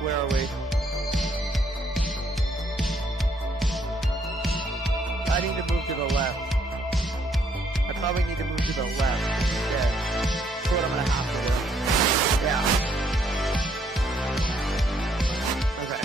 Where are we? I need to move to the left. I probably need to move to the left instead. That's what I'm going to have to do. Yeah. Okay.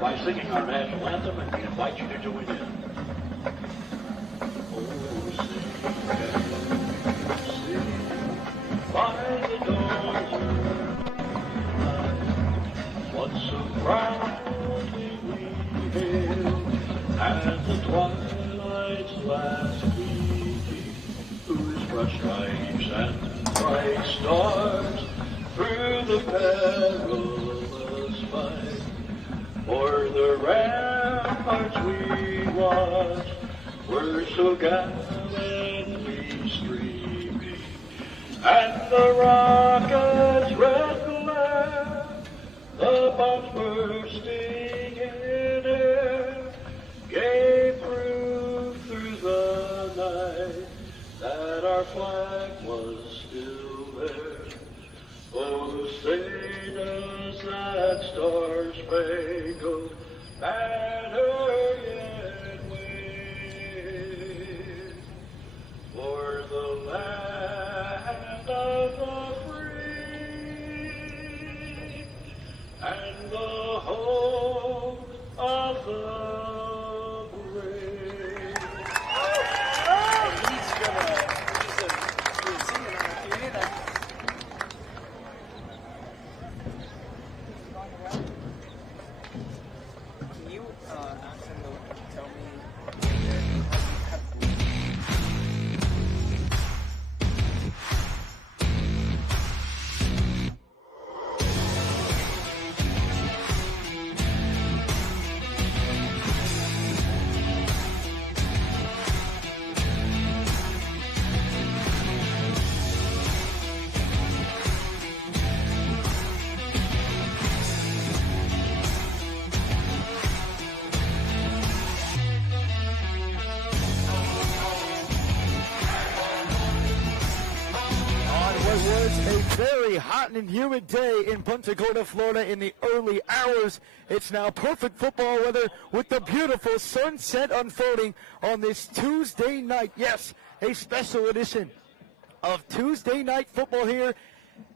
By singing our national anthem, and we invite you to join in. Oh, sing by the dawn's early light, what so proudly we hailed at the twilight's last gleaming, whose broad stripes and bright stars through the perilous fight. For the ramparts we watched were so gallantly streaming, and the rockets' red glare, the bombs bursting in air, gave proof through the night that our flag was still there. Oh, say does that star-spangled banner yet wave for the land of the free and the home of the brave? He's singing on it. You hear that? Can you ask him to tell me? Very hot and humid day in Punta, Gorda, Florida in the early hours. It's now perfect football weather with the beautiful sunset unfolding on this Tuesday night. Yes, a special edition of Tuesday night football here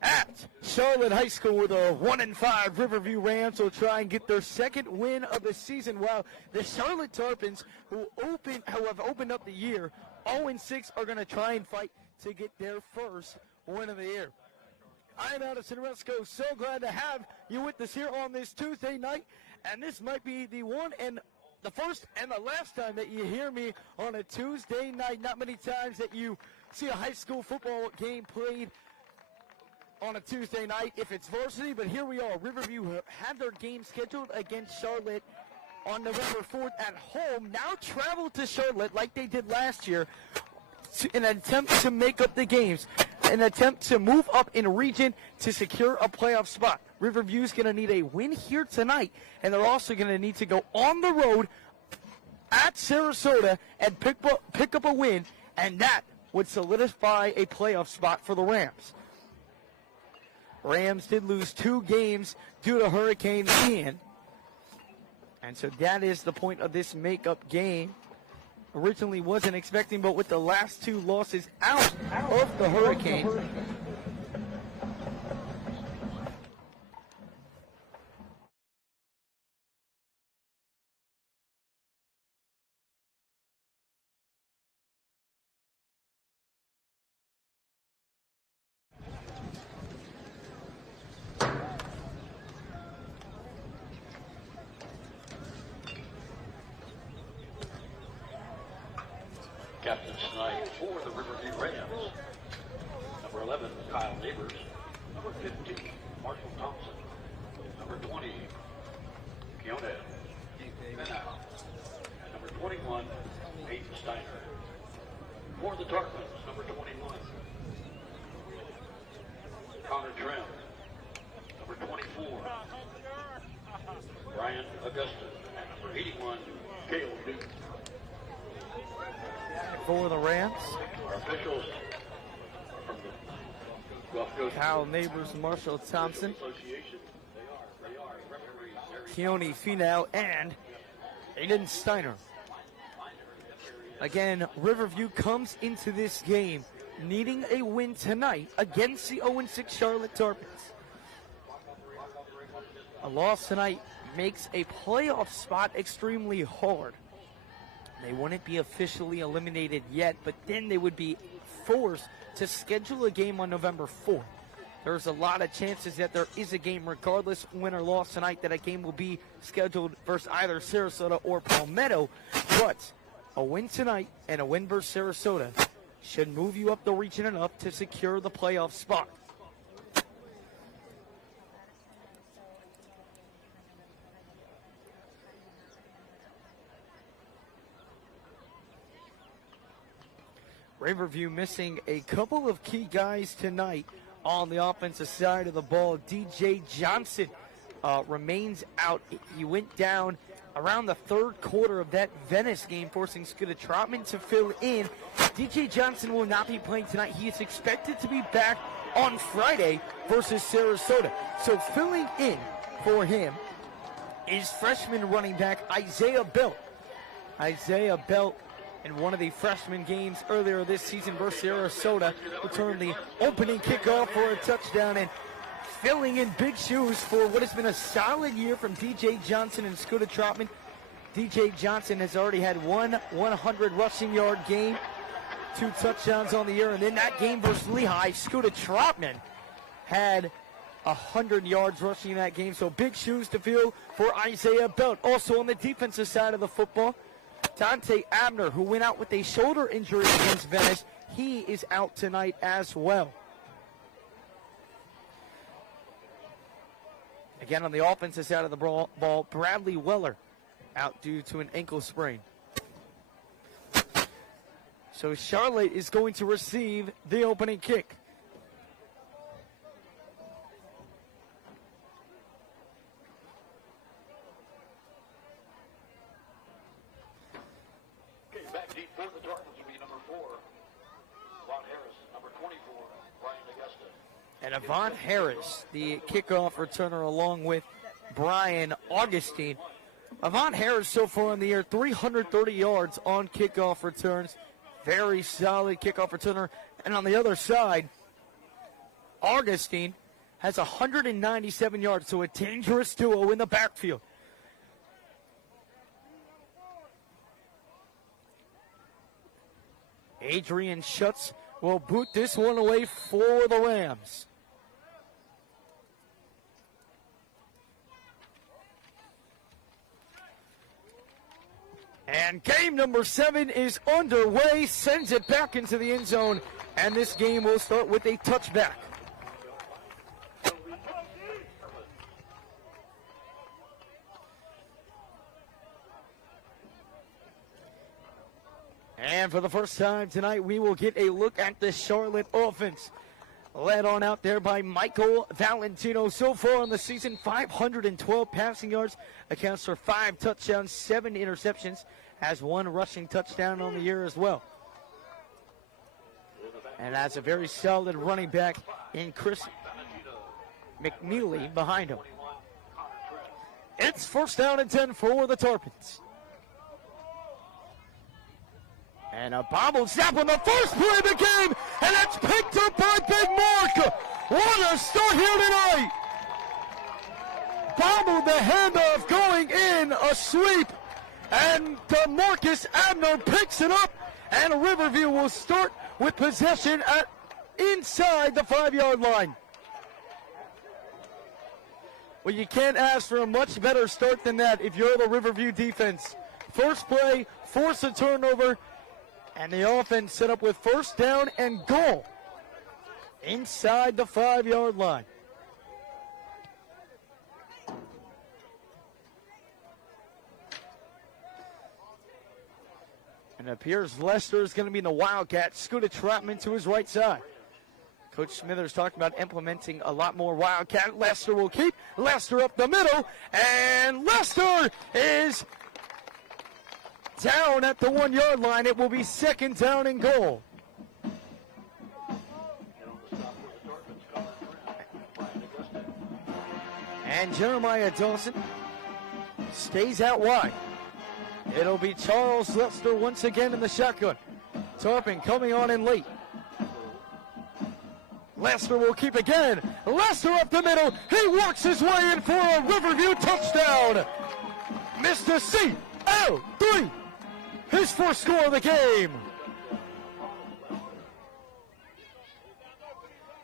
at Charlotte High School, where the 1-5 Riverview Rams will try and get their second win of the season, while the Charlotte Tarpons, who have opened up the year 0-6, are going to try and fight to get their first win of the year. I'm Addison Resco. So glad to have you with us here on this Tuesday night, and this might be the first and the last time that you hear me on a Tuesday night. Not many times that you see a high school football game played on a Tuesday night if it's varsity, but here we are. Riverview had their game scheduled against Charlotte on November 4th at home. Now travel to Charlotte like they did last year in an attempt to make up the games, an attempt to move up in region to secure a playoff spot. Riverview's going to need a win here tonight, and they're also going to need to go on the road at Sarasota and pick up a win, and that would solidify a playoff spot for the Rams. Rams did lose 2 games due to Hurricane Ian, and so that is the point of this makeup game. Originally wasn't expecting, but with the last 2 losses out of the Hurricane, Captain tonight for the Riverview Rams. Number 11, Kyle Neighbors. Number 15, Marshall Thompson. Number 20, Keone Menau. And number 21, Peyton Steiner. For the Tarpons, number 21, Connor Trim. Number 24, Brian Augustin. And number 81, Cale Newton. for the Rams, Our officials from the Gulf Coast Kyle Neighbors, Marshall Thompson, Association, they are referees. Keone Finau, and Aiden Steiner. Again, Riverview comes into this game needing a win tonight against the 0-6 Charlotte Tarpons. A loss tonight makes a playoff spot extremely hard. They wouldn't be officially eliminated yet, but then they would be forced to schedule a game on November 4th. There's a lot of chances that there is a game, regardless win or loss tonight, that a game will be scheduled versus either Sarasota or Palmetto. But a win tonight and a win versus Sarasota should move you up the region enough to secure the playoff spot. Riverview missing a couple of key guys tonight on the offensive side of the ball. DJ Johnson remains out. He went down around the 3rd quarter of that Venice game, forcing Scooter Trotman to fill in. DJ Johnson will not be playing tonight. He is expected to be back on Friday versus Sarasota. So filling in for him is freshman running back Isaiah Belt. Isaiah Belt, in one of the freshman games earlier this season versus Sarasota, returned the opening kickoff for a touchdown, and filling in big shoes for what has been a solid year from DJ Johnson and Scooter Trotman. DJ Johnson has already had one 100 rushing yard game, 2 touchdowns on the year, and in that game versus Lehigh, Scooter Trotman had 100 yards rushing in that game. So big shoes to fill for Isaiah Belt. Also on the defensive side of the football, Dante Abner, who went out with a shoulder injury against Venice, he is out tonight as well. Again, on the offensive side of the ball, Bradley Weller out due to an ankle sprain. So Charlotte is going to receive the opening kick. Back deep for the Tarpons will be number 4, Von Harris. Number 24, Brian Augusta. And Avant Harris, the kickoff returner, along with Brian Augustine. Avant Harris so far in the year, 330 yards on kickoff returns. Very solid kickoff returner. And on the other side, Augustine has 197 yards, so a dangerous duo in the backfield. Adrian Schutz will boot this one away for the Rams. And game number 7 is underway, sends it back into the end zone, and this game will start with a touchback. And for the first time tonight, we will get a look at the Charlotte offense. Led on out there by Michael Valentino. So far in the season, 512 passing yards, accounts for 5 touchdowns, 7 interceptions, has 1 rushing touchdown on the year as well. And that's a very solid running back in Chris McNeely behind him. It's first down and 10 for the Tarpons. And a bobble snap on the first play of the game, and it's picked up by Big Mark. What a start here tonight. Bobbled the handoff going in, a sweep, and DeMarcus Abner picks it up, and Riverview will start with possession at inside the 5-yard line. Well, you can't ask for a much better start than that if you're the Riverview defense. First play, force a turnover, and the offense set up with first down and goal inside the 5-yard line. And it appears Lester is going to be in the Wildcat. Scooter Trotman to his right side. Coach Smithers talked about implementing a lot more Wildcat. Lester will keep. Lester up the middle. And Lester is down at the 1-yard line. It will be second down and goal. And Jeremiah Dawson stays out wide. It'll be Charles Lester once again in the shotgun. Tarpon coming on in late. Lester will keep again. Lester up the middle. He works his way in for a Riverview touchdown. Mr. CL3. His first score of the game.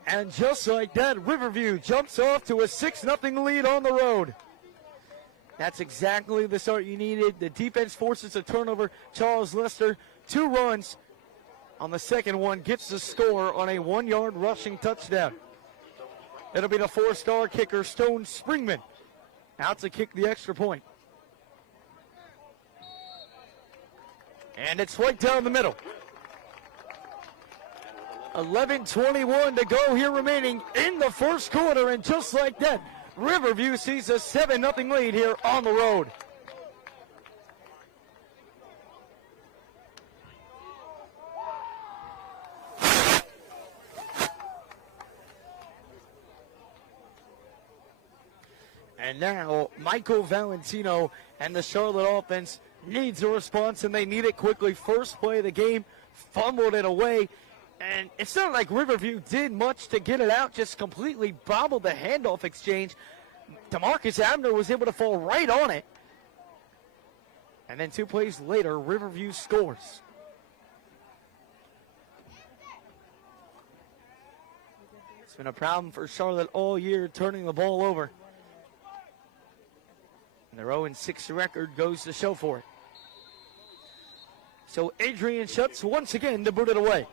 And just like that, Riverview jumps off to a 6-0 lead on the road. That's exactly the start you needed. The defense forces a turnover. Charles Lester, 2 runs. On the second one, gets the score on a 1-yard rushing touchdown. It'll be the 4-star kicker, Stone Springman, out to kick the extra point. And it's right down the middle. 11:21 to go here remaining in the first quarter, and just like that, Riverview sees a 7-0 lead here on the road. And now, Michael Valentino and the Charlotte offense needs a response, and they need it quickly. First play of the game, fumbled it away. And it's not like Riverview did much to get it out, just completely bobbled the handoff exchange. DeMarcus Abner was able to fall right on it. And then 2 plays later, Riverview scores. It's been a problem for Charlotte all year, turning the ball over. And their 0-6 record goes to show for it. So Adrian Schutz once again to boot it away.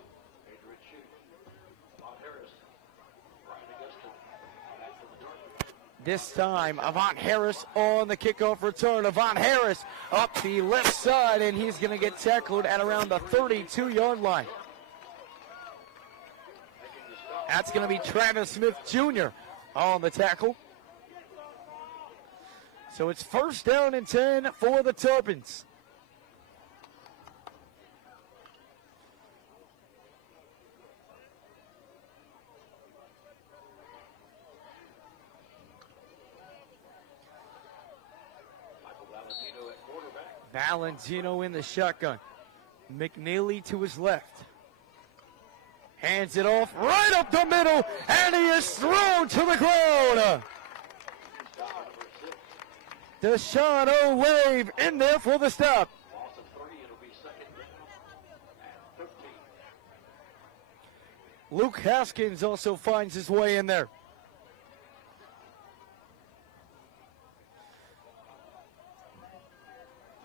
This time, Avant Harris on the kickoff return. Avant Harris up the left side, and he's going to get tackled at around the 32-yard line. That's going to be Travis Smith Jr. on the tackle. So it's first down and 10 for the Tarpons. Valentino in the shotgun. McNeely to his left. Hands it off right up the middle, and he is thrown to the ground. Deshaun O'Wave in there for the stop. Luke Haskins also finds his way in there.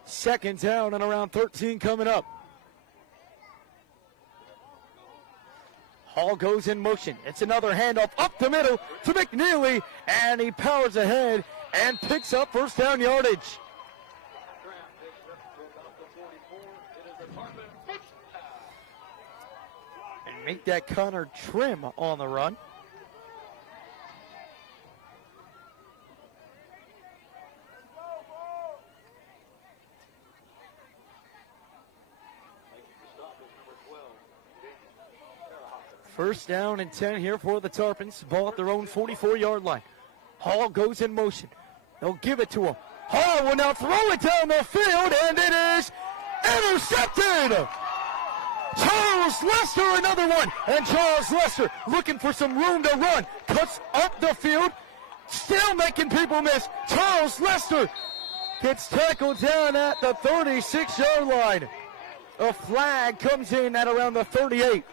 Second down and around 13 coming up. Hall goes in motion. It's another handoff up the middle to McNeely, and he powers ahead and picks up first down yardage. Make that Connor Trim on the run. First down and 10 here for the Tarpons. Ball at their own 44-yard line. Hall goes in motion. They'll give it to him. Hall will now throw it down the field, and it is intercepted! Charles Lester, another one. And Charles Lester looking for some room to run. Cuts up the field. Still making people miss. Charles Lester gets tackled down at the 36-yard line. A flag comes in at around the 38.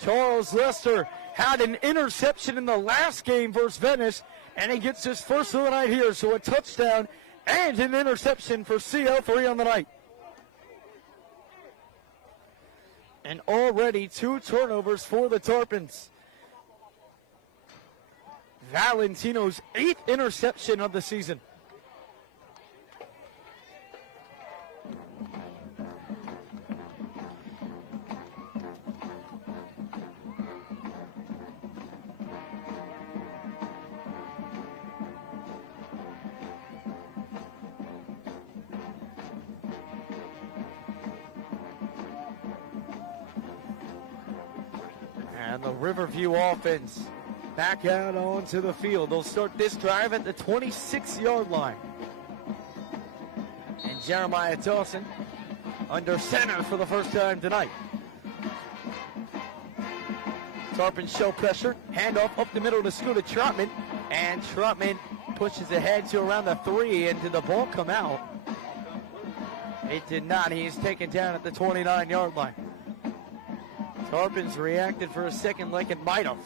Charles Lester had an interception in the last game versus Venice, and he gets his first of the night here. So a touchdown and an interception for CL3 on the night. And already 2 turnovers for the Tarpons. Valentino's 8th interception of the season. And the Riverview offense back out onto the field. They'll start this drive at the 26-yard line. And Jeremiah Dawson under center for the first time tonight. Tarpons show pressure. Handoff up the middle to Scooter Trotman. And Trotman pushes ahead to around the 3. And did the ball come out? It did not. He is taken down at the 29-yard line. Tarpons reacted for a second like it might have.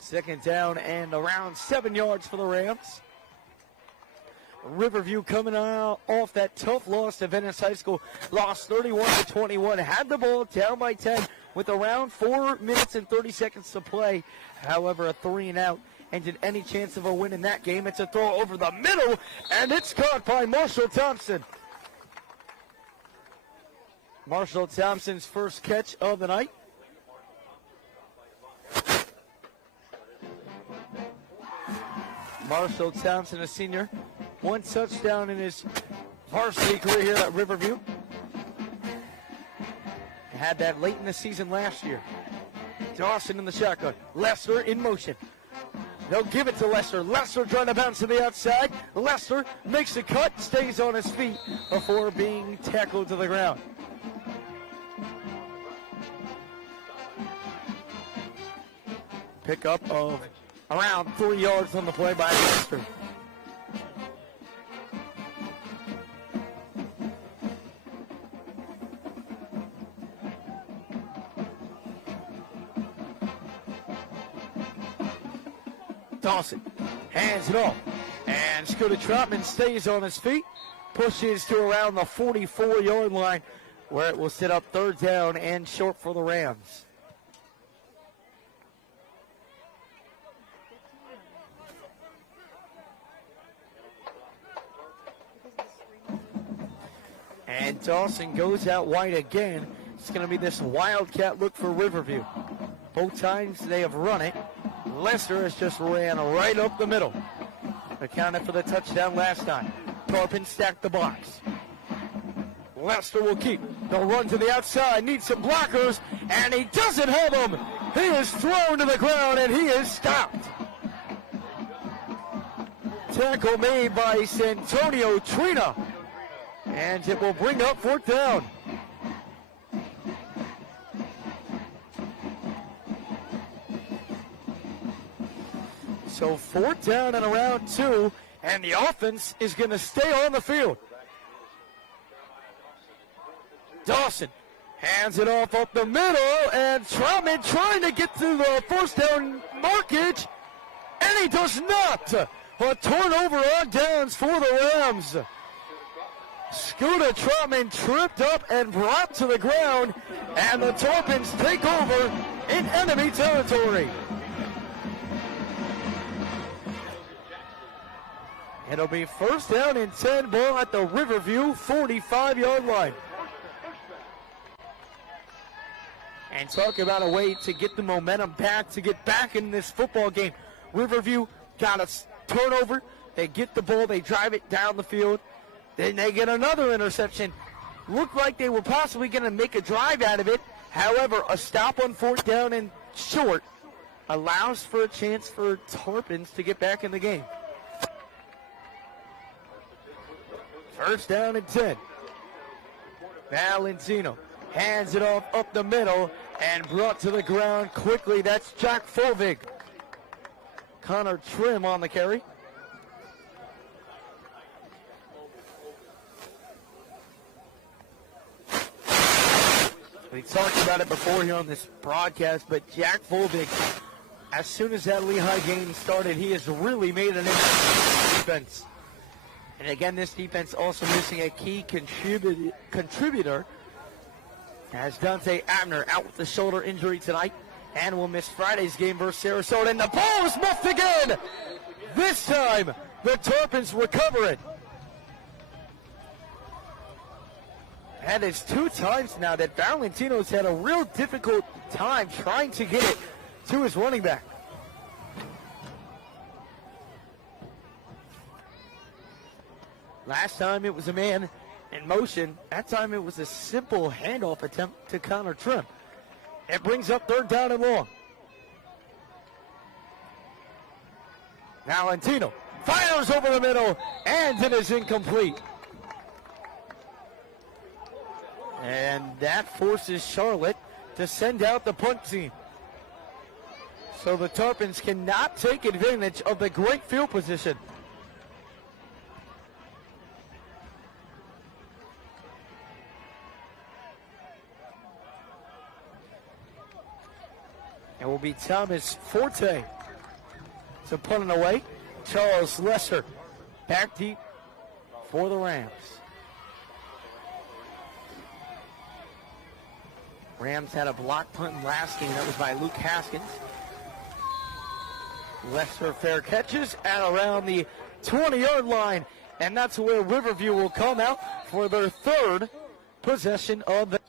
Second down and around 7 yards for the Rams. Riverview coming out off that tough loss to Venice High School. Lost 31-21. Had the ball down by 10 with around 4 minutes and 30 seconds to play. However, a 3-and-out ended any chance of a win in that game. It's a throw over the middle, and it's caught by Marshall Thompson. Marshall Thompson's first catch of the night. Marshall Thompson, a senior. 1 touchdown in his varsity career here at Riverview. Had that late in the season last year. Dawson in the shotgun. Lester in motion. They'll give it to Lester. Lester trying to bounce to the outside. Lester makes a cut, stays on his feet before being tackled to the ground. Pickup of around 3 yards on the play by Lester. Dawson hands it off, and Scooter Trotman stays on his feet, pushes to around the 44-yard line, where it will set up third down and short for the Rams. And Dawson goes out wide again. It's going to be this wildcat look for Riverview. Both times they have run it. Lester has just ran right up the middle. Accounted for the touchdown last time. Tarpon stacked the box. Lester will keep. They'll run to the outside. Needs some blockers. And he doesn't have them. He is thrown to the ground and he is stopped. Tackle made by Santonio Trina. And it will bring up fourth down. So fourth down and around 2, and the offense is going to stay on the field. Dawson hands it off up the middle, and Trotman trying to get to the first down markage, and he does not. A turnover on downs for the Rams. Scooter Trotman tripped up and brought to the ground, and the Tarpons take over in enemy territory. It'll be first down and 10, ball at the Riverview 45-yard line. And talk about a way to get the momentum back, to get back in this football game. Riverview got a turnover. They get the ball, they drive it down the field. Then they get another interception. Looked like they were possibly going to make a drive out of it. However, a stop on fourth down and short allows for a chance for Tarpons to get back in the game. First down and 10. Valentino hands it off up the middle and brought to the ground quickly. That's Jack Fulvig. Connor Trim on the carry. We talked about it before here on this broadcast, but Jack Fulvig, as soon as that Lehigh game started, he has really made an impact on defense. And again, this defense also missing a key contributor as Dante Abner out with the shoulder injury tonight and will miss Friday's game versus Sarasota. And the ball is muffed again. This time, the Tarpons recover it. And it's 2 times now that Valentino's had a real difficult time trying to get it to his running back. Last time it was a man in motion. That time it was a simple handoff attempt to Connor Trim. It brings up third down and long. Valentino fires over the middle, and it is incomplete. And that forces Charlotte to send out the punt team. So the Tarpons cannot take advantage of the great field position. It will be Thomas Forte to punt it away. Charles Lesser back deep for the Rams. Rams had a block punt in last game. That was by Luke Haskins. Lesser fair catches at around the 20-yard line. And that's where Riverview will come out for their third possession of the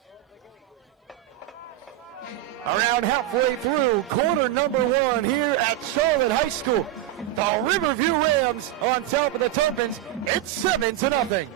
around halfway through quarter number 1 here at Charlotte High School. The Riverview Rams on top of the Tarpons. It's 7-0.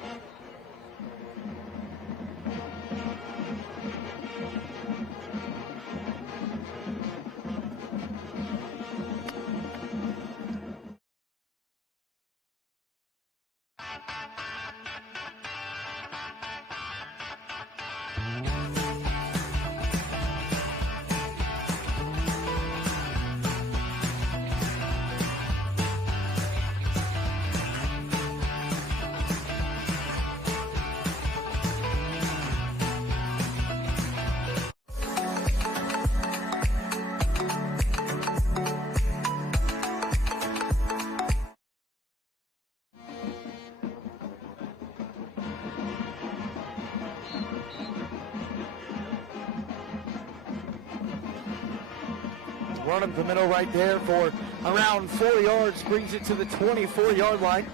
Run up the middle right there for around 4 yards, brings it to the 24-yard line.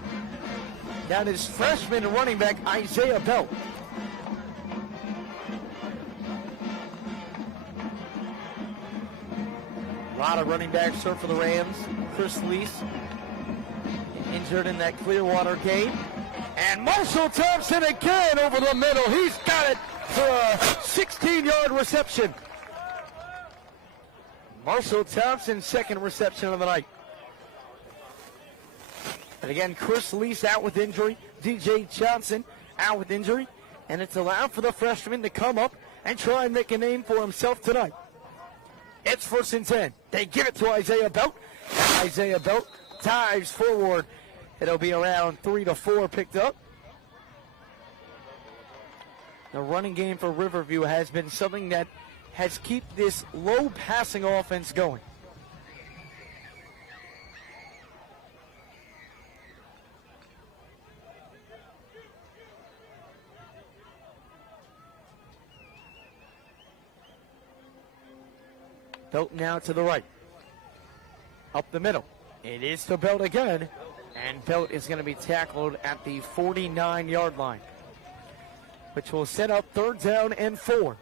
That is freshman running back Isaiah Belt. A lot of running backs are for the Rams. Chris Lease injured in that Clearwater game. And Marshall Thompson again over the middle. He's got it for a 16-yard reception. Marshall Thompson's second reception of the night. And again, Chris Lease out with injury. DJ Johnson out with injury. And it's allowed for the freshman to come up and try and make a name for himself tonight. It's 1st and 10. They give it to Isaiah Belt. And Isaiah Belt dives forward. It'll be around 3 to 4 picked up. The running game for Riverview has been something that has kept this low passing offense going. Belt now to the right. Up the middle. It is to Belt again. And Belt is going to be tackled at the 49-yard line, which will set up 3rd down and 4.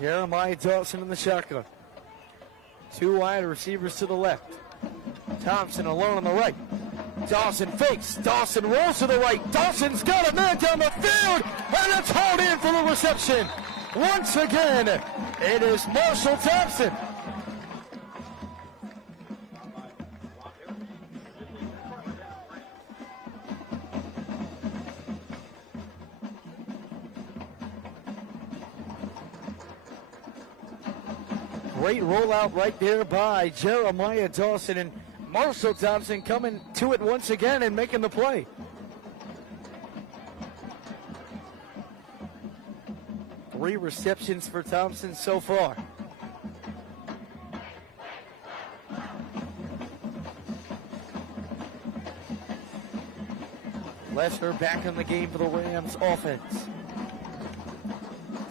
Jeremiah Dawson in the shotgun. 2 wide receivers to the left. Thompson alone on the right. Dawson fakes. Dawson rolls to the right. Dawson's got a man down the field, and it's hauled in for the reception. Once again, it is Marshall Thompson. Great rollout right there by Jeremiah Dawson, and Marshall Thompson coming to it once again and making the play. Three receptions for Thompson so far. Lester back in the game for the Rams offense.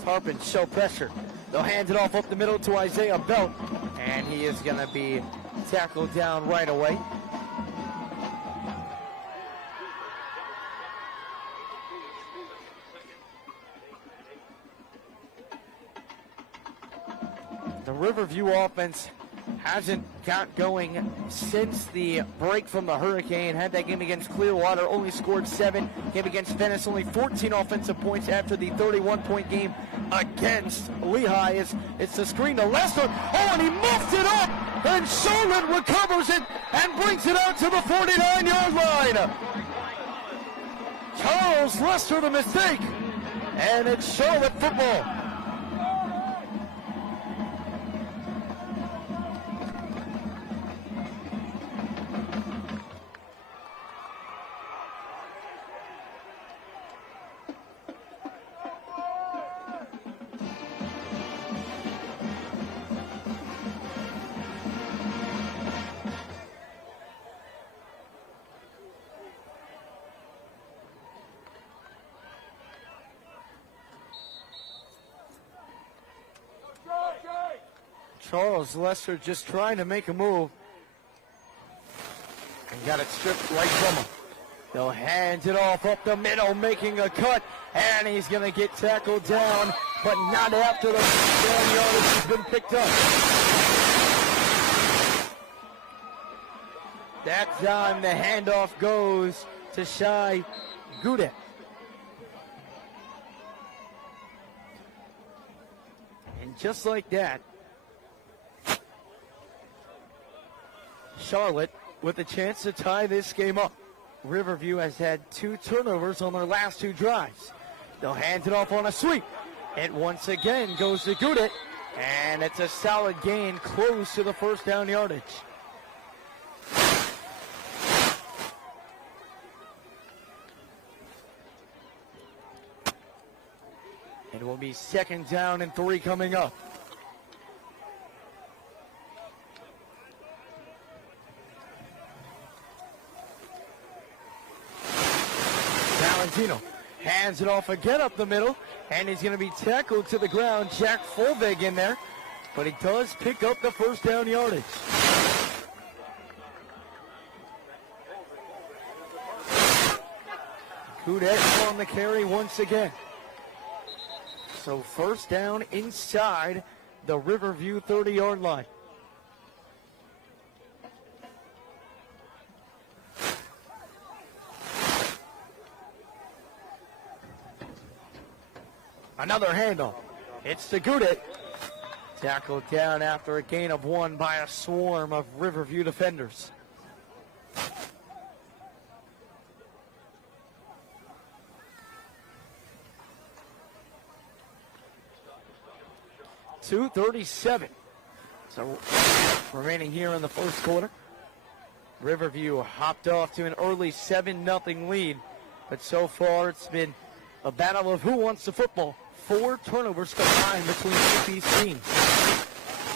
Tarpons show pressure. They'll hand it off up the middle to Isaiah Belt, and he is going to be tackled down right away. The Riverview offense hasn't got going since the break from the Hurricane. Had that game against Clearwater, only scored 7. Game against Venice, only 14 offensive points after the 31-point game against Lehigh. It's the screen to Lester. Oh, and he muffed it up, and Charlotte recovers it and brings it out to the 49-yard line. Charles Lester the mistake, and it's Charlotte football. Charles Lester just trying to make a move and got it stripped right from him. They'll hand it off up the middle, making a cut, and he's going to get tackled down, but not after the down yardage has been picked up. That time the handoff goes to Shai Goudet. And just like that, Charlotte with a chance to tie this game up. Riverview has had 2 turnovers on their last 2 drives. They'll hand it off on a sweep. It once again goes to Goudet, and it's a solid gain close to the first down yardage. It will be 2nd down and 3 coming up. Valentino hands it off again up the middle, and he's going to be tackled to the ground. Jack Fulvig in there, but he does pick up the first down yardage. Goudet on the carry once again. So first down inside the Riverview 30-yard line. Another handoff. It's to Goudet. Tackled down after a gain of 1 by a swarm of Riverview defenders. .237. So remaining here in the first quarter. Riverview hopped off to an early 7-0 lead, but so far it's been a battle of who wants the football. 4 turnovers combined between these teams.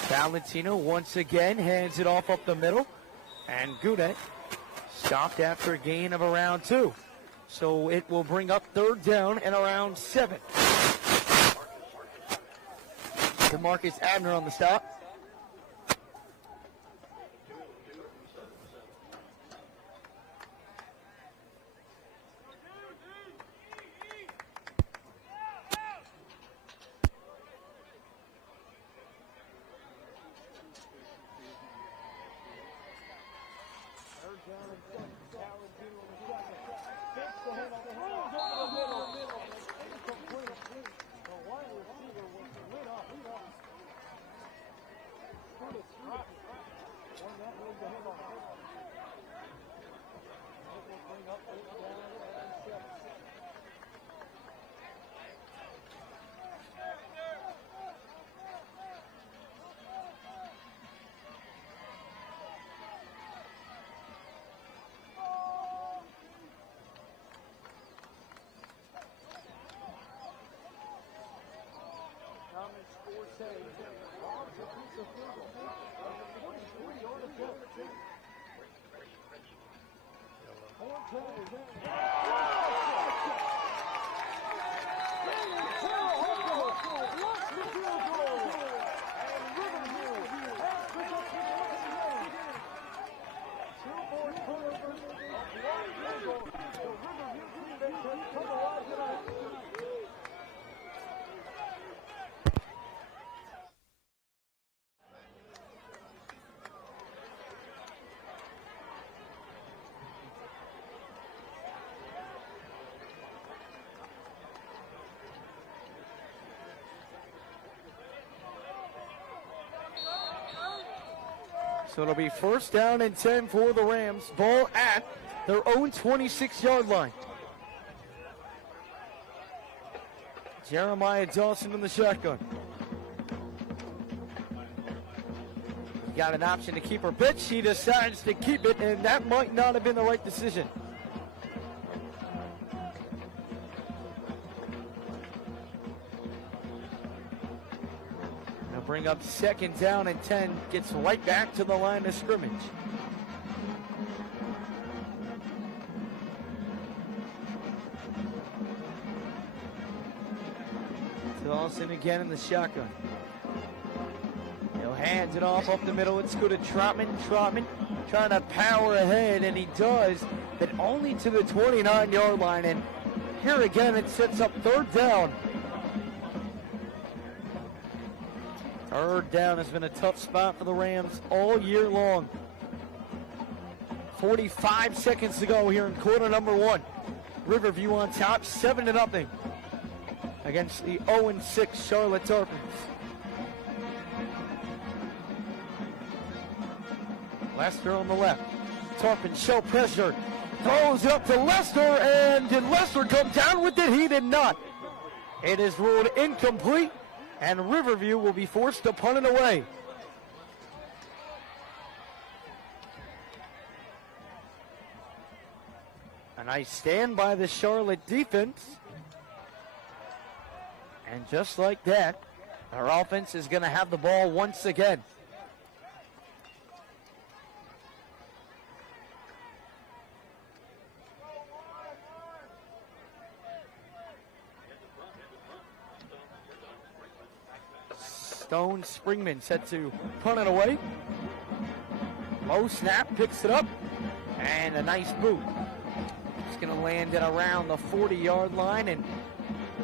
Valentino once again hands it off up the middle, and Goudet stopped after a gain of around 2. So it will bring up third down and around 7. DeMarcus Abner on the stop. So it'll be first down and 10 for the Rams. Ball at their own 26-yard line. Jeremiah Dawson in the shotgun. Got an option to keep her pitch. He decides to keep it, and that might not have been the right decision. They'll bring up second down and 10. Gets right back to the line of scrimmage. Dawson again in the shotgun. He'll hand it off up the middle. It's good to Trotman. Trotman trying to power ahead, and he does, but only to the 29-yard line. And here again, it sets up third down. Third down has been a tough spot for the Rams all year long. 45 seconds to go here in quarter number 1. Riverview on top, 7-0 against the 0-6 Charlotte Tarpons. Lester on the left. Tarpons show pressure. Throws it up to Lester, and did Lester come down with it? He did not. It is ruled incomplete, and Riverview will be forced to punt it away. A nice stand by the Charlotte defense. And just like that, our offense is going to have the ball once again. Stone Springman set to punt it away. Low snap, picks it up, and a nice boot. It's going to land it around the 40-yard line and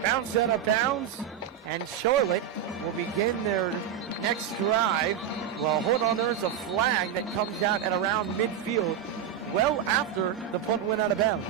bounce out of bounds, and Charlotte will begin their next drive. Well, hold on, there's a flag that comes out at around midfield, well after the punt went out of bounds.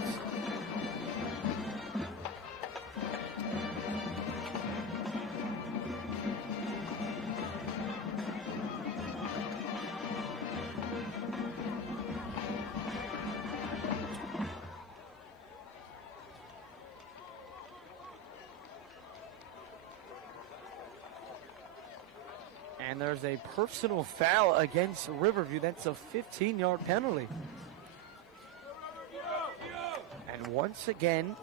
And there's a personal foul against Riverview. That's a 15-yard penalty. And once again,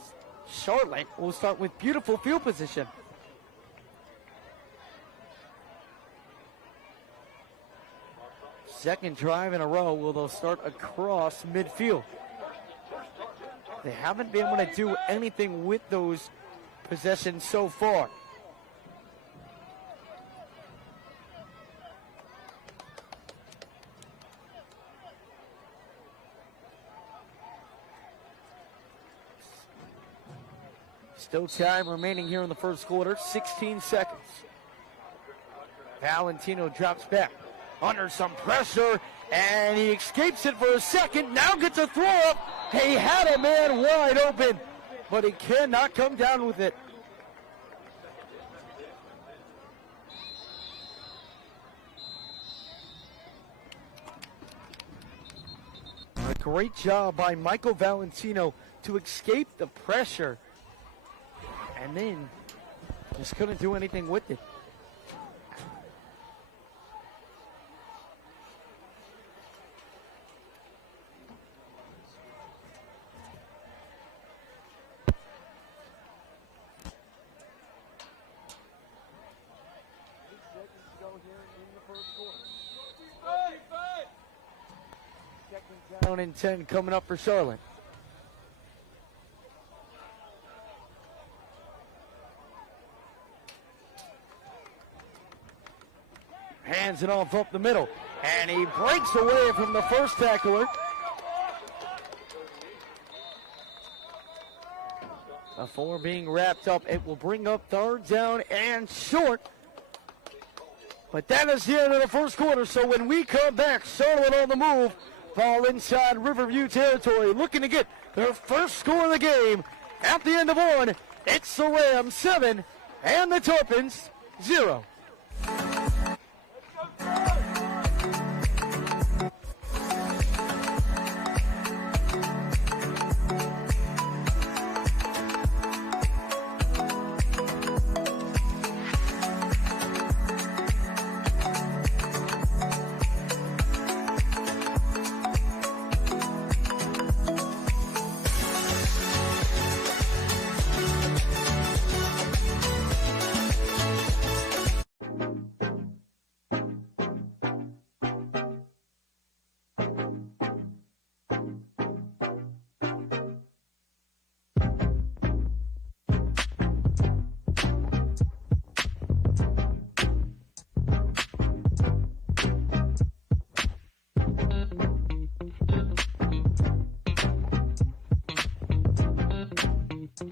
Charlotte will start with beautiful field position. Second drive in a row, will they'll start across midfield. They haven't been able to do anything with those possessions so far. Still time remaining here in the first quarter, 16 seconds. Valentino drops back under some pressure, and he escapes it for a second. Now gets a throw up. He had a man wide open, but he cannot come down with it. A great job by Michael Valentino to escape the pressure, and then just couldn't do anything with it. Down in 10 coming up for Charlotte. Hands it off up the middle, and he breaks away from the first tackler. Before being wrapped up, it will bring up third down and short. But that is the end of the first quarter, so when we come back, Charlotte on the move, ball inside Riverview territory, looking to get their first score of the game. At the end of one, it's the Rams 7 and the Tarpons 0.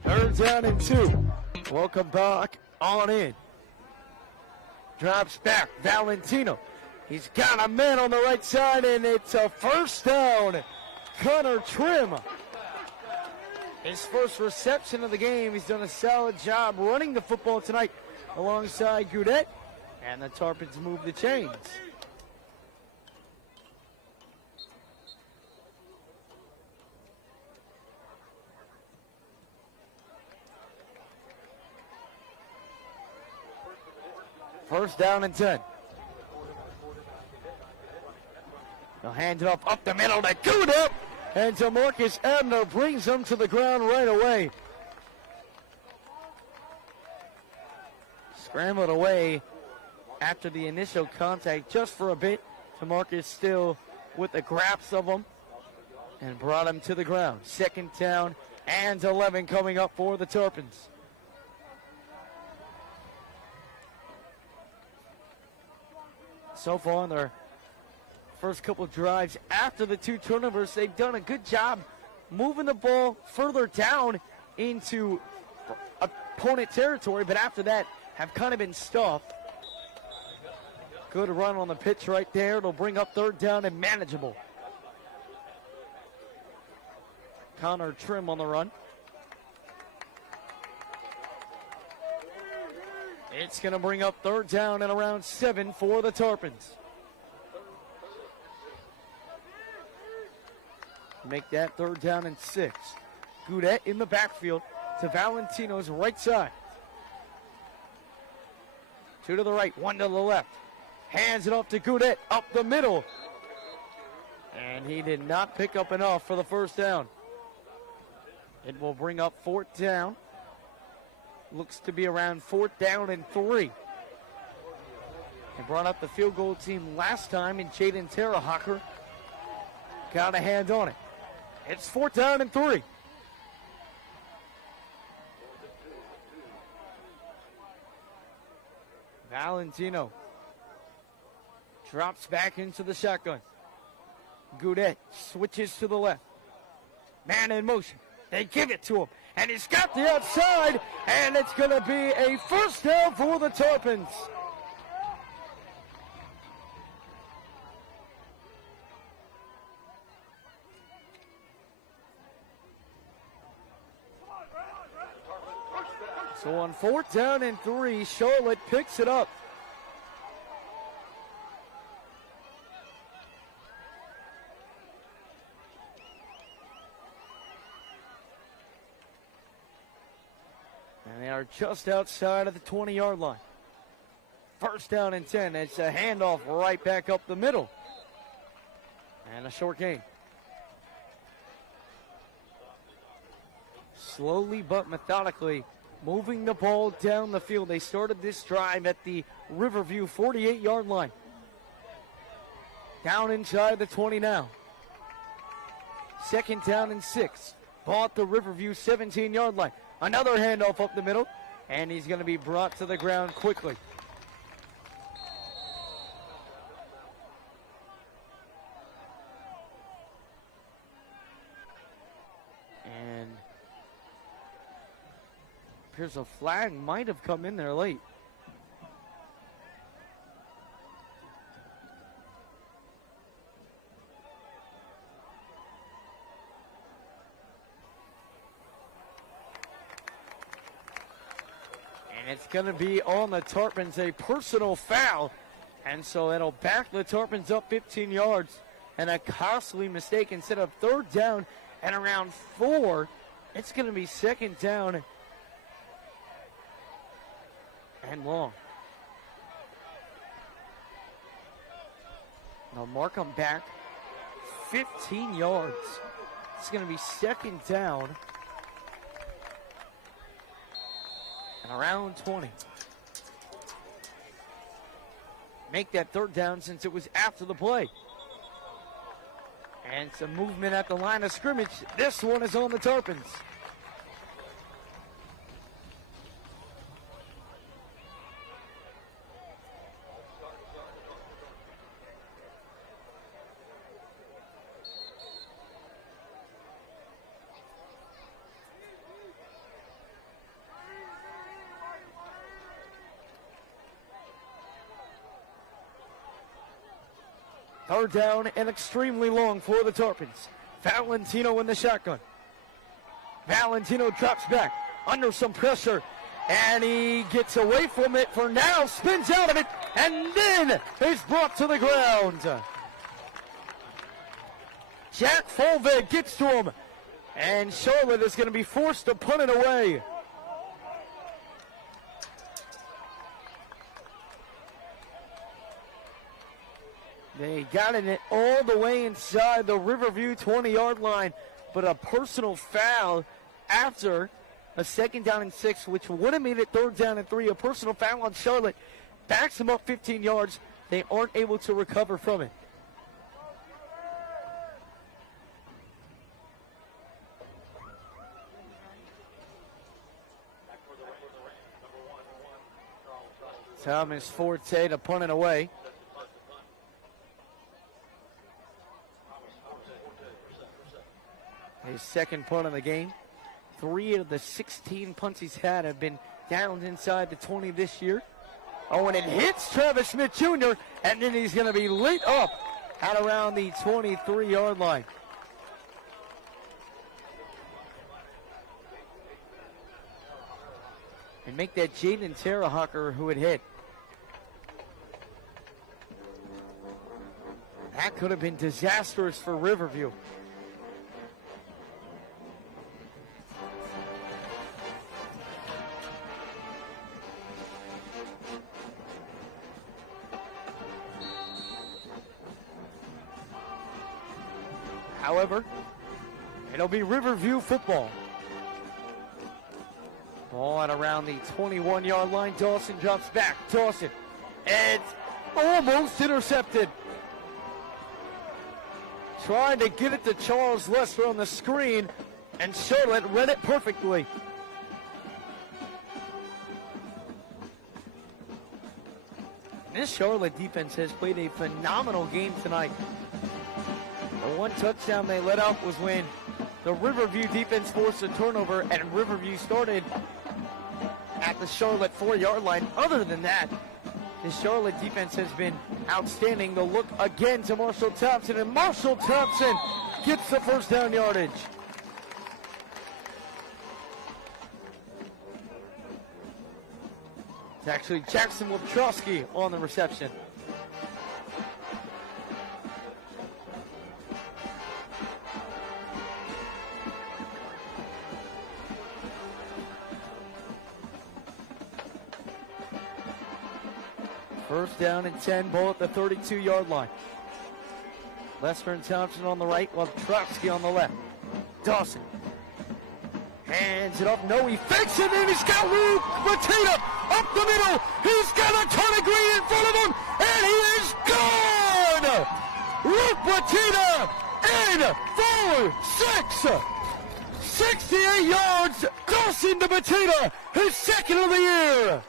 Third down and 2. Welcome back on in. Drops back. Valentino. He's got a man on the right side, and it's a first down. Connor Trim. His first reception of the game. He's done a solid job running the football tonight alongside Gorda. And the Tarpons move the chains. First down and 10. They'll hand it off up the middle to Gorda, and DeMarcus Abner brings them to the ground right away. Scrambled away after the initial contact just for a bit. DeMarcus still with the grasp of him and brought him to the ground. Second down and 11 coming up for the Tarpons. So far in their first couple of drives after the 2 turnovers, they've done a good job moving the ball further down into opponent territory, but after that have kind of been stuffed. Good run on the pitch right there. It'll bring up third down and manageable. Connor Trim on the run. It's going to bring up third down and around 7 for the Tarpons. Make that third down and 6. Gorda in the backfield to Valentino's right side. 2 to the right, 1 to the left. Hands it off to Gorda up the middle. And he did not pick up enough for the first down. It will bring up fourth down. Looks to be around fourth down and 3. They brought up the field goal team last time, and Jaden Terrahocker got a hand on it. It's fourth down and 3. Valentino drops back into the shotgun. Goudet switches to the left. Man in motion. They give it to him. And he's got the outside. And it's going to be a first down for the Tarpons. So on 4th down and 3, Charlotte picks it up. And they are just outside of the 20-yard line. 1st down and 10. It's a handoff right back up the middle. And a short gain. Slowly but methodically moving the ball down the field. They started this drive at the Riverview 48-yard line. Down inside the 20 now. 2nd down and 6. Ball at the Riverview 17-yard line. Another handoff up the middle, and he's going to be brought to the ground quickly. And appears a flag might have come in there late. It's going to be on the Tarpons, a personal foul. And so it'll back the Tarpons up 15 yards. And a costly mistake. Instead of 3rd down and around 4, it's going to be 2nd down and long. Now mark them back 15 yards. It's going to be 2nd down. Around 20. Make that 3rd down since it was after the play. And some movement at the line of scrimmage. This one is on the Tarpons. Third down and extremely long for the Tarpons. Valentino in the shotgun. Valentino drops back under some pressure, and he gets away from it for now, spins out of it, and then is brought to the ground. Jack Folved gets to him, and Charlotte is going to be forced to punt it away. They got it all the way inside the Riverview 20-yard line, but a personal foul after a 2nd down and 6, which would have made it 3rd down and 3. A personal foul on Charlotte backs them up 15 yards. They aren't able to recover from it. Thomas Forte to punt it away. His 2nd punt of the game. 3 of the 16 punts he's had have been downed inside the 20 this year. Oh, and it hits Travis Smith Jr., and then he's going to be lit up at around the 23-yard line. And make that Jaden Terrahawker who had hit. That could have been disastrous for Riverview. However, it'll be Riverview football. Ball at around the 21-yard line. Dawson drops back. Dawson. It's almost intercepted. Trying to get it to Charles Lester on the screen, and Charlotte read it perfectly. This Charlotte defense has played a phenomenal game tonight. The one touchdown they let up was when the Riverview defense forced a turnover, and Riverview started at the Charlotte 4-yard line. Other than that, the Charlotte defense has been outstanding. The look again to Marshall Thompson, and Marshall Thompson gets the first down yardage. It's actually Jackson Wojcicki on the reception. First down and 10, ball at the 32-yard line. Lester and Thompson on the right, Wojcicki on the left. Dawson hands it off. No, he fakes it, and he's got Luke Matita up the middle. He's got a ton of green in front of him, and he is gone! Luke Matita in for 6. 68 yards. Dawson to Matita, his second of the year.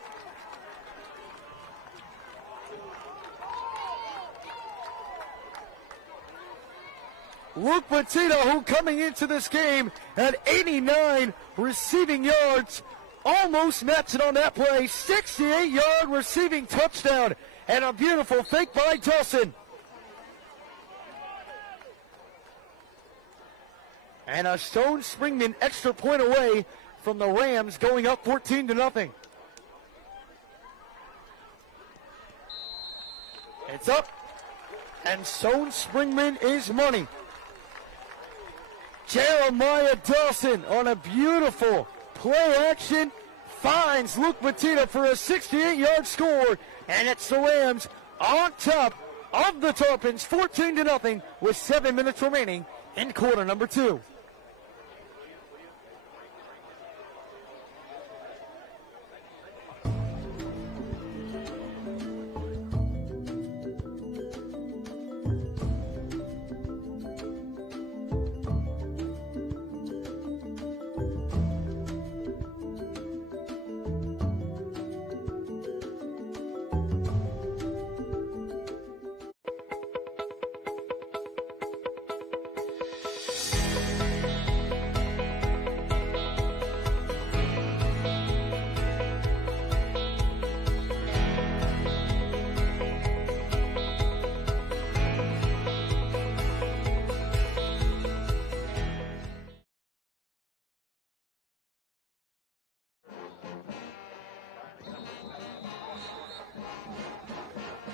Luke Punta, who coming into this game had 89 receiving yards, almost matched it on that play. 68-yard receiving touchdown, and a beautiful fake by Dawson. And a Stone Springman extra point away from the Rams, going up 14-0. It's up, and Stone Springman is money. Jeremiah Dawson on a beautiful play action finds Luke Matita for a 68-yard score, and it's the Rams on top of the Tarpons, 14-0 with 7 minutes remaining in quarter number 2.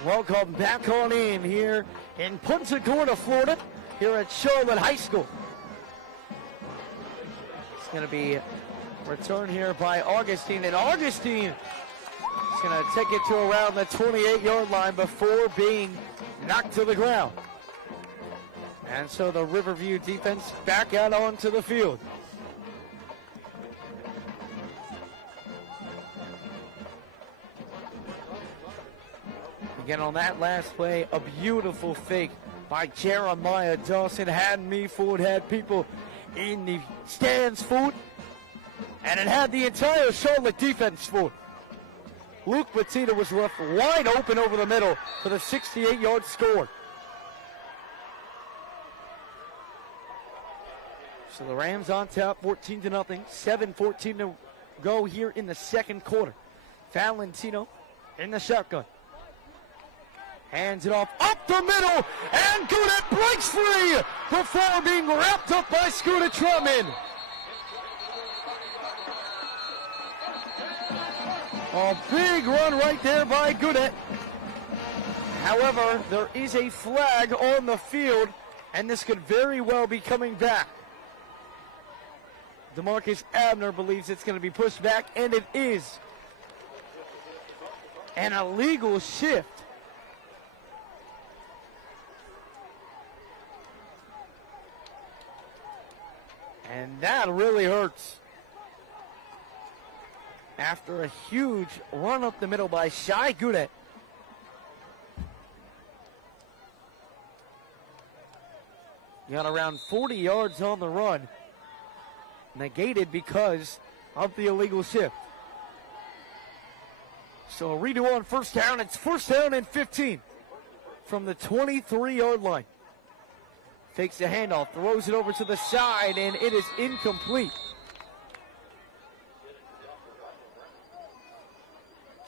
Welcome back on in here in Punta Gorda, Florida, here at Charlotte High School. It's going to be returned here by Augustine, and Augustine is going to take it to around the 28-yard line before being knocked to the ground. And so the Riverview defense back out onto the field. Again, on that last play, a beautiful fake by Jeremiah Dawson. Had me fooled, had people in the stands fooled, and it had the entire Charlotte defense fooled. Luke Matita was left wide open over the middle for the 68-yard score. So the Rams on top, 14-0, 7:14 to go here in the second quarter. Valentino in the shotgun. Hands it off up the middle, and Goudet breaks free before being wrapped up by Scooter Trotman. A big run right there by Goudet. However, there is a flag on the field, and this could very well be coming back. DeMarcus Abner believes it's going to be pushed back, and it is. An illegal shift. And that really hurts. After a huge run up the middle by Shai Goudet. Got around 40 yards on the run. Negated because of the illegal shift. So a redo on first down. It's first down and 15 from the 23-yard line. Takes the handoff, throws it over to the side, and it is incomplete.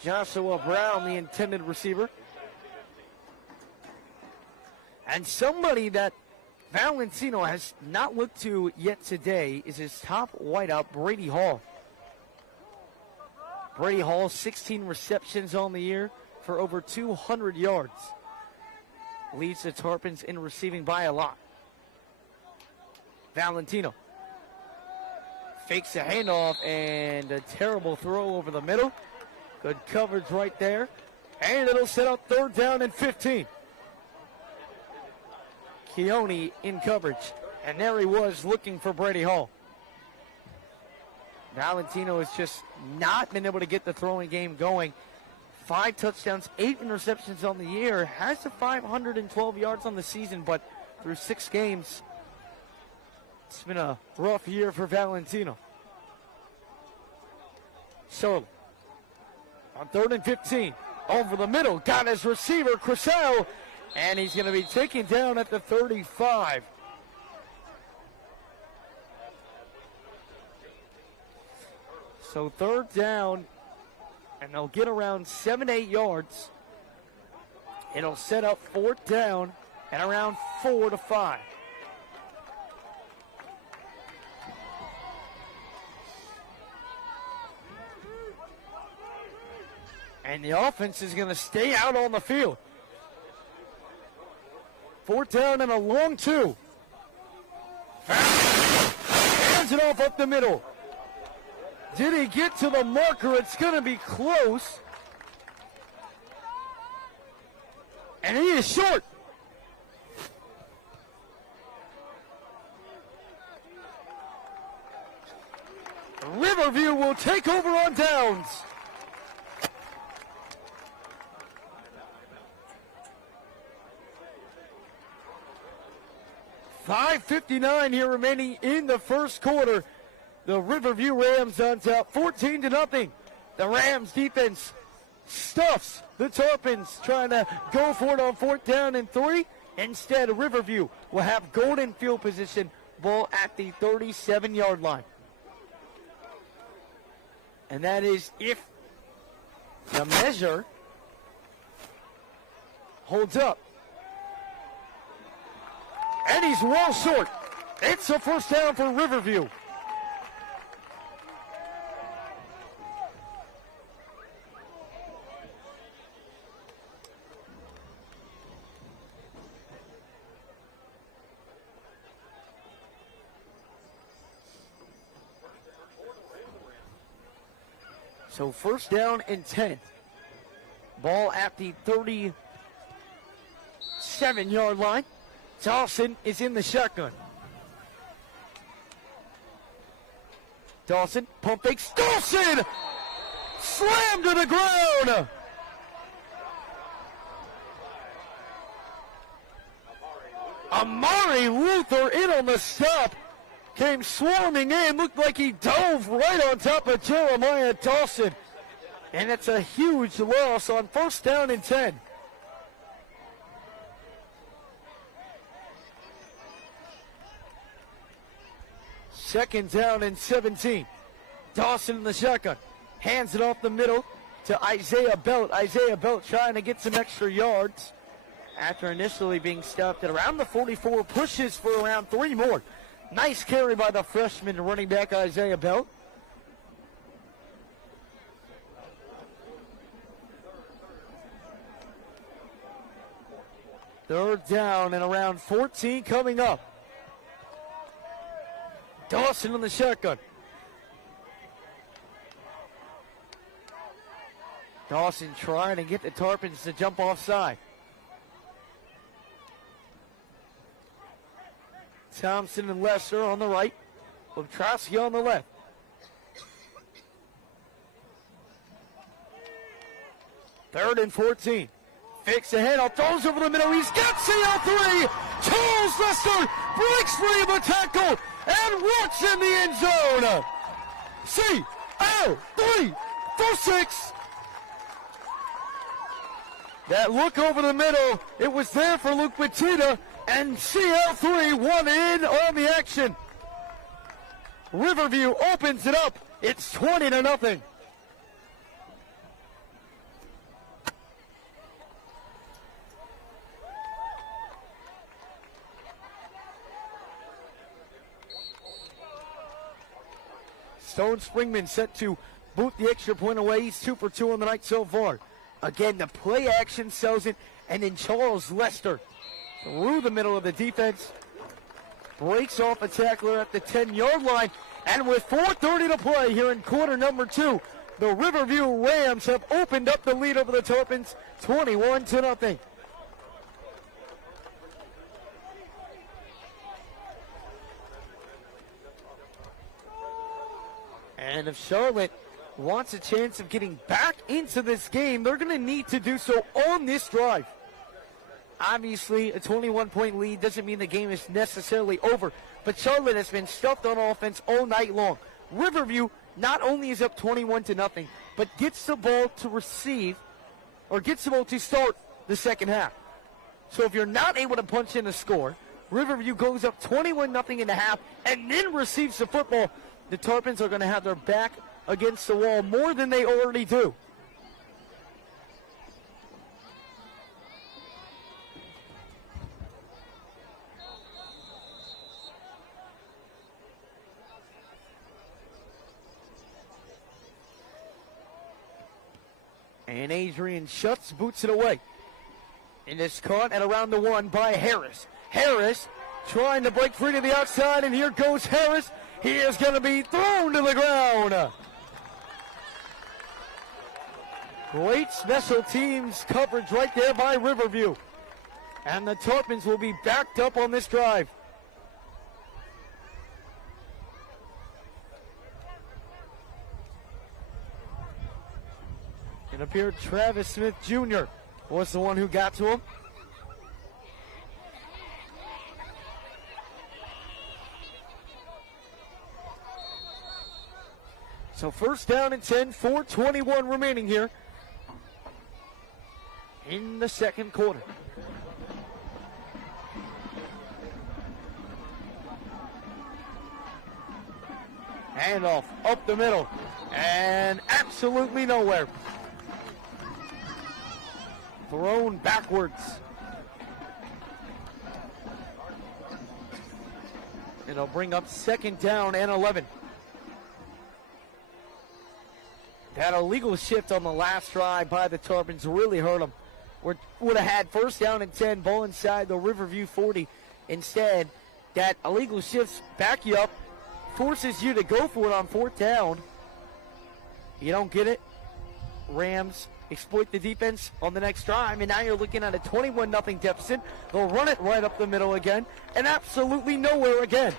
Joshua Brown, the intended receiver. And somebody that Valentino has not looked to yet today is his top wideout, Brady Hall. Brady Hall, 16 receptions on the year for over 200 yards. Leads the Tarpons in receiving by a lot. Valentino fakes a handoff and a terrible throw over the middle. Good coverage right there. And it'll set up third down and 15. Keone in coverage. And there he was looking for Brady Hall. Valentino has just not been able to get the throwing game going. 5 touchdowns, 8 interceptions on the year. Has the 512 yards on the season, but through 6 games, it's been a rough year for Valentino. So, on 3rd and 15, over the middle, got his receiver, Crisell, and he's going to be taken down at the 35. So 3rd down, and they'll get around 7-8 yards. It'll set up 4th down and around 4 to 5. And the offense is going to stay out on the field. 4th down and a long 2. Hands it off up the middle. Did he get to the marker? It's going to be close. And he is short. Riverview will take over on downs. .5:59 here remaining in the first quarter. The Riverview Rams on top, 14-0. The Rams defense stuffs the Tarpons, trying to go for it on 4th down and 3. Instead, Riverview will have golden field position, ball at the 37-yard line. And that is if the measure holds up. And he's well short. It's a first down for Riverview. So 1st down and 10. Ball at the 37-yard line. Dawson is in the shotgun. Dawson, pump fakes. Dawson! Slammed to the ground! Amari Luther in on the stop. Came swarming in, looked like he dove right on top of Jeremiah Dawson. And it's a huge loss on 1st down and 10. Second down and 17. Dawson in the shotgun. Hands it off the middle to Isaiah Belt. Isaiah Belt trying to get some extra yards after initially being stopped at around the 44. Pushes for around 3 more. Nice carry by the freshman running back Isaiah Belt. Third down and around 14 coming up. Dawson in the shotgun. Dawson trying to get the Tarpons to jump offside. Thompson and Lester on the right. Wojtrowski on the left. Third and 14. Fakes ahead. Throws over the middle. He's got CL3. Charles Lester breaks free of a tackle and walks in the end zone. CL3 for 6. That look over the middle, it was there for Luke Batista, and CL3 won in on the action. Riverview opens it up. It's 20-0. Stone Springman set to boot the extra point away. He's 2 for 2 on the night so far. Again, the play action sells it, and then Charles Lester through the middle of the defense breaks off a tackler at the 10-yard line, and with 4:30 to play here in quarter number 2, the Riverview Rams have opened up the lead over the Tarpons, 21-0. And if Charlotte wants a chance of getting back into this game, they're going to need to do so on this drive. Obviously, a 21-point lead doesn't mean the game is necessarily over, but Charlotte has been stuffed on offense all night long. Riverview not only is up 21-0, but gets the ball to receive, or gets the ball to start the second half. So if you're not able to punch in a score, Riverview goes up 21-0 in the half and then receives the football. The Tarpons are going to have their back against the wall more than they already do. And Adrian Schutz boots it away. And it's caught at around the 1 by Harris. Harris trying to break free to the outside, and here goes Harris. He is going to be thrown to the ground. Great special teams coverage right there by Riverview. And the Tarpons will be backed up on this drive. It appeared Travis Smith Jr. was the one who got to him. So first down and 10, 4:21 remaining here in the second quarter. Handoff up the middle and absolutely nowhere. Thrown backwards. It'll bring up second down and 11. That illegal shift on the last drive by the Tarpons really hurt them. Would have had first down and 10, ball inside the Riverview 40. Instead, that illegal shift back you up, forces you to go for it on fourth down. You don't get it. Rams exploit the defense on the next drive, and now you're looking at a 21-0 deficit. They'll run it right up the middle again, and absolutely nowhere again.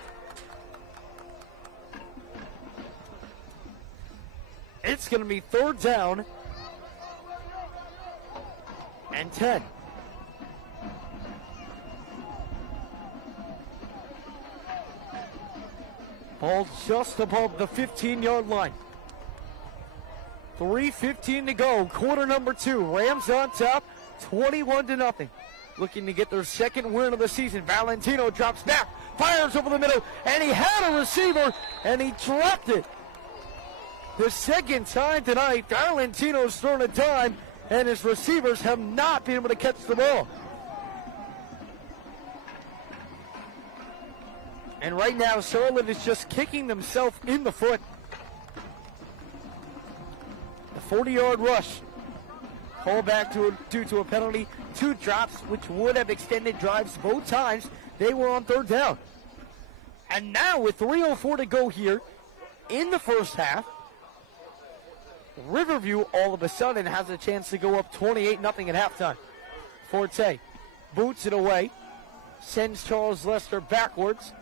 It's going to be third down and 10. Ball just above the 15-yard line. 3:15 to go, quarter number 2. Rams on top, 21-0. Looking to get their second win of the season. Valentino drops back, fires over the middle, and he had a receiver, and he dropped it. The second time tonight, Valentino's thrown a dime, and his receivers have not been able to catch the ball. And right now, Charlotte is just kicking themselves in the foot. The 40-yard rush. Call back due to a penalty. 2 drops, which would have extended drives both times. They were on third down. And now with 3:04 to go here in the first half, Riverview all of a sudden has a chance to go up 28-0 at halftime. Forte boots it away, sends Charles Lester backwards,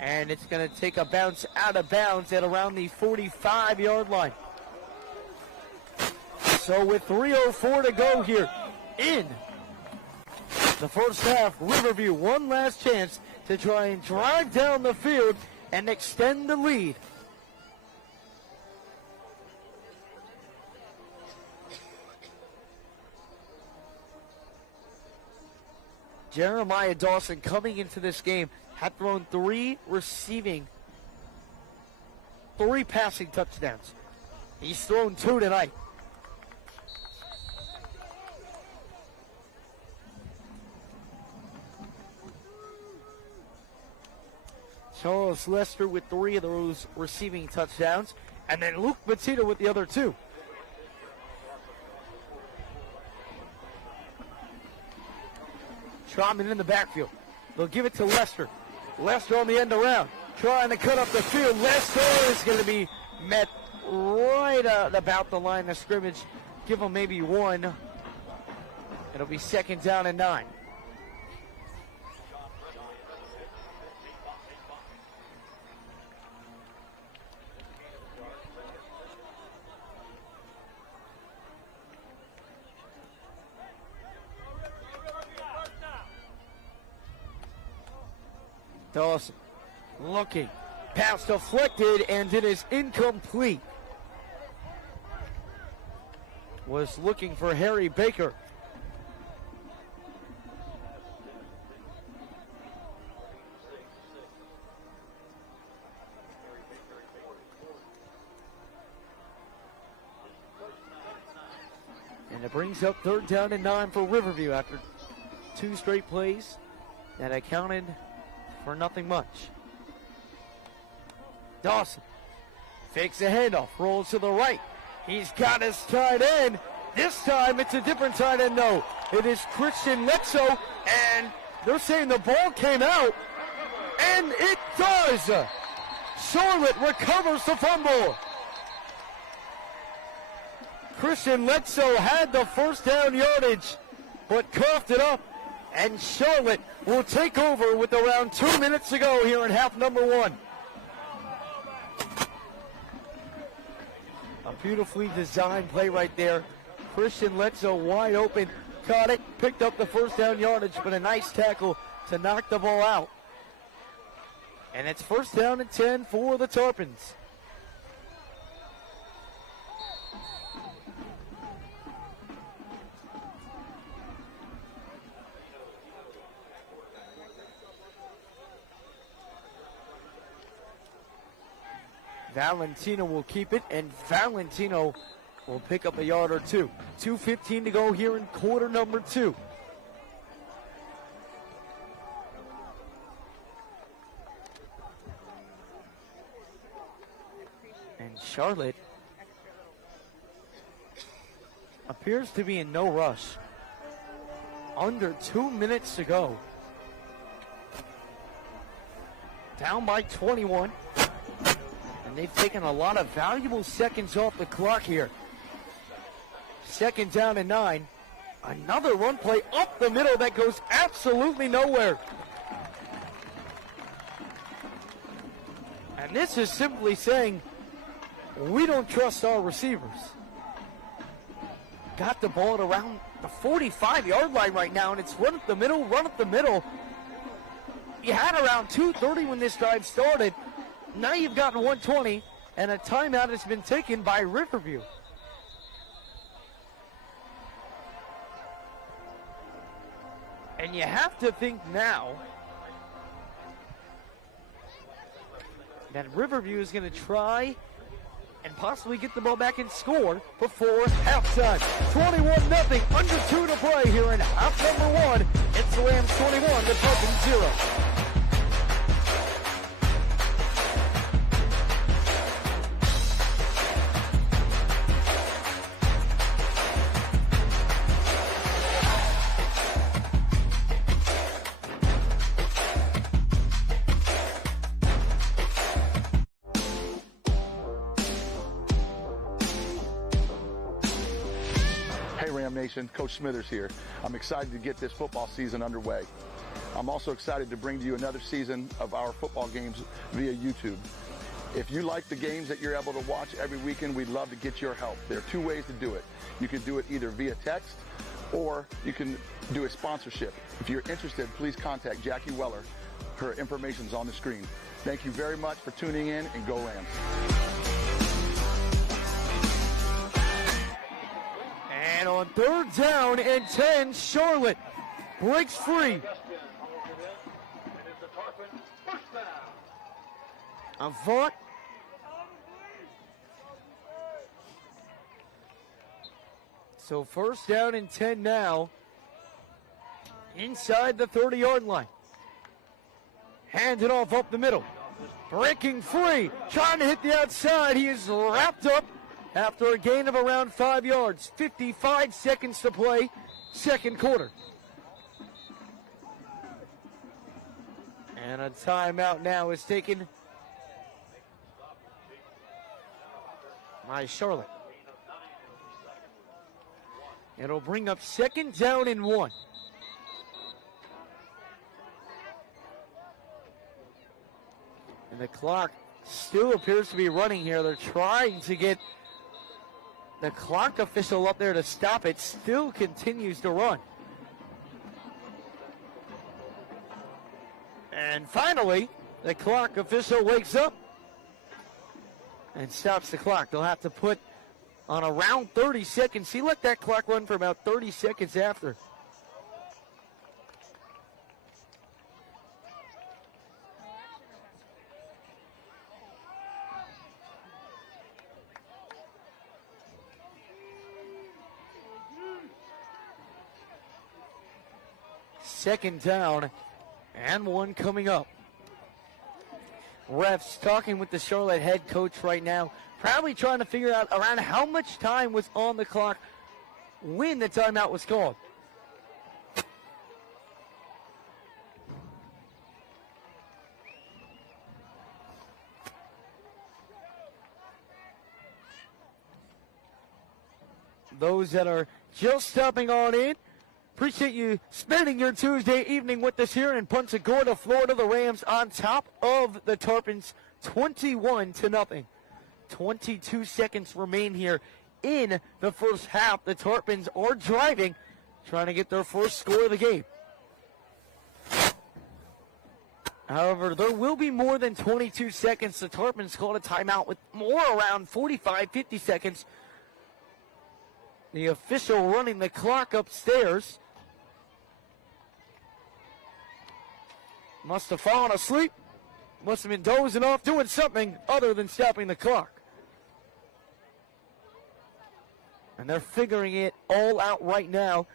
and it's going to take a bounce out of bounds at around the 45-yard line. So with 3:04 to go here in the first half, Riverview one last chance to try and drive down the field and extend the lead. Jeremiah Dawson coming into this game had thrown 3 passing touchdowns. He's thrown 2 tonight. Charles Lester with 3 of those receiving touchdowns, and then Luke Batista with the other 2. Trotman in the backfield. They'll give it to Lester. Lester on the end around, trying to cut up the field. Lester is going to be met right about the line of scrimmage. Give him maybe 1. It'll be 2nd down and 9. Dawson looking, pass deflected, and it is incomplete. Was looking for Harry Baker. And it brings up 3rd down and 9 for Riverview after 2 straight plays that accounted for nothing much. Dawson fakes a handoff, rolls to the right. He's got his tight end. This time it's a different tight end. No, it is Christian Letso, and they're saying the ball came out, and it does. Charlotte recovers the fumble. Christian Letso had the 1st down yardage, but coughed it up. And Charlotte will take over with around 2 minutes to go here in half number 1. A beautifully designed play right there. Christian Letso wide open, caught it, picked up the 1st down yardage, but a nice tackle to knock the ball out. And it's 1st down and 10 for the Tarpons. Valentino will keep it, and Valentino will pick up a yard or 2. 2:15 to go here in quarter number 2. And Charlotte appears to be in no rush. Under 2 minutes to go. Down by 21. And they've taken a lot of valuable seconds off the clock here. 2nd down and 9. Another run play up the middle that goes absolutely nowhere. And this is simply saying, we don't trust our receivers. Got the ball at around the 45-yard line right now, and it's run up the middle. You had around 2:30 when this drive started. Now you've gotten 120, and a timeout has been taken by Riverview. And you have to think now that Riverview is going to try and possibly get the ball back and score before halftime. 21-0, under 2 to play here in half number 1. It's the Rams 21, the Tarpons 0. Nation, Coach Smithers here. I'm excited to get this football season underway. I'm also excited to bring to you another season of our football games via YouTube. If you like the games that you're able to watch every weekend, we'd love to get your help. There are 2 ways to do it. You can do it either via text or you can do a sponsorship. If you're interested, please contact Jackie Weller. Her information's on the screen. Thank you very much for tuning in, and go Rams. And on 3rd down and 10, Charlotte breaks free. Augustine holds it in, and it's a Tarpon first down. Avant. So first down and 10 now. Inside the 30-yard line. Hand it off up the middle. Breaking free. Trying to hit the outside. He is wrapped up after a gain of around 5 yards. 55 seconds to play. Second quarter. And a timeout now is taken by Charlotte. It'll bring up second down and 1. And the clock still appears to be running here. They're trying to get the clock official up there to stop it. Still continues to run. And finally, the clock official wakes up and stops the clock. They'll have to put on around 30 seconds. He let that clock run for about 30 seconds after. Second down and 1 coming up. Refs talking with the Charlotte head coach right now, probably trying to figure out around how much time was on the clock when the timeout was called. Those that are just stopping on in, appreciate you spending your Tuesday evening with us here in Punta Gorda, Florida. The Rams on top of the Tarpons 21-0. 22 seconds remain here in the first half. The Tarpons are driving, trying to get their first score of the game. However, there will be more than 22 seconds. The Tarpons called a timeout with more around 45, 50 seconds. The official running the clock upstairs must have fallen asleep. Must have been dozing off, doing something other than stopping the clock. And they're figuring it all out right now.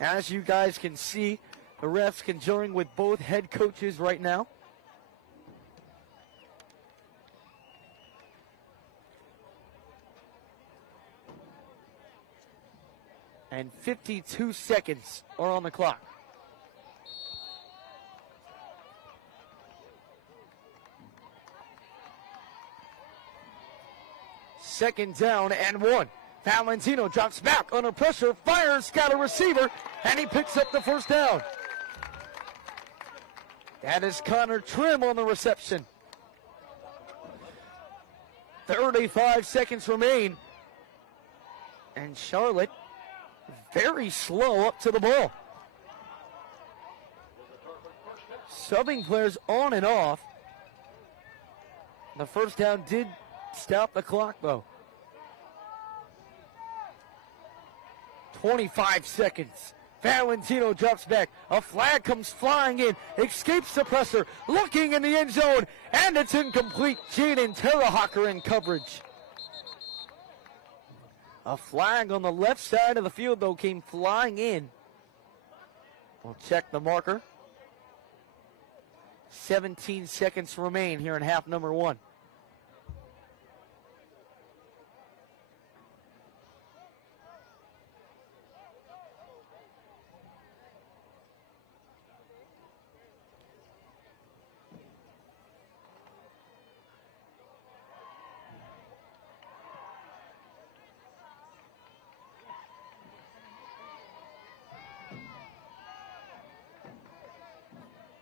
As you guys can see, the refs conferring with both head coaches right now. And 52 seconds are on the clock. Second down and 1. Valentino drops back under pressure, fires, got a receiver, and he picks up the first down. That is Connor Trim on the reception. 35 seconds remain. And Charlotte very slow up to the ball. Subbing players on and off. The first down did stop the clock, though. 25 seconds. Valentino drops back. A flag comes flying in. Escapes the pressure. Looking in the end zone. And it's incomplete. Jaden Terrahawker in coverage. A flag on the left side of the field, though, came flying in. We'll check the marker. 17 seconds remain here in half number 1.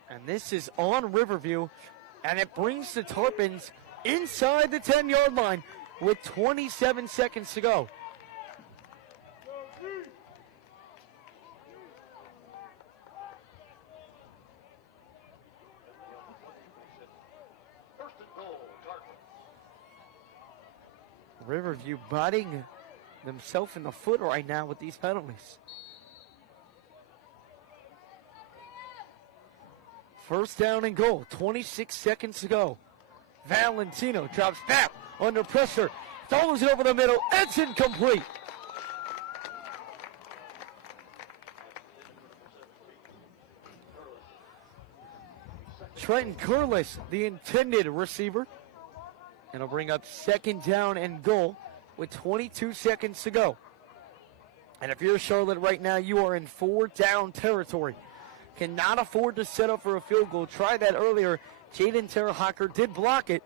And this is on Riverview, and it brings the Tarpons inside the 10-yard line with 27 seconds to go. Riverview biting themselves in the foot right now with these penalties. First down and goal, 26 seconds to go. Valentino drops back under pressure, throws it over the middle. It's incomplete. Trenton Curlis, the intended receiver. It'll bring up second down and goal with 22 seconds to go. And if you're Charlotte right now, you are in 4-down territory. Cannot afford to set up for a field goal. Tried that earlier. Jaden Terrahocker did block it.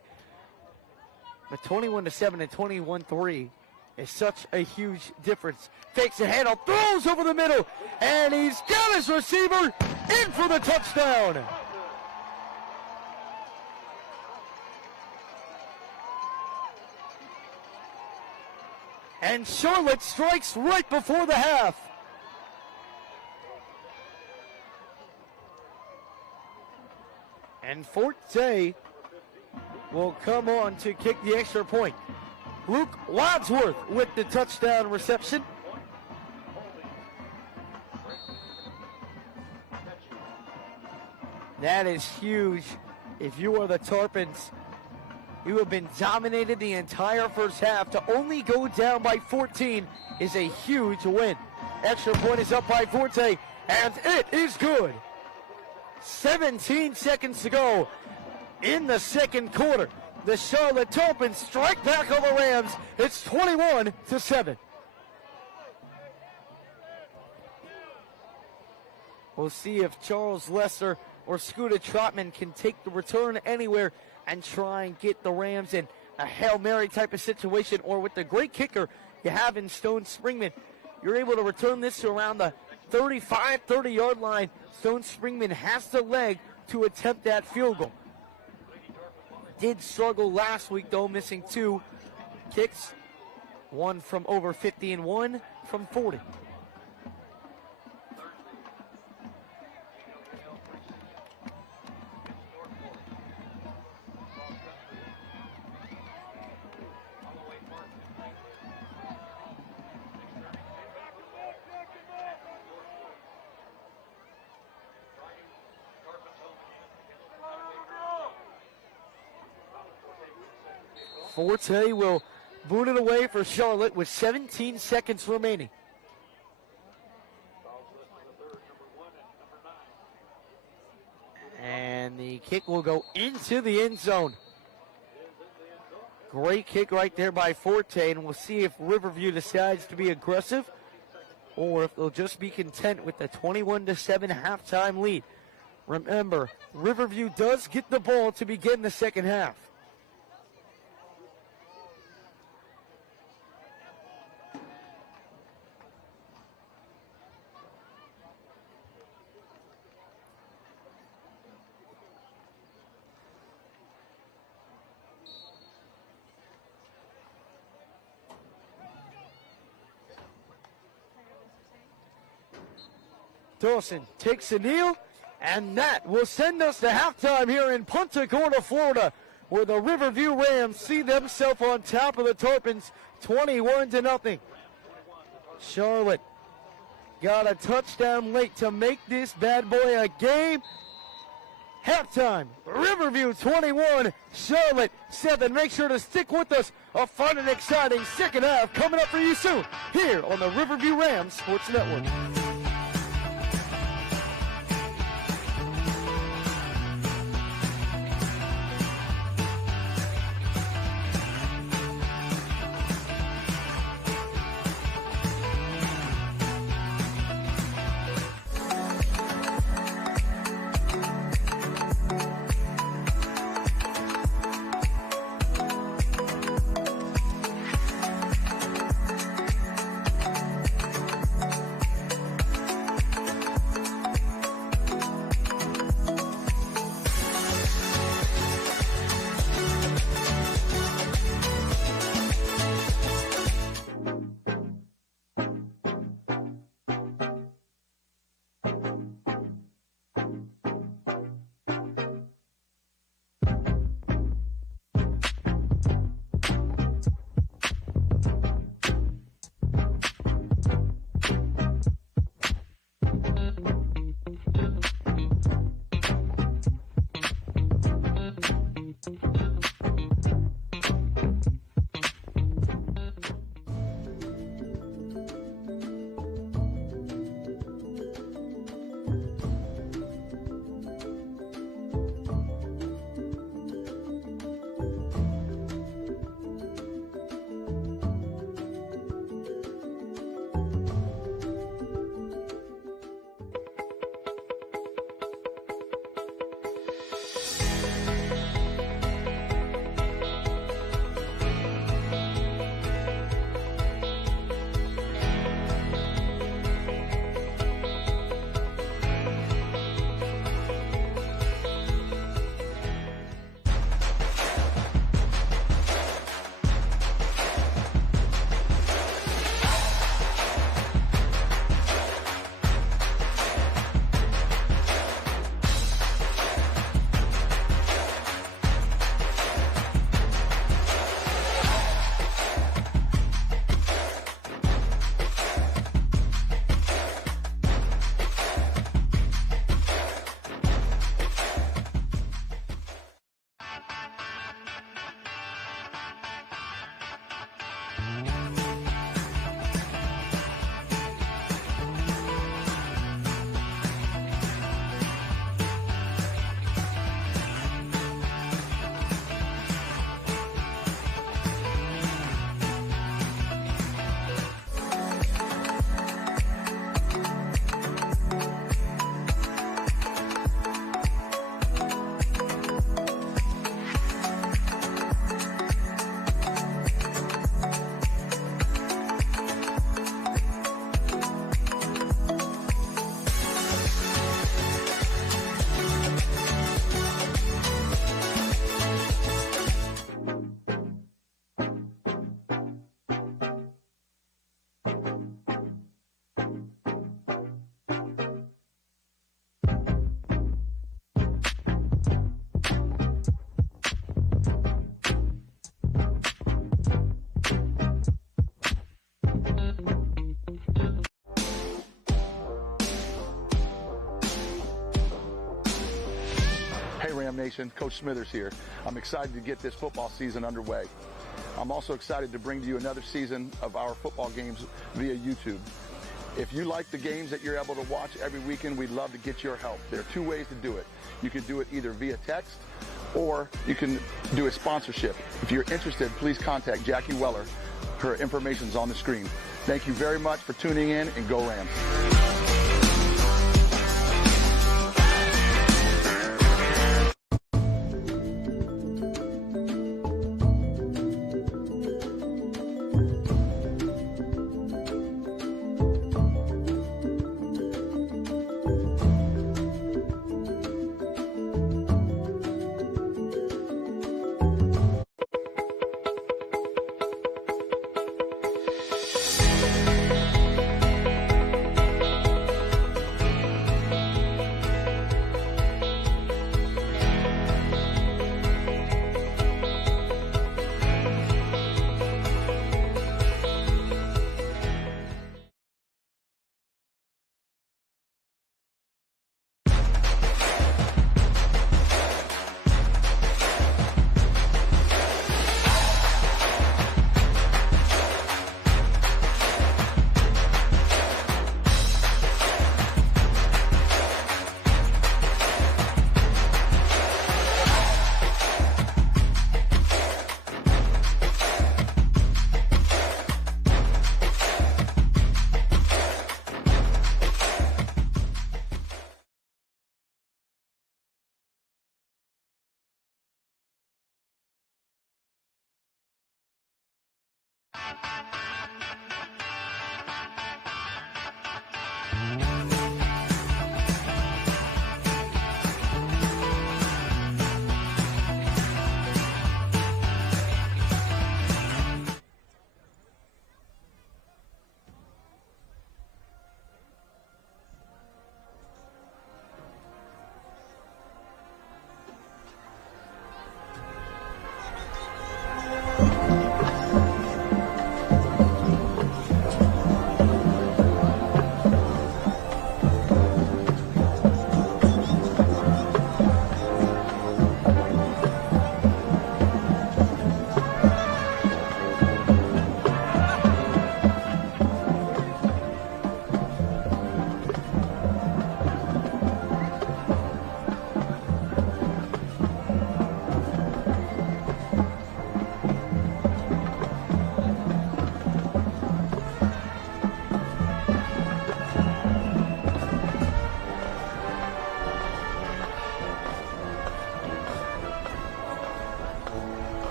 But 21-7 and 21-3 is such a huge difference. Fakes the handle, throws over the middle, and he's got his receiver in for the touchdown. And Charlotte strikes right before the half. And Forte will come on to kick the extra point. Luke Wadsworth with the touchdown reception. That is huge. If you are the Tarpons, you have been dominated the entire first half. To only go down by 14 is a huge win. Extra point is up by Forte, and it is good. 17 seconds to go in the second quarter. The Charlotte Tarpons strike back on the Rams. It's 21-7. We'll see if Charles Lester or Scooter Trotman can take the return anywhere and try and get the Rams in a Hail Mary type of situation, or with the great kicker you have in Stone Springman, you're able to return this to around the 35, 30-yard line. Stone Springman has the leg to attempt that field goal. Did struggle last week, though, missing 2 kicks, one from over 50 and one from 40. Forte will boot it away for Charlotte with 17 seconds remaining. And the kick will go into the end zone. Great kick right there by Forte, and we'll see if Riverview decides to be aggressive or if they'll just be content with the 21-7 halftime lead. Remember, Riverview does get the ball to begin the second half. Dawson takes a kneel, and that will send us to halftime here in Punta Gorda, Florida, where the Riverview Rams see themselves on top of the Tarpons, 21-0. Charlotte got a touchdown late to make this bad boy a game. Halftime, Riverview 21, Charlotte 7. Make sure to stick with us. A fun and exciting second half coming up for you soon here on the Riverview Rams Sports Network. Ram Nation, Coach Smithers here. I'm excited to get this football season underway. I'm also excited to bring to you another season of our football games via YouTube. If you like the games that you're able to watch every weekend, we'd love to get your help. There are two ways to do it. You can do it either via text or you can do a sponsorship. If you're interested, please contact Jackie Weller. Her information is on the screen. Thank you very much for tuning in, and go Rams.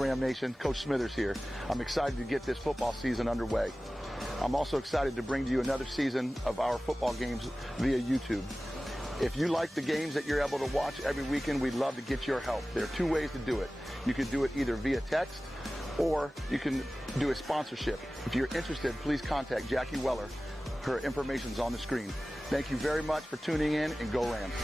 Ram Nation, Coach Smithers here. I'm excited to get this football season underway. I'm also excited to bring to you another season of our football games via YouTube. If you like the games that you're able to watch every weekend, we'd love to get your help. There are two ways to do it. You can do it either via text or you can do a sponsorship. If you're interested, please contact Jackie Weller. Her information's on the screen. Thank you very much for tuning in, and go Rams.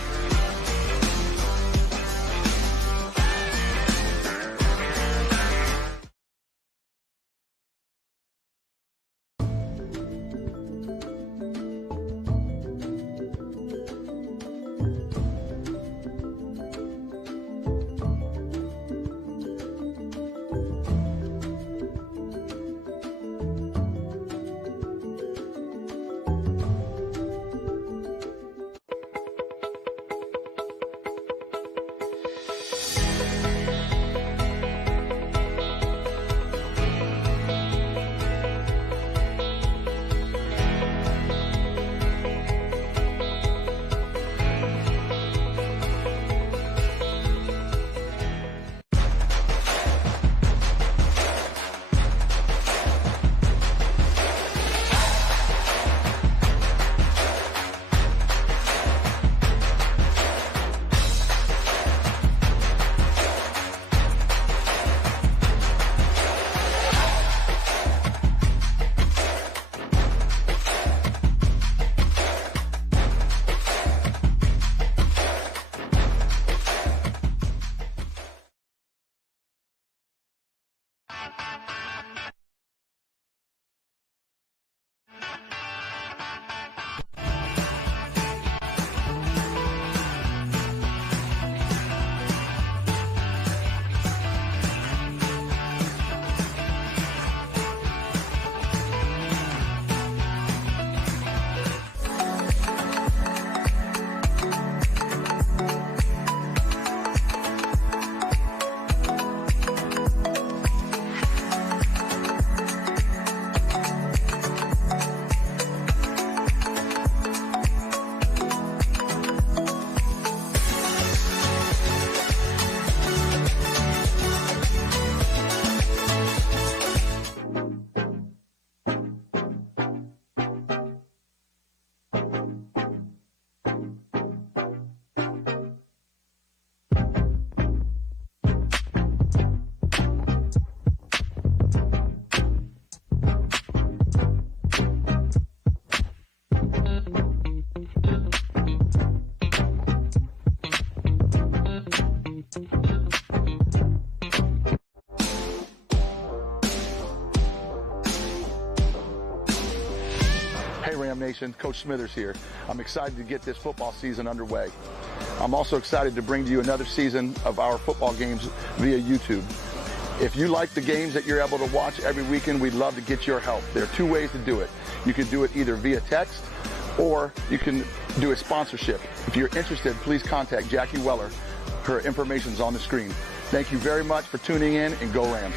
Ram Nation, Coach Smithers here. I'm excited to get this football season underway. I'm also excited to bring to you another season of our football games via YouTube. If you like the games that you're able to watch every weekend, we'd love to get your help. There are two ways to do it. You can do it either via text or you can do a sponsorship. If you're interested, please contact Jackie Weller. Her information's on the screen. Thank you very much for tuning in, and go Rams.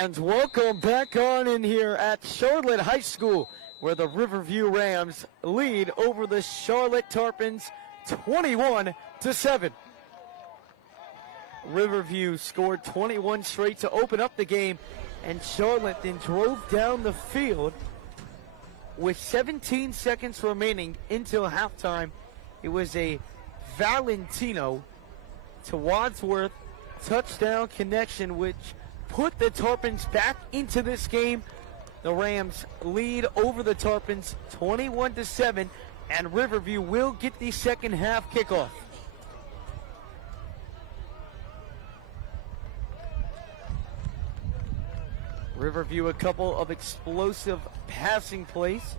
And welcome back on in here at Charlotte High School, where the Riverview Rams lead over the Charlotte Tarpons 21-7. Riverview scored 21 straight to open up the game, and Charlotte then drove down the field with 17 seconds remaining until halftime. It was a Valentino to Wadsworth touchdown connection, which put the Tarpons back into this game. The Rams lead over the Tarpons 21-7, and Riverview will get the second half kickoff. Riverview, a couple of explosive passing plays.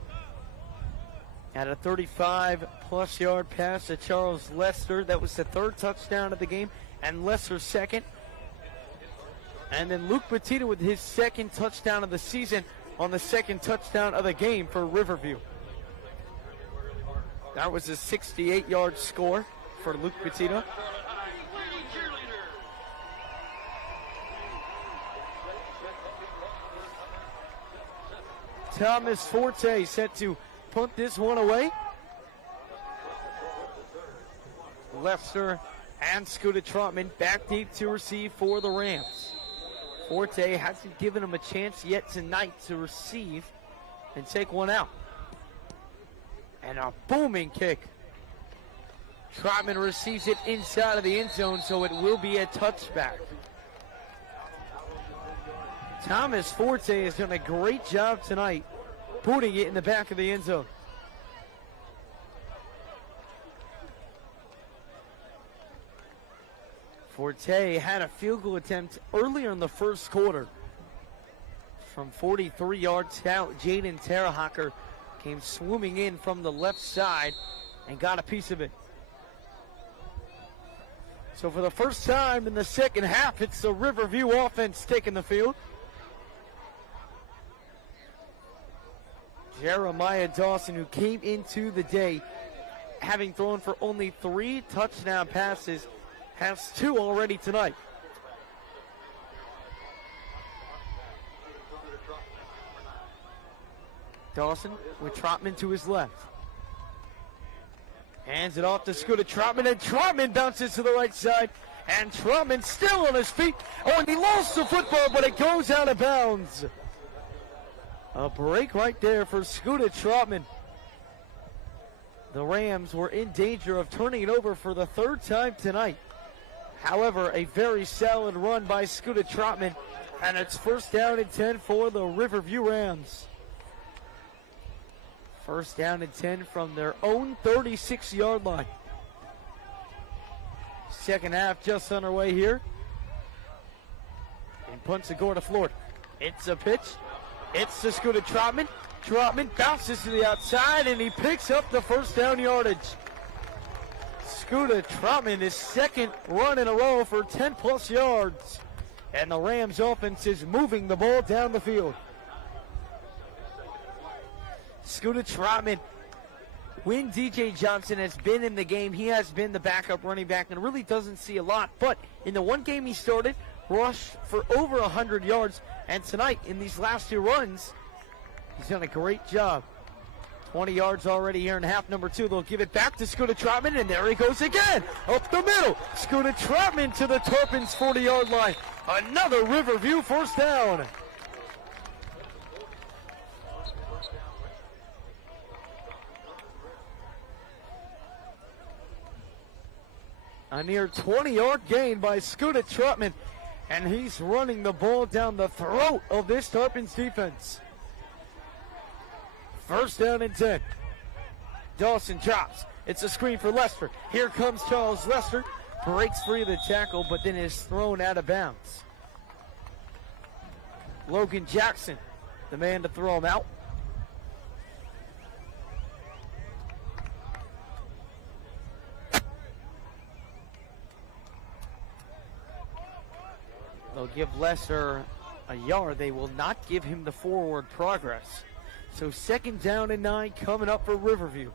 Had a 35-plus yard pass to Charles Lester. That was the third touchdown of the game, and Lester's second. And then Luke Petito with his second touchdown of the season on the second touchdown of the game for Riverview. That was a 68-yard score for Luke Petito. Thomas Forte set to punt this one away. Lester and Scooter Trotman back deep to receive for the Rams. Forte hasn't given him a chance yet tonight to receive and take one out. And a booming kick. Trotman receives it inside of the end zone, so it will be a touchback. Thomas Forte has done a great job tonight putting it in the back of the end zone. Forte had a field goal attempt earlier in the first quarter. From 43 yards out, Jaden Terrahocker came swooping in from the left side and got a piece of it. So for the first time in the second half, it's the Riverview offense taking the field. Jeremiah Dawson, who came into the day having thrown for only 3 touchdown passes, has 2 already tonight. Dawson with Trotman to his left. Hands it off to Scooter Trotman, and Trotman bounces to the right side. And Trotman still on his feet. Oh, and he lost the football, but it goes out of bounds. A break right there for Scooter Trotman. The Rams were in danger of turning it over for the 3rd time tonight. However, a very solid run by Scooter Trotman, and it's 1st down and 10 for the Riverview Rams. 1st down and 10 from their own 36-yard line. Second half just underway here in Punta, Gorda, Florida. It's a pitch. It's to Scooter Trotman. Trotman bounces to the outside, and he picks up the 1st down yardage. Scooter Trotman, his 2nd run in a row for 10-plus yards. And the Rams offense is moving the ball down the field. Scooter Trotman, when DJ Johnson has been in the game, he has been the backup running back and really doesn't see a lot. But in the one game he started, rushed for over 100 yards. And tonight, in these last 2 runs, he's done a great job. 20 yards already here in half number 2. They'll give it back to Scooter Trotman, and there he goes again. Up the middle. Scooter Trotman to the Tarpons 40-yard line. Another Riverview 1st down. A near 20-yard gain by Scooter Trotman, and he's running the ball down the throat of this Tarpons defense. 1st down and 10. Dawson drops. It's a screen for Lester. Here comes Charles Lester. Breaks free of the tackle, but then is thrown out of bounds. Logan Jackson, the man to throw him out. They'll give Lester a yard. They will not give him the forward progress. So 2nd down and 9 coming up for Riverview.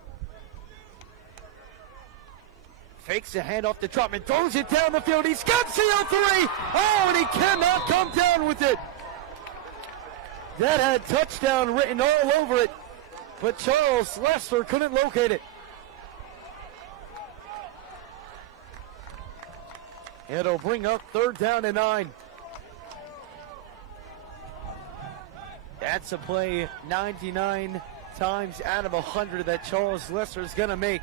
Fakes the handoff to Trotman, throws it down the field. He's got CO3. Oh, and he cannot come down with it. that had touchdown written all over it, but Charles Lester couldn't locate it. It'll bring up 3rd down and 9. That's a play 99 times out of 100 that Charles Lester is going to make.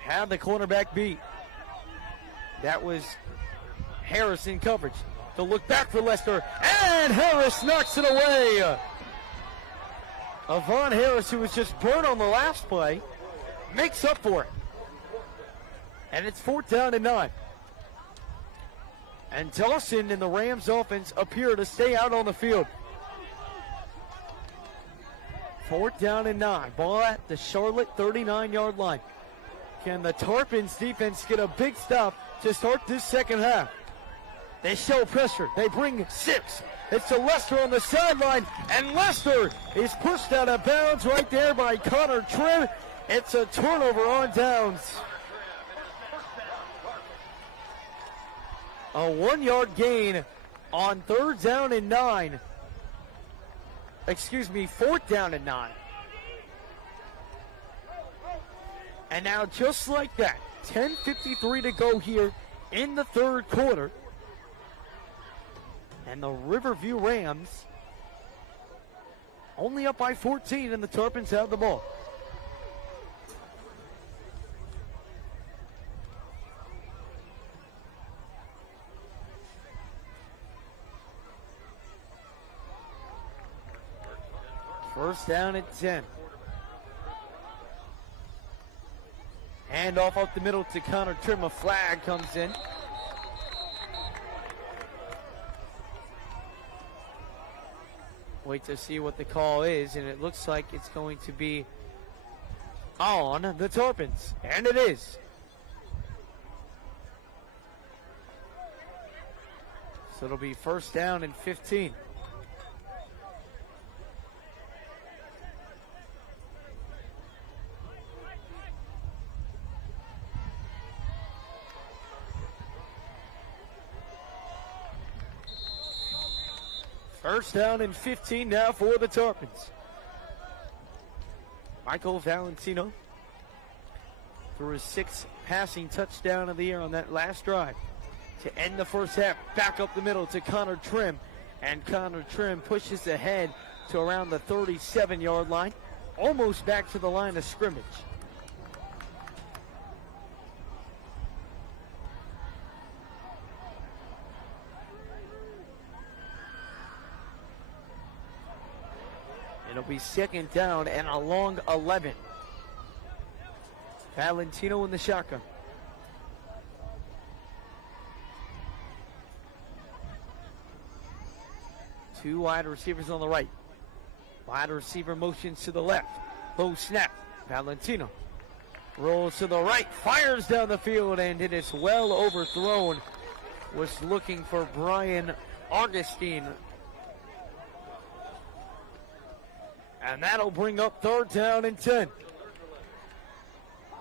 Had the cornerback beat. That was Harris in coverage. To look back for Lester, and Harris knocks it away. Avon Harris, who was just burned on the last play, makes up for it. And it's 4th down and 9. And Dawson and the Rams offense appear to stay out on the field. 4th down and 9. Ball at the Charlotte 39-yard line. Can the Tarpons defense get a big stop to start this second half? They show pressure. They bring 6. It's to Lester on the sideline, and Lester is pushed out of bounds right there by Connor Trim. It's a turnover on downs. A 1-yard gain on 3rd down and 9. 4th down and 9. And now just like that, 10:53 to go here in the 3rd quarter. And the Riverview Rams only up by 14, and the Tarpons have the ball. First down at 10. Hand off up the middle to Connor Trim. A flag comes in. Wait to see what the call is, and it looks like it's going to be on the Tarpons, and it is. So it'll be 1st down and 15. First down and 15 now for the Tarpons. Michael Valentino threw his 6th passing touchdown of the year on that last drive to end the first half. Back up the middle to Connor Trim, and Connor Trim pushes ahead to around the 37-yard line, almost back to the line of scrimmage. It'll be 2nd down and a long 11. Valentino in the shotgun. Two wide receivers on the right. Wide receiver motions to the left. Low snap. Valentino rolls to the right, fires down the field, and it is well overthrown. Was looking for Brian Augustine. And that'll bring up 3rd down and 10.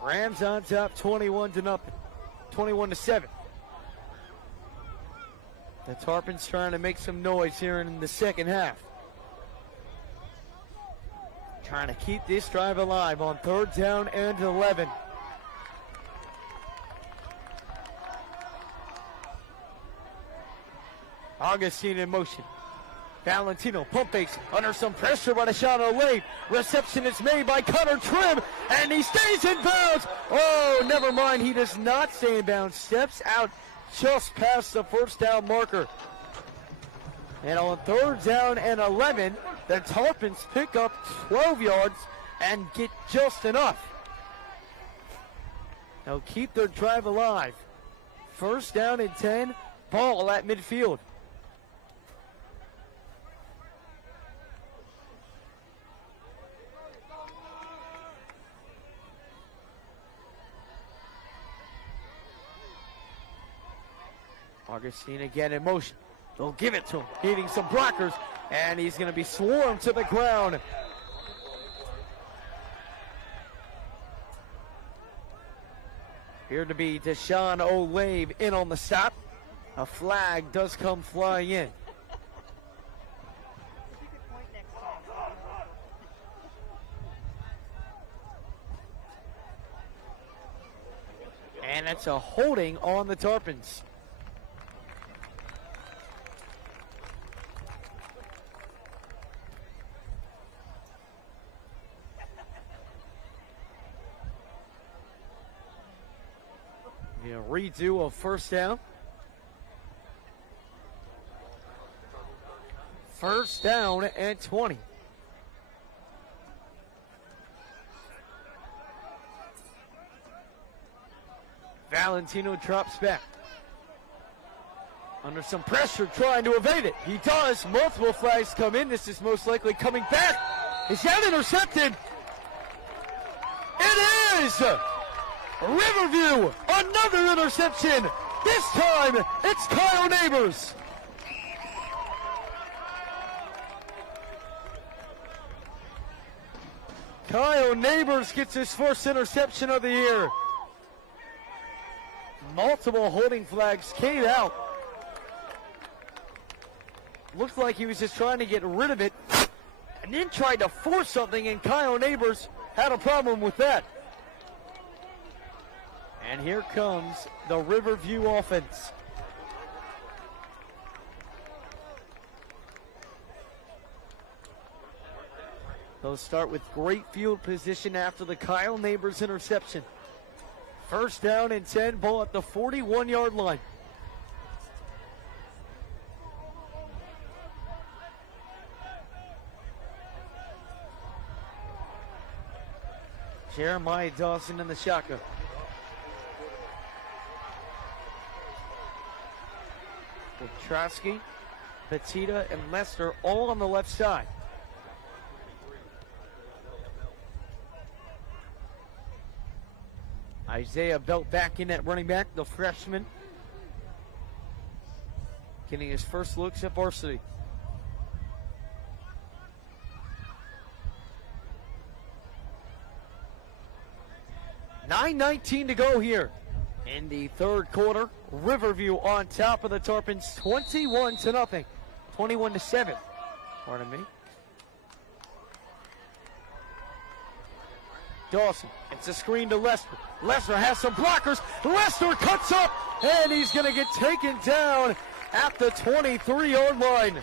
Rams on top 21-0. 21-7. The Tarpons trying to make some noise here in the second half. Trying to keep this drive alive on 3rd down and 11. Augustine in motion. Valentino pump fakes under some pressure by the shot on late. Reception is made by Connor Trim, and he stays in bounds. Oh, never mind. He does not stay in bounds. Steps out just past the 1st down marker. And on 3rd down and 11, the Tarpons pick up 12 yards and get just enough. They'll keep their drive alive. 1st down and 10, ball at midfield. Augustine again in motion. They'll give it to him, needing some blockers, and he's going to be swarmed to the ground. Here to be Deshaun Olave in on the stop. A flag does come flying in. That's a holding on the Tarpons. Yeah, redo of first down. First down and 20. Valentino drops back. Under some pressure, trying to evade it. He does. Multiple flags come in. This is most likely coming back. Is that intercepted? It is! Riverview, another interception. This time, it's Kyle Neighbors. Kyle Neighbors gets his first interception of the year. Multiple holding flags came out. Looked like he was just trying to get rid of it and then tried to force something, and Kyle Neighbors had a problem with that. And here comes the Riverview offense. They'll start with great field position after the Kyle Neighbors interception. First down and 10, ball at the 41-yard line. Jeremiah Dawson in the shotgun. With Trotsky, Petita, and Lester all on the left side. Isaiah Belt back in at running back, the freshman. Getting his first looks at varsity. $9:19 to go here in the third quarter. Riverview on top of the Tarpons, 21-0, 21-7. Pardon me. Dawson, it's a screen to Lester. Lester has some blockers. Lester cuts up, and he's going to get taken down at the 23-yard line.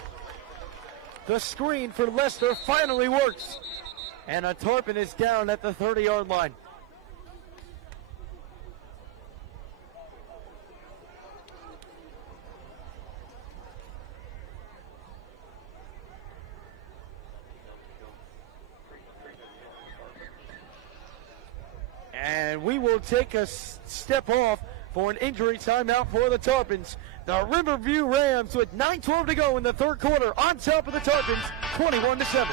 The screen for Lester finally works, and a Tarpon is down at the 30-yard line. And we will take a step off for an injury timeout for the Tarpons. The Riverview Rams with 9:12 to go in the third quarter on top of the Tarpons, 21-7.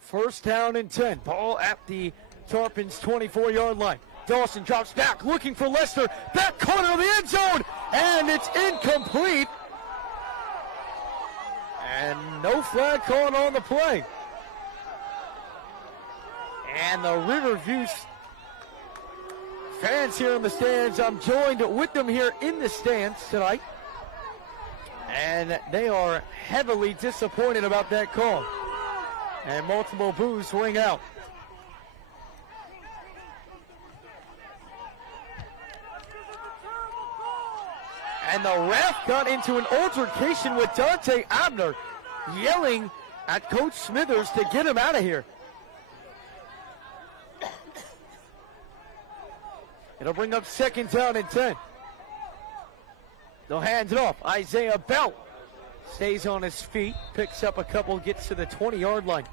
First down and 10. Ball at the Tarpons 24-yard line. Dawson drops back, looking for Lester. Back corner of the end zone, and it's incomplete. And no flag called on the play. And the Riverview fans here in the stands, I'm joined with them here in the stands tonight. And they are heavily disappointed about that call. And multiple boos ring out. And the ref got into an altercation with Dante Abner, yelling at Coach Smithers to get him out of here. It'll bring up 2nd down and 10. They'll hand it off. Isaiah Belt stays on his feet, picks up a couple, gets to the 20-yard line.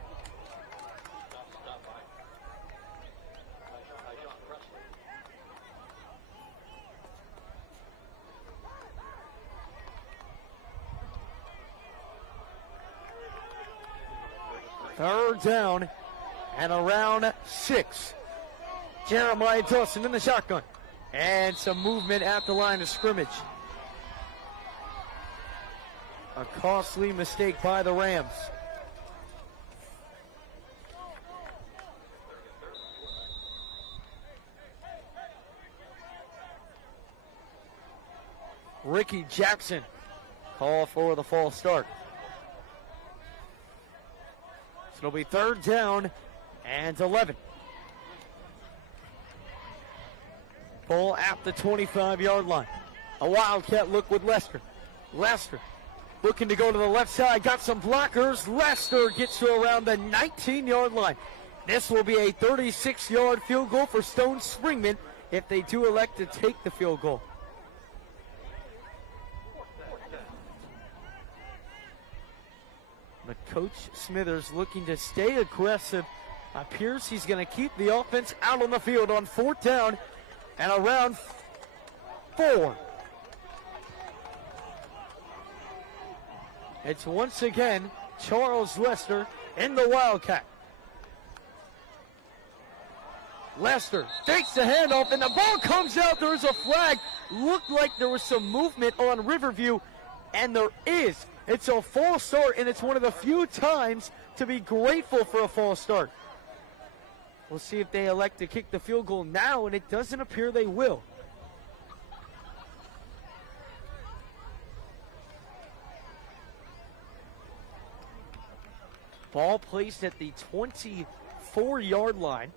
Third down and around 6. Jeremiah Dawson in the shotgun. And some movement at the line of scrimmage. A costly mistake by the Rams. Ricky Jackson call for the false start. So it'll be 3rd down and 11. Ball at the 25-yard line. A Wildcat look with Lester. Lester looking to go to the left side. Got some blockers. Lester gets to around the 19-yard line. This will be a 36-yard field goal for Stone Springman if they do elect to take the field goal. But Coach Smithers looking to stay aggressive. Appears he's going to keep the offense out on the field on 4th down and around 4. It's once again Charles Lester in the Wildcat. Lester takes the handoff and the ball comes out. There's a flag. Looked like there was some movement on Riverview, and there is. It's a false start, and it's one of the few times to be grateful for a false start. We'll see if they elect to kick the field goal now, and it doesn't appear they will. Ball placed at the 24-yard line.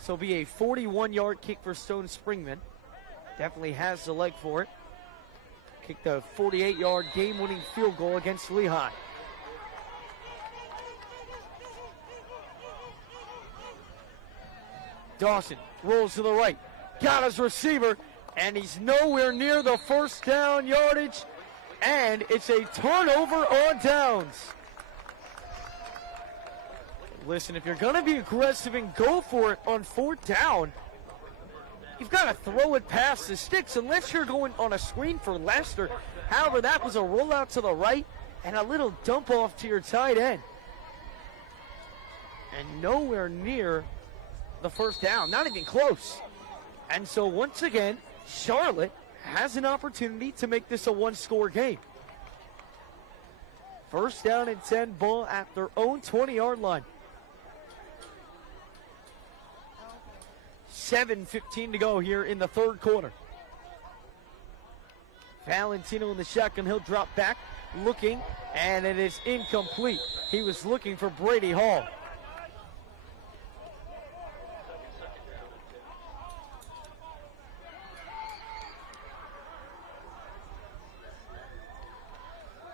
So it'll be a 41-yard kick for Stone Springman. Definitely has the leg for it. Kicked a 48-yard game-winning field goal against Lehigh. Dawson rolls to the right. Got his receiver, and he's nowhere near the 1st down yardage. And it's a turnover on downs. Listen, if you're going to be aggressive and go for it on 4th down, you've got to throw it past the sticks unless you're going on a screen for Lester. However, that was a rollout to the right and a little dump off to your tight end. And nowhere near the 1st down, not even close. And so once again, Charlotte has an opportunity to make this a 1-score game. 1st down and 10, ball at their own 20-yard line. 7:15 to go here in the 3rd quarter. Valentino in the shotgun. He'll drop back, looking, and it is incomplete. He was looking for Brady Hall.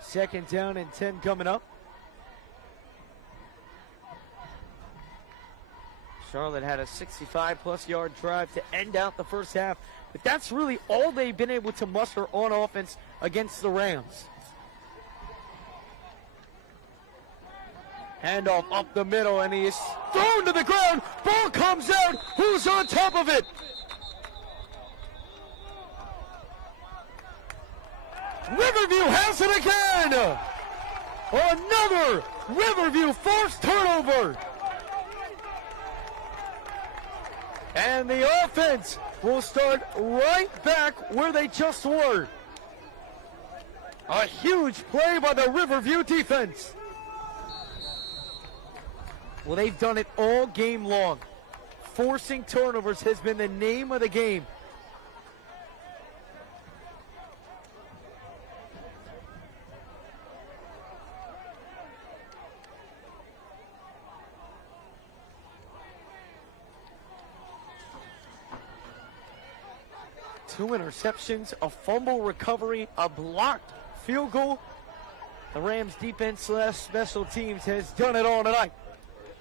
Second down and 10 coming up. Charlotte had a 65-plus yard drive to end out the first half, but that's really all they've been able to muster on offense against the Rams. Handoff up the middle, and he is thrown to the ground. Ball comes out. Who's on top of it? Riverview has it again. Another Riverview forced turnover. And the offense will start right back where they just were. A huge play by the Riverview defense. Well, they've done it all game long. Forcing turnovers has been the name of the game. Two interceptions, a fumble recovery, a blocked field goal. The Rams defense / special teams has done it all tonight.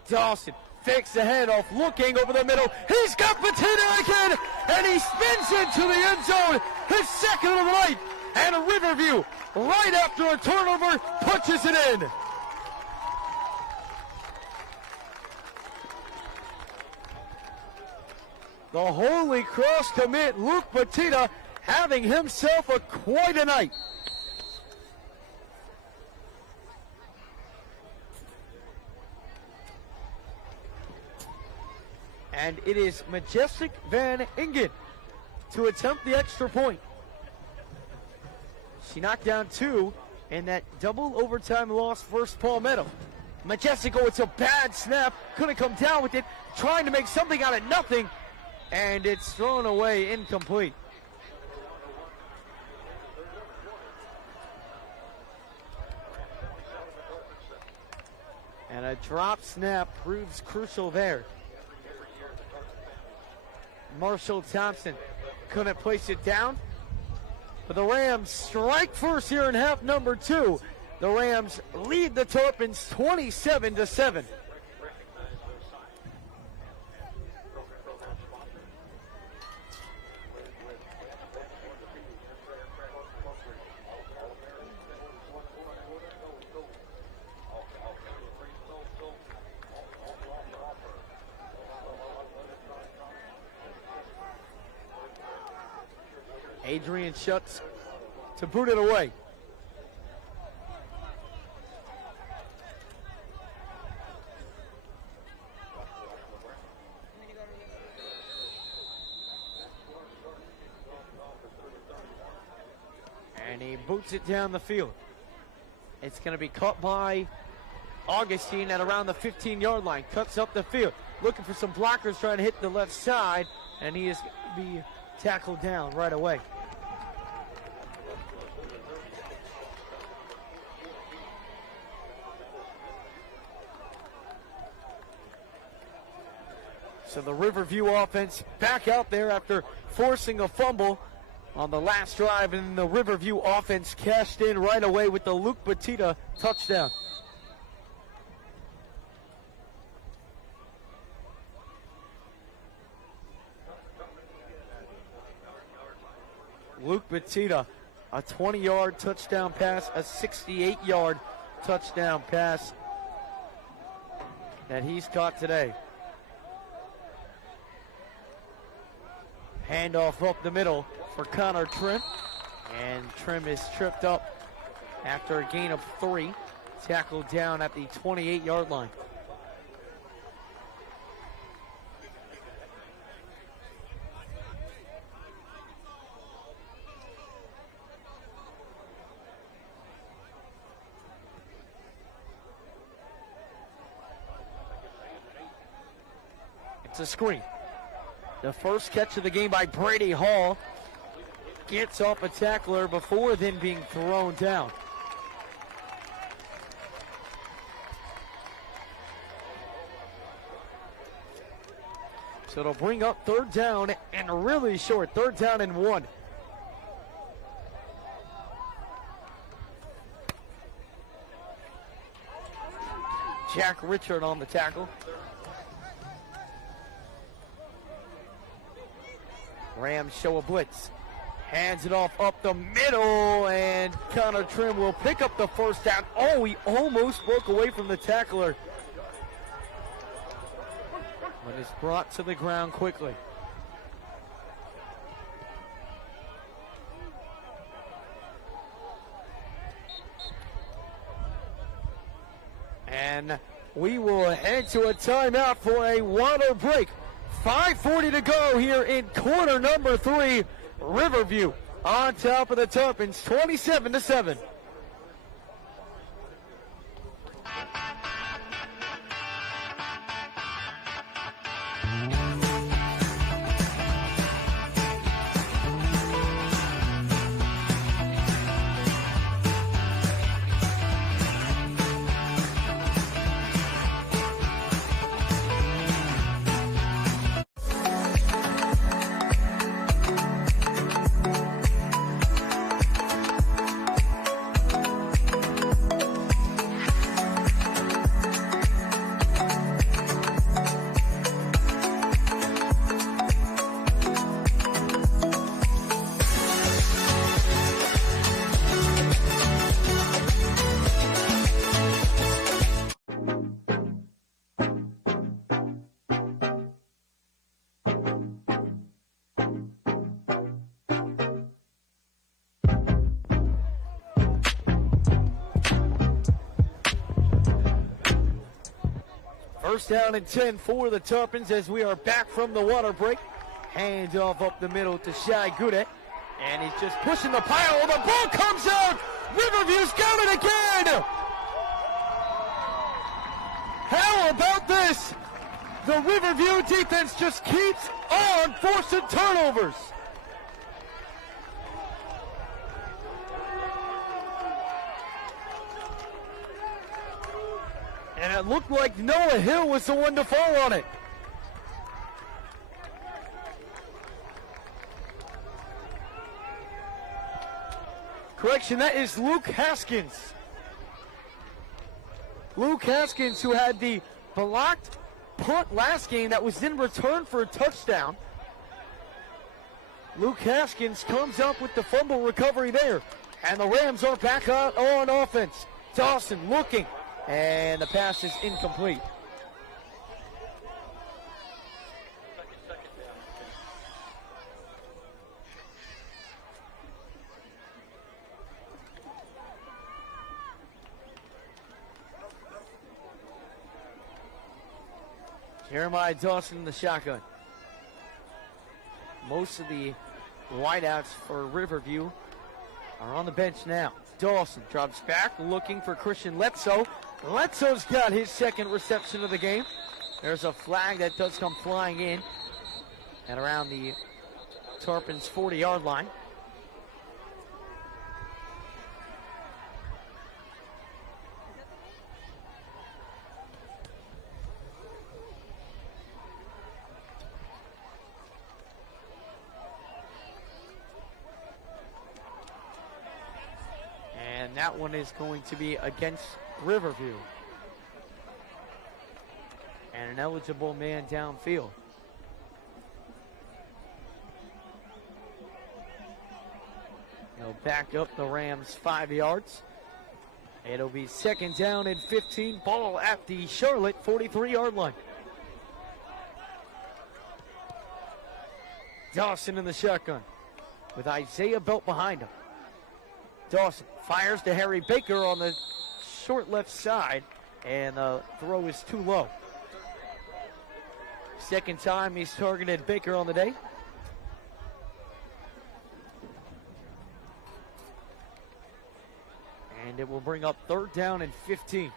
Dawson fakes the handoff, looking over the middle. He's got Patina again, and he spins into the end zone, his second of the night, and Riverview, right after a turnover, punches it in. The Holy Cross commit, Luke Batita, having himself quite a night. And it is Majestic Van Ingen to attempt the extra point. She knocked down 2 in that double overtime loss versus Palmetto. Majestic, oh, it's a bad snap. Couldn't come down with it. Trying to make something out of nothing. And it's thrown away, incomplete. And a drop snap proves crucial there. Marshall Thompson couldn't place it down. But the Rams strike first here in half number 2. The Rams lead the Tarpons 27-7. Adrian Schutz to boot it away. And he boots it down the field. It's going to be caught by Augustine at around the 15-yard line. Cuts up the field. Looking for some blockers trying to hit the left side. And he is going to be tackled down right away. So the Riverview offense back out there after forcing a fumble on the last drive, and the Riverview offense cashed in right away with the Luke Batita touchdown. Luke Batita, a 20-yard touchdown pass, a 68-yard touchdown pass that he's caught today. Handoff up the middle for Connor Trim. And Trim is tripped up after a gain of 3. Tackled down at the 28-yard line. It's a screen. The first catch of the game by Brady Hall. Gets off a tackler before then being thrown down. So it'll bring up 3rd down and really short. 3rd down and 1. Jack Richard on the tackle. Rams show a blitz. Hands it off up the middle, and Connor Trim will pick up the first down. Oh, he almost broke away from the tackler. But is brought to the ground quickly. And we will head to a timeout for a water break. 5:40 to go here in quarter number 3. Riverview on top of the Tarpons, 27-7. First down and 10 for the Tarpons as we are back from the water break. Hands off up the middle to Shai Goudet. And he's just pushing the pile. The ball comes out. Riverview's got it again. How about this? The Riverview defense just keeps on forcing turnovers. And it looked like Noah Hill was the one to fall on it. Correction, that is Luke Haskins. Luke Haskins, who had the blocked punt last game that was in return for a touchdown. Luke Haskins comes up with the fumble recovery there. And the Rams are back out on offense. Dawson looking. And the pass is incomplete. Jeremiah Dawson in the shotgun. Most of the wideouts for Riverview are on the bench now. Dawson drops back, looking for Christian Letzo. Letzo's got his second reception of the game. There's a flag that does come flying in at around the Tarpons 40-yard line. And that one is going to be against Riverview. And an eligible man downfield. They'll back up the Rams 5 yards. It'll be second down and 15. Ball at the Charlotte 43-yard line. Dawson in the shotgun with Isaiah Belt behind him. Dawson fires to Harry Baker on the short left side, and the throw is too low. Second time he's targeted Baker on the day. And it will bring up third down and 15.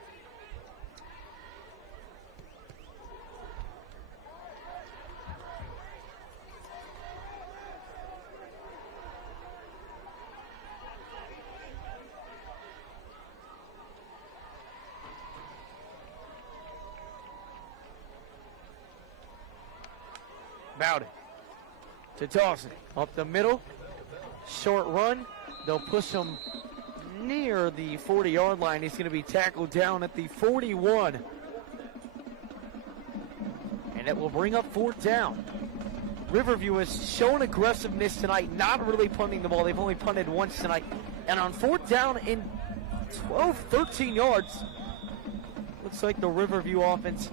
Bowden to Dawson, up the middle, short run. They'll push him near the 40-yard line. He's going to be tackled down at the 41. And it will bring up fourth down. Riverview has shown aggressiveness tonight, not really punting the ball. They've only punted once tonight. And on fourth down in 12, 13 yards, looks like the Riverview offense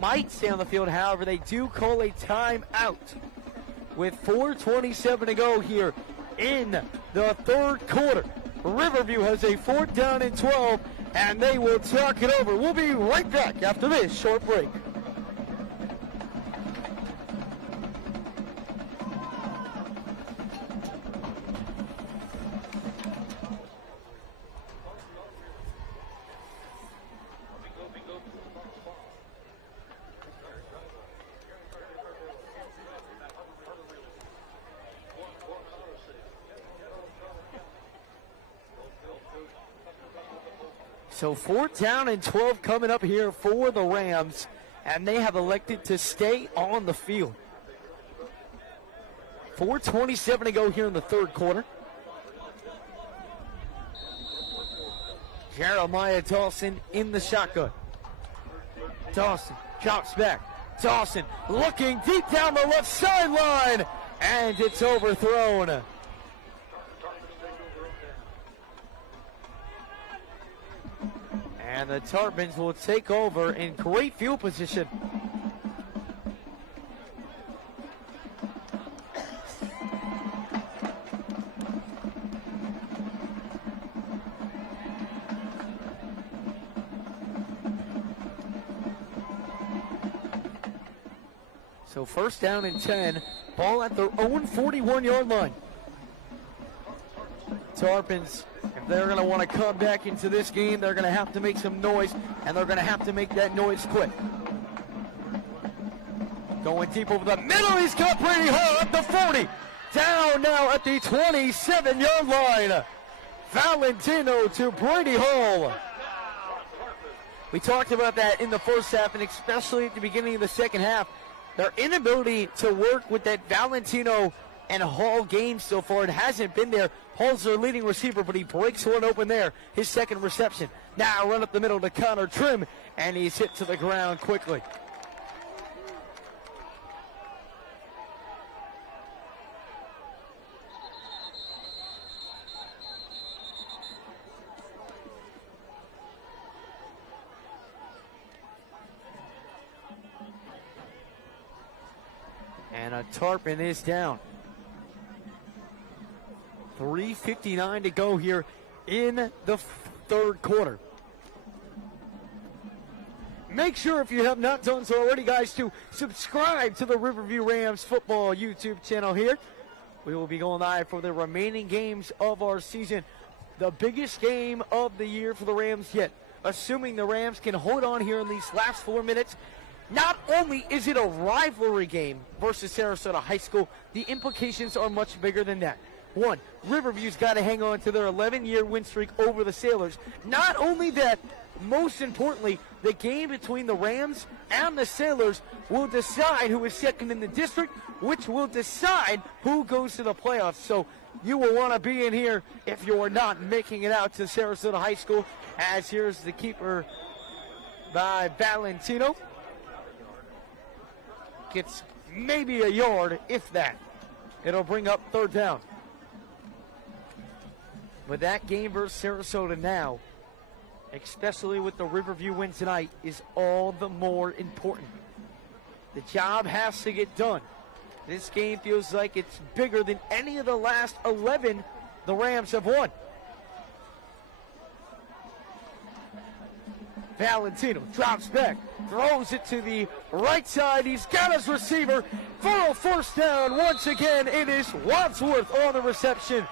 might stay on the field. However, they do call a timeout with 4:27 to go here in the third quarter. Riverview has a fourth down and 12, and they will talk it over. We'll be right back after this short break. So fourth down and 12 coming up here for the Rams, and they have elected to stay on the field. 4:27 to go here in the third quarter. Jeremiah Dawson in the shotgun. Dawson drops back. Dawson looking deep down the left sideline, and it's overthrown. And the Tarpons will take over in great field position. So first down and 10. Ball at their own 41-yard line. Tarpons, if they're going to want to come back into this game, they're going to have to make some noise, and they're going to have to make that noise quick. Going deep over the middle, he's got Brady Hall at the 40. Down now at the 27-yard line. Valentino to Brady Hall. We talked about that in the first half, and especially at the beginning of the second half. Their inability to work with that Valentino and Hall game so far, it hasn't been there. Hall's their leading receiver, but he breaks one open there. His second reception. Now run up the middle to Connor Trim, and he's hit to the ground quickly. And a Tarpon is down. 3:59 to go here in the third quarter. Make sure, if you have not done so already, guys, to subscribe to the Riverview Rams football YouTube channel here. We will be going live for the remaining games of our season. The biggest game of the year for the Rams yet. Assuming the Rams can hold on here in these last 4 minutes. Not only is it a rivalry game versus Sarasota High School, the implications are much bigger than that. One, Riverview's got to hang on to their 11-year win streak over the Sailors. Not only that, most importantly, the game between the Rams and the Sailors will decide who is second in the district, which will decide who goes to the playoffs. So you will want to be in here if you are not making it out to Sarasota High School. As here's the keeper by Valentino. Gets maybe a yard, if that. It'll bring up third down. But that game versus Sarasota now, especially with the Riverview win tonight, is all the more important. The job has to get done. This game feels like it's bigger than any of the last 11 the Rams have won. Valentino drops back, throws it to the right side. He's got his receiver for a first down. Once again, it is Wadsworth on the reception.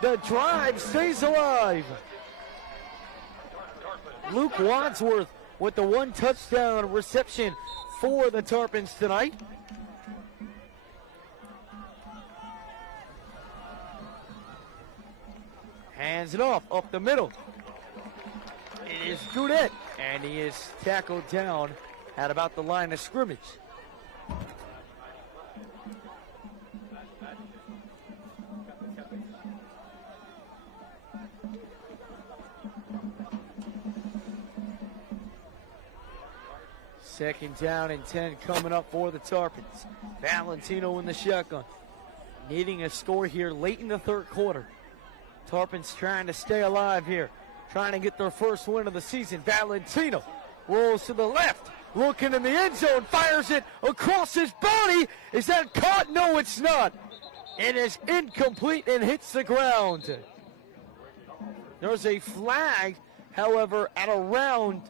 The drive stays alive. Luke Wadsworth with the one touchdown reception for the Tarpons tonight. Hands it off, up the middle. It is Goudet, and he is tackled down at about the line of scrimmage. Second down and 10 coming up for the Tarpons. Valentino in the shotgun. Needing a score here late in the third quarter. Tarpons trying to stay alive here. Trying to get their first win of the season. Valentino rolls to the left. Looking in the end zone. Fires it across his body. Is that caught? No, it's not. It is incomplete and hits the ground. There's a flag, however, at around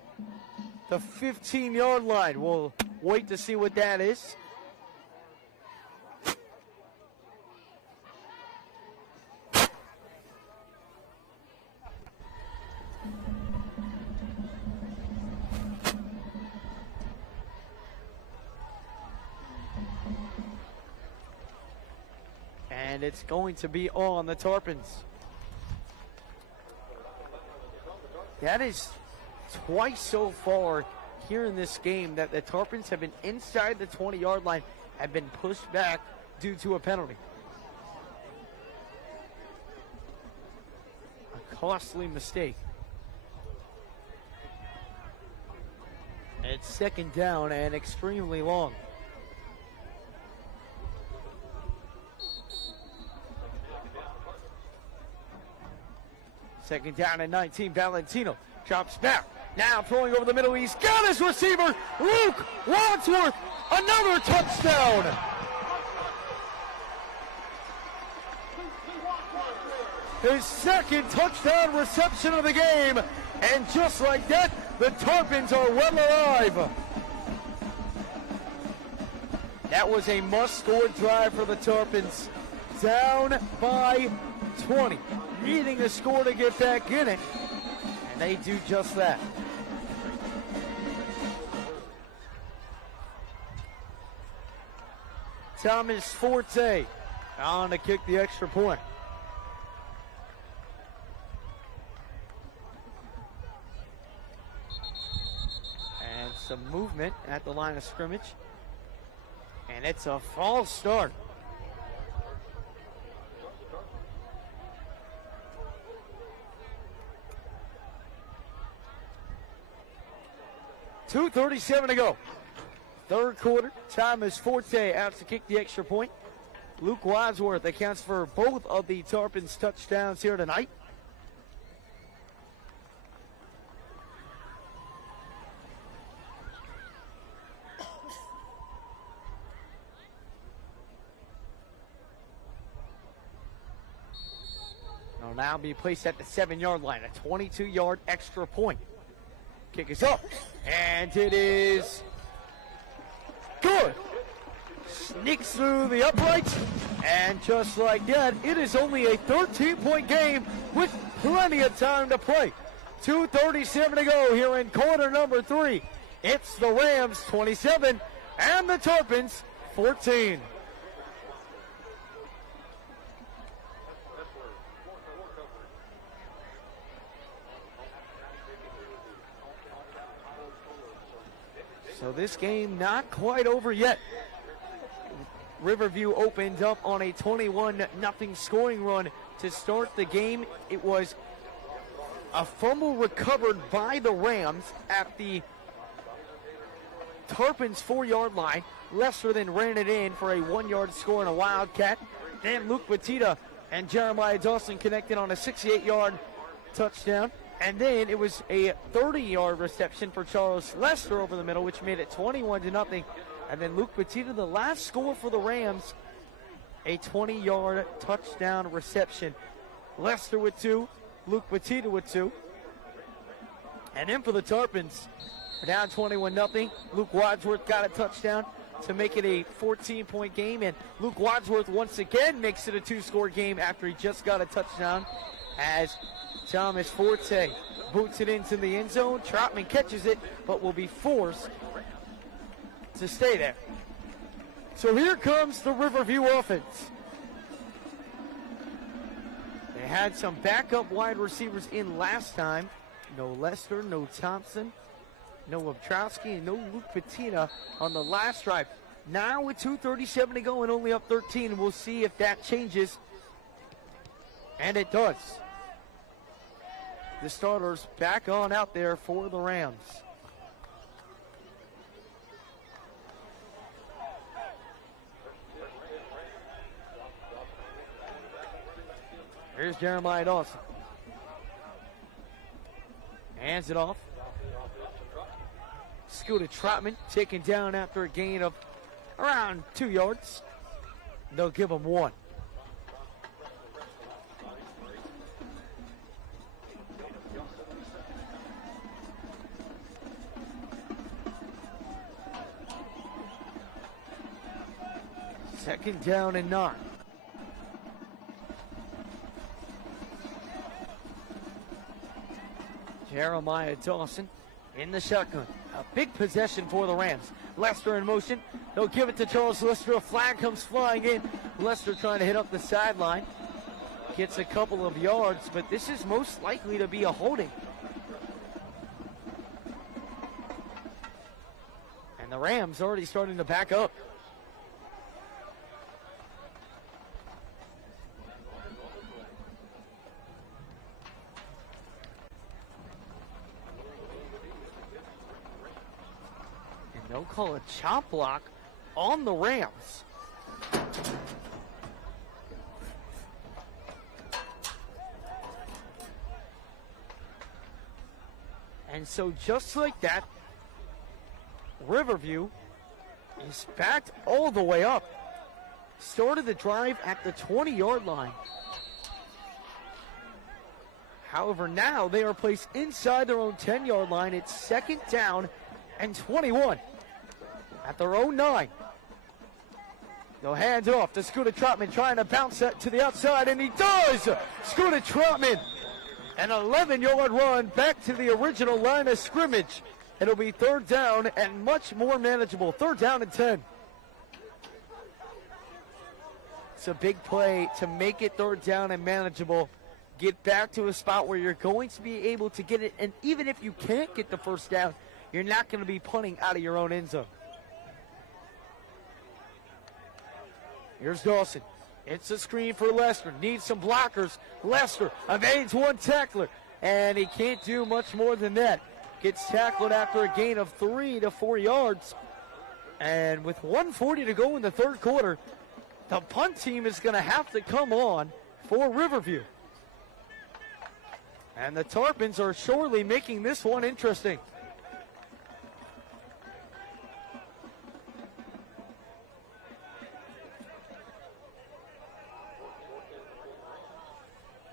the 15-yard line. We'll wait to see what that is. And it's going to be on the Tarpons. That is twice so far here in this game that the Tarpons have been inside the 20-yard line, have been pushed back due to a penalty. A costly mistake. It's second down and extremely long. Second down and 19, Valentino drops back. Now throwing over the middle, he's got his receiver, Luke Wadsworth, another touchdown. His second touchdown reception of the game, and just like that, the Tarpons are well alive. That was a must-score drive for the Tarpons. Down by 20. Needing a score to get back in it. And they do just that. Thomas Forte on to kick the extra point. And some movement at the line of scrimmage. And it's a false start. .237 to go. Third quarter, Thomas Forte out to kick the extra point. Luke Wadsworth accounts for both of the Tarpons touchdowns here tonight. Will now be placed at the 7-yard line, a 22-yard extra point. Kick is up, and it is good. Sneaks through the uprights, and just like that, it is only a 13-point game with plenty of time to play. 2:37 to go here in quarter number 3. It's the Rams 27 and the Tarpons 14. So this game not quite over yet. Riverview opened up on a 21-0 scoring run to start the game. It was a fumble recovered by the Rams at the Tarpons 4-yard line. Lester then ran it in for a 1-yard score and a Wildcat. Then Luke Batita and Jeremiah Dawson connected on a 68-yard touchdown. And then it was a 30-yard reception for Charles Lester over the middle, which made it 21-0. And then Luke Batita, the last score for the Rams, a 20-yard touchdown reception. Lester with 2, Luke Batita with 2. And then for the Tarpons, down 21-0. Luke Wadsworth got a touchdown to make it a 14-point game. And Luke Wadsworth once again makes it a 2-score game after he just got a touchdown, as Thomas Forte boots it into the end zone. Trotman catches it, but will be forced to stay there. So here comes the Riverview offense. They had some backup wide receivers in last time. No Lester, no Thompson, no Obtrowski, and no Luke Patita on the last drive. Now with 2:37 to go and only up 13, we'll see if that changes. And it does. The starters back on out there for the Rams. Here's Jeremiah Dawson. Hands it off. Scooter Trotman taken down after a gain of around 2 yards. They'll give him 1. Second down and 9. Jeremiah Dawson in the shotgun. A big possession for the Rams. Lester in motion. They'll give it to Charles Lester. A flag comes flying in. Lester trying to hit up the sideline. Gets a couple of yards, but this is most likely to be a holding. And the Rams already starting to back up. They'll call a chop block on the Rams. And so just like that, Riverview is backed all the way up. Started the drive at the 20-yard line. However, now they are placed inside their own 10-yard line. It's second down and 21. At their own 9. They'll hand off to Scooter Trotman, trying to bounce that to the outside, and he does! Scooter Trotman, an 11-yard run back to the original line of scrimmage. It'll be 3rd down and much more manageable. 3rd down and 10. It's a big play to make it 3rd down and manageable. Get back to a spot where you're going to be able to get it, and even if you can't get the 1st down, you're not going to be punting out of your own end zone. Here's Dawson. It's a screen for Lester. Needs some blockers. Lester evades one tackler, and he can't do much more than that. Gets tackled after a gain of 3 to 4 yards. And with 1:40 to go in the 3rd quarter, the punt team is going to have to come on for Riverview. And the Tarpons are surely making this one interesting.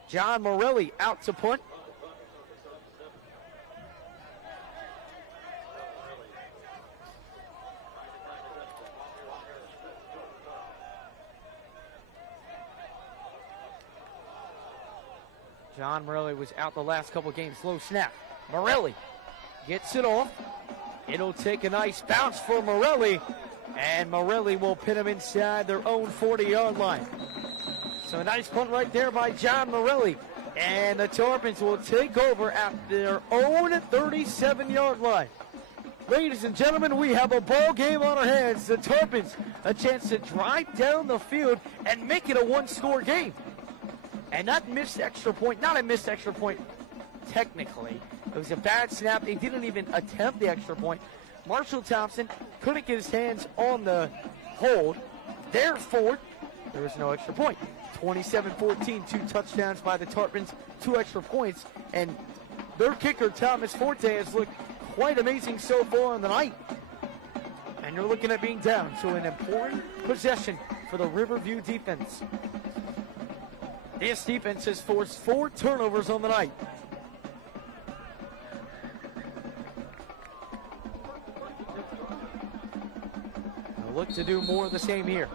John Morelli out to punt. John Morelli was out the last couple games. Low snap. Morelli gets it off. It'll take a nice bounce for Morelli, and Morelli will pin him inside their own 40-yard line. So a nice punt right there by John Morelli, and the Tarpons will take over at their own 37-yard line. Ladies and gentlemen, we have a ball game on our hands. The Tarpons a chance to drive down the field and make it a one-score game. And not a missed extra point technically. It was a bad snap. They didn't even attempt the extra point. Marshall Thompson couldn't get his hands on the hold. Therefore, there was no extra point. 27-14, 2 touchdowns by the Tarpons, 2 extra points. And their kicker, Thomas Forte, has looked quite amazing so far on the night. And you're looking at being down. So an important possession for the Riverview defense. This defense has forced 4 turnovers on the night. They'll look to do more of the same here.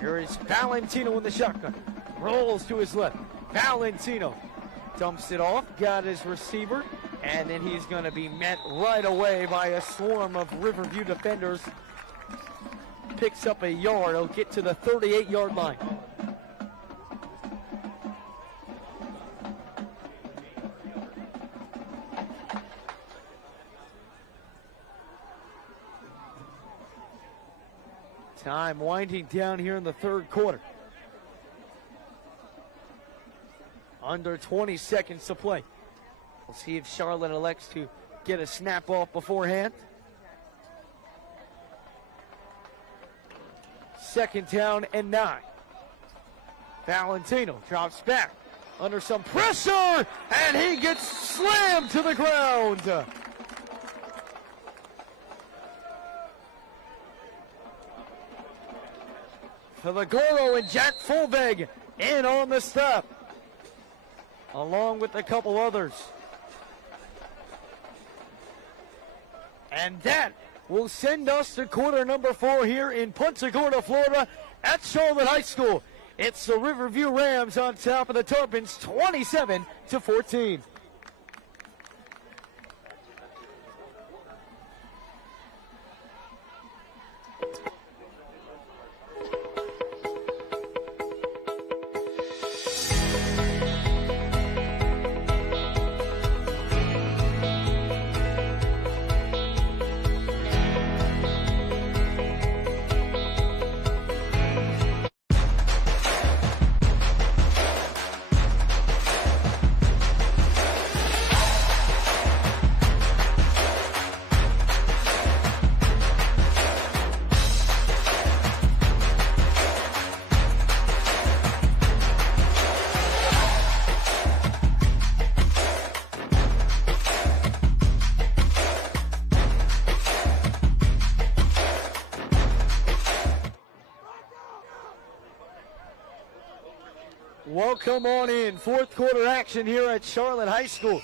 Here is Valentino in the shotgun. Rolls to his left. Valentino dumps it off, got his receiver, and then he's going to be met right away by a swarm of Riverview defenders. Picks up a yard. He'll get to the 38-yard line. Time winding down here in the 3rd quarter. Under 20 seconds to play. We'll see if Charlotte elects to get a snap off beforehand. 2nd down and 9. Valentino drops back under some pressure, and he gets slammed to the ground. For the Gorda and Jack Fulveg in on the stop, along with a couple others. And that will send us to quarter number 4 here in Punta Gorda, Florida at Charlotte High School. It's the Riverview Rams on top of the Tarpons, 27-14. Welcome on in. 4th quarter action here at Charlotte High School.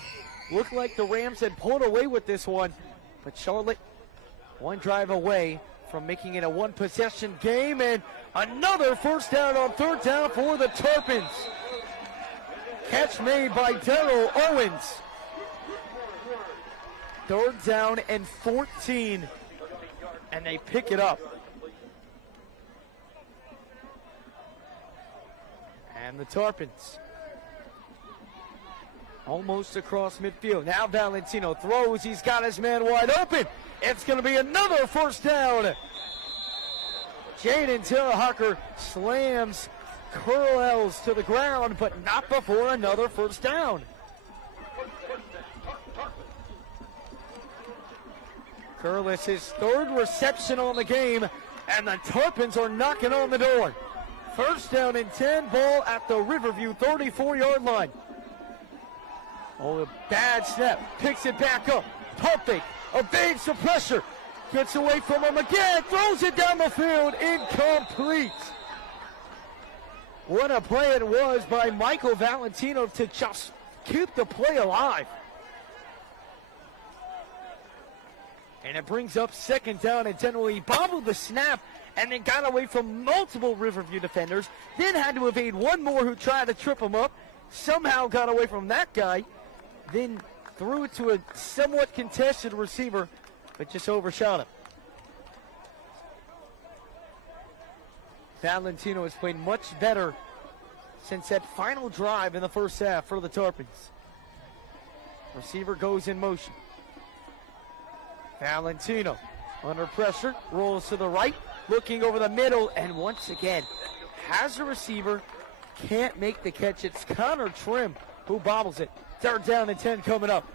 Looked like the Rams had pulled away with this one, but Charlotte one drive away from making it a one-possession game, and another first down on third down for the Tarpons. Catch made by Darrell Owens. Third down and 14, and they pick it up. And the Tarpons almost across midfield. Now Valentino throws. He's got his man wide open. It's going to be another first down. Jaden Terrahawker slams Curls to the ground, but not before another first down. Curlis, his third reception on the game, and the Tarpons are knocking on the door. First down and 10, ball at the Riverview 34-yard line. Oh, a bad snap, picks it back up. Pump fake, evades the pressure, gets away from him again, throws it down the field, incomplete. What a play it was by Michael Valentino to just keep the play alive. And it brings up second down and 10. Well, he bobbled the snap and then got away from multiple Riverview defenders, then had to evade one more who tried to trip him up, somehow got away from that guy, then threw it to a somewhat contested receiver, but just overshot him. Valentino has played much better since that final drive in the first half for the Tarpons. Receiver goes in motion. Valentino under pressure, rolls to the right, looking over the middle, and once again has a receiver, can't make the catch. It's Connor Trim who bobbles it. Third down and 10 coming up.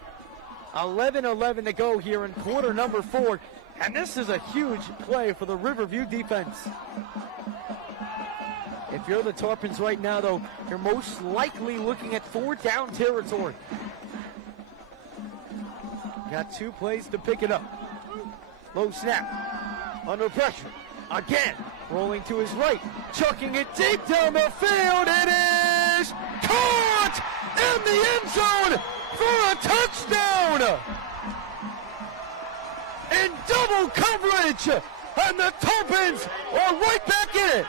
11-11 to go here in quarter number 4, and this is a huge play for the Riverview defense. If you're the Tarpons right now, though, you're most likely looking at 4th down territory. Got 2 plays to pick it up. Low snap, under pressure, again, rolling to his right, chucking it deep down the field. It is caught in the end zone for a touchdown. In double coverage, and the Tarpons are right back in it.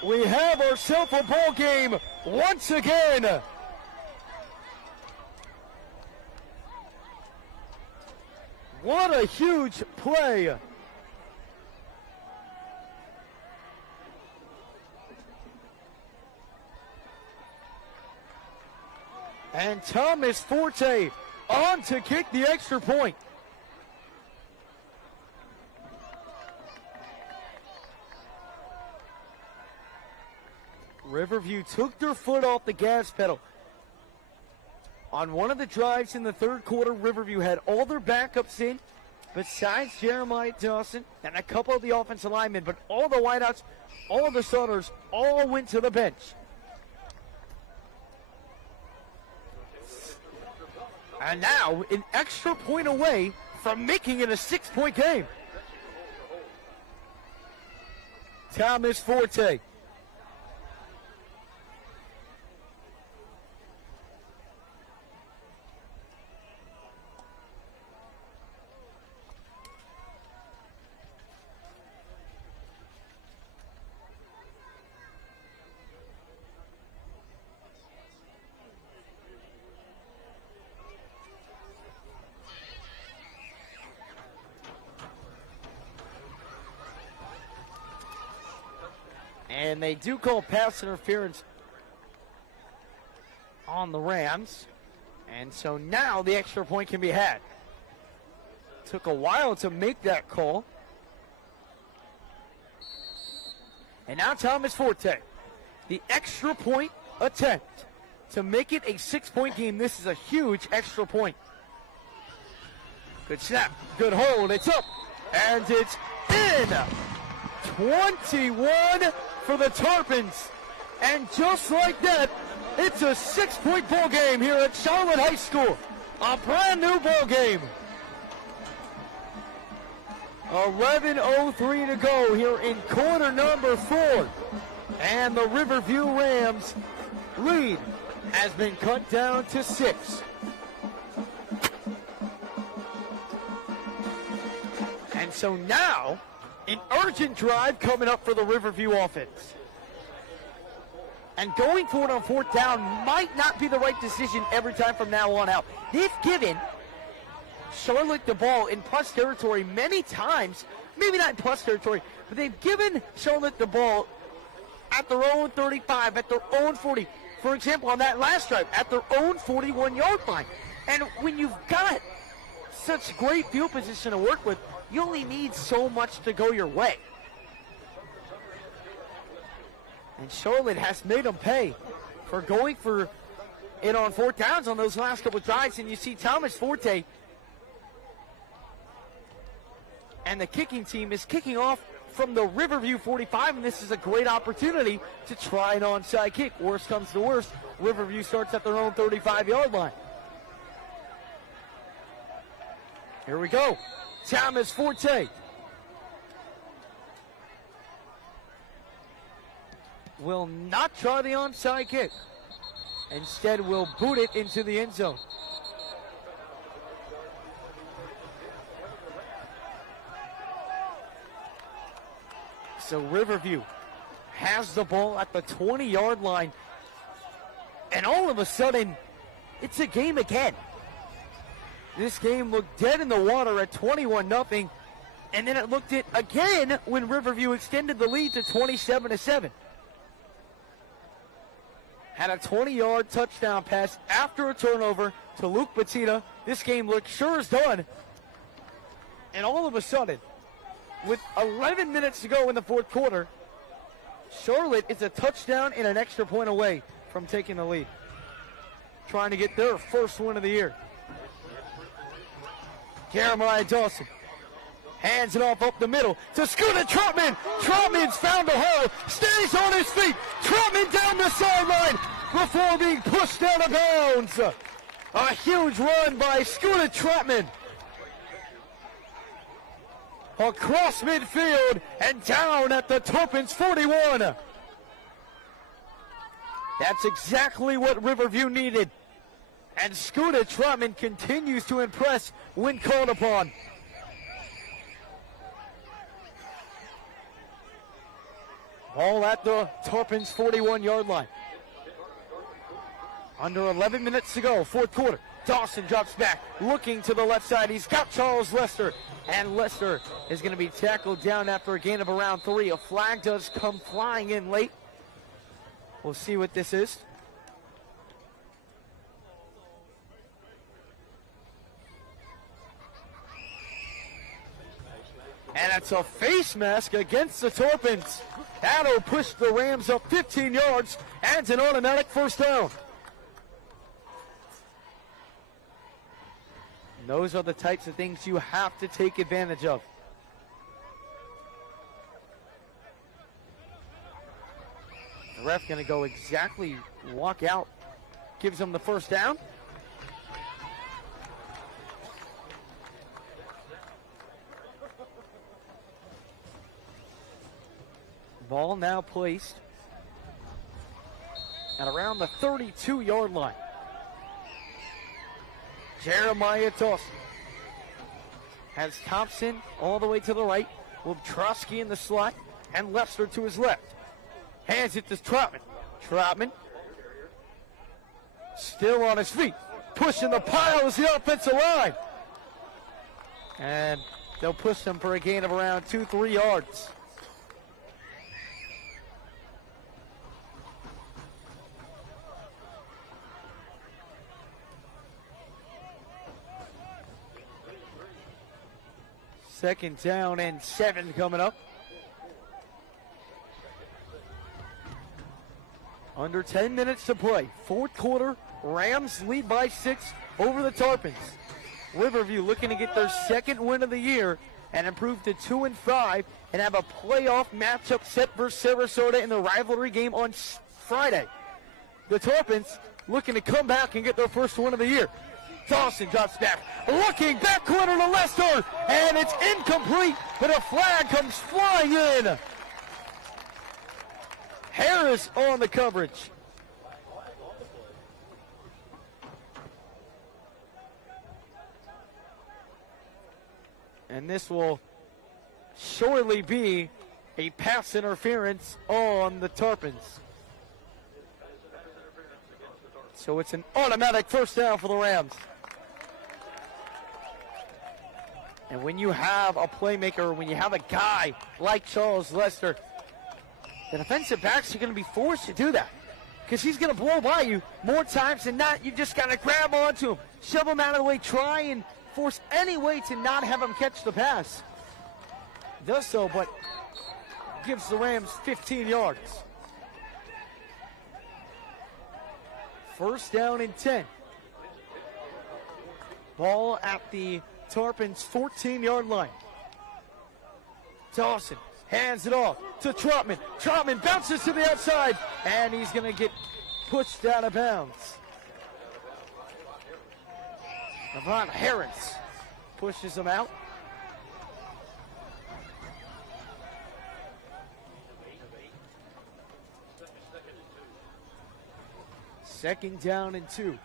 We have ourselves a ball game once again. What a huge play. And Thomas Forte on to kick the extra point. Riverview took their foot off the gas pedal. On one of the drives in the third quarter, Riverview had all their backups in, besides Jeremiah Dawson and a couple of the offensive linemen, but all the wideouts, all the starters, all went to the bench. And now, an extra point away from making it a 6-point game. Thomas Forte. And they do call pass interference on the Rams. And so now the extra point can be had. Took a while to make that call. And now Thomas Forte. The extra point attempt to make it a 6-point game. This is a huge extra point. Good snap. Good hold. It's up. And it's in. 21 for the Tarpons. And just like that, it's a 6-point ball game here at Charlotte High School. A brand new ball game. 11:03 to go here in quarter number 4. And the Riverview Rams lead has been cut down to 6. And so now, an urgent drive coming up for the Riverview offense. And going for it on 4th down might not be the right decision every time from now on out. They've given Charlotte the ball in plus territory many times. Maybe not in plus territory, but they've given Charlotte the ball at their own 35, at their own 40. For example, on that last drive, at their own 41-yard line. And when you've got such great field position to work with, you only need so much to go your way. And Charlotte has made them pay for going for it on 4th downs on those last couple drives. And you see Thomas Forte and the kicking team is kicking off from the Riverview 45, and this is a great opportunity to try an onside kick. Worst comes to worst, Riverview starts at their own 35-yard line. Here we go. Thomas Forte will not try the onside kick. Instead, will boot it into the end zone. So Riverview has the ball at the 20-yard line. And all of a sudden, it's a game again. This game looked dead in the water at 21-0. And then it looked it again when Riverview extended the lead to 27-7. Had a 20-yard touchdown pass after a turnover to Luke Batista. This game looked sure as done. And all of a sudden, with 11 minutes to go in the 4th quarter, Charlotte is a touchdown and an extra point away from taking the lead. Trying to get their first win of the year. Jeremiah Dawson hands it off up the middle to Scooter Trotman. Trotman's found a hole, stays on his feet. Trotman down the sideline before being pushed out of bounds. A huge run by Scooter Trotman. Across midfield and down at the Tarpons 41. That's exactly what Riverview needed. And Scooter Trotman continues to impress when called upon. Ball at the Tarpons 41-yard line. Under 11 minutes to go, 4th quarter. Dawson drops back, looking to the left side. He's got Charles Lester, and Lester is going to be tackled down after a gain of around 3. A flag does come flying in late. We'll see what this is. And it's a face mask against the Tarpons. That'll push the Rams up 15 yards and an automatic 1st down. Those are the types of things you have to take advantage of. The ref going to go exactly walk out. Gives them the 1st down. Ball now placed at around the 32-yard line. Jeremiah Dawson has Thompson all the way to the right, with Trosky in the slot, and Lester to his left. Hands it to Trotman. Trotman still on his feet, pushing the piles the offensive line. And they'll push them for a gain of around 2-3 yards. Second down and 7 coming up. Under 10 minutes to play. 4th quarter, Rams lead by 6 over the Tarpons. Riverview looking to get their 2nd win of the year and improve to 2-5 and have a playoff matchup set versus Sarasota in the rivalry game on Friday. The Tarpons looking to come back and get their 1st win of the year. Dawson drops back, looking back corner to Lester, and it's incomplete, but a flag comes flying in. Harris on the coverage. And this will surely be a pass interference on the Tarpons. So it's an automatic first down for the Rams. And when you have a playmaker, when you have a guy like Charles Lester, the defensive backs are going to be forced to do that because he's going to blow by you more times than not. You just got to grab onto him, shove him out of the way, try and force any way to not have him catch the pass. Does so, but gives the Rams 15 yards. First down and 10. Ball at the Tarpons' 14-yard line. Dawson hands it off to Trotman. Trotman bounces to the outside, and he's going to get pushed out of bounds. Avant Harris pushes him out. Second down and 2.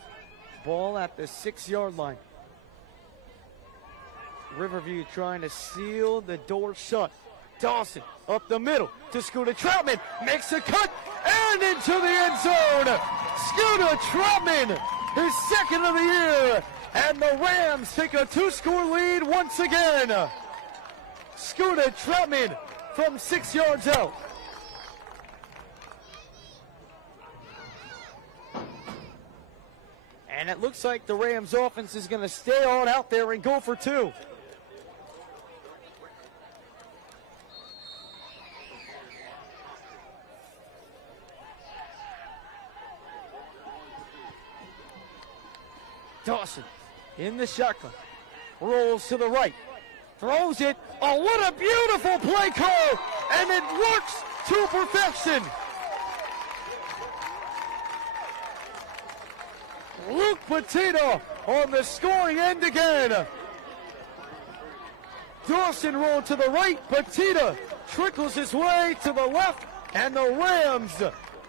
Ball at the 6-yard line. Riverview trying to seal the door shut. Dawson up the middle to Scooter Troutman. Makes a cut and into the end zone. Scooter Troutman, his second of the year. And the Rams take a 2-score lead once again. Scooter Troutman from 6 yards out. And it looks like the Rams offense is going to stay on out there and go for 2. Dawson in the shotgun. Rolls to the right. Throws it. Oh, what a beautiful play call. And it works to perfection. Luke Petito on the scoring end again. Dawson rolled to the right. Petito trickles his way to the left. And the Rams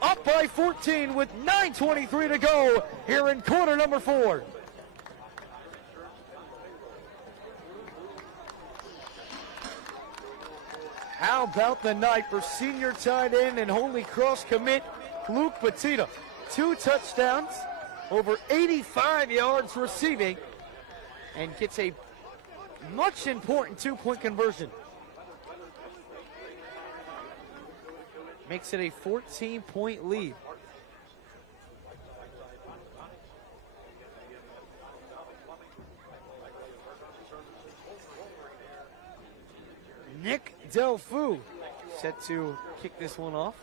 up by 14 with 9:23 to go here in quarter number 4. How about the night for senior tight end and Holy Cross commit Luke Petito? 2 touchdowns, over 85 yards receiving, and gets a much important 2-point conversion. Makes it a 14-point lead. Nick Delfu set to kick this one off.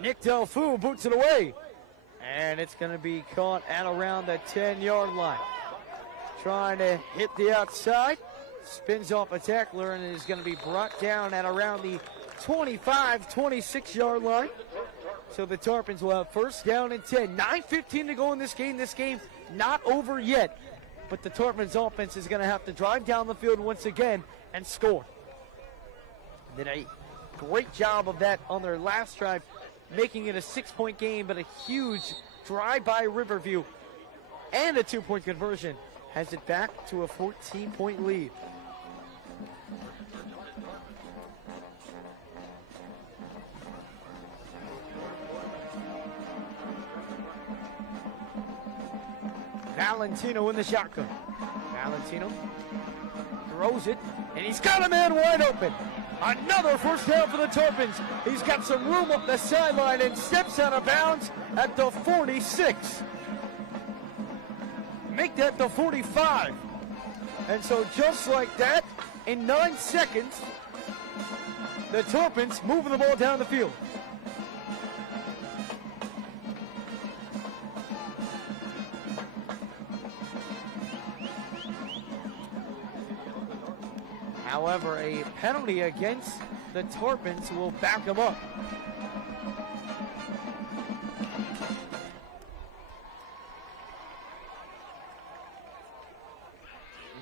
Nick Delfu boots it away. And it's going to be caught at around the 10-yard line. Trying to hit the outside. Spins off a tackler and is going to be brought down at around the 25, 26-yard line. So the Tarpons will have first down and 10. 9:15 to go in this game. This game not over yet. But the Tarpons offense is going to have to drive down the field once again and score. Did a great job of that on their last drive, making it a 6-point game, but a huge drive by Riverview and a 2-point conversion has it back to a 14-point lead. Valentino in the shotgun. Valentino throws it, and he's got a man wide open. Another first down for the Tarpons. He's got some room up the sideline and steps out of bounds at the 46. Make that the 45. And so just like that, in 9 seconds, the Tarpons moving the ball down the field. However, a penalty against the Tarpons will back them up.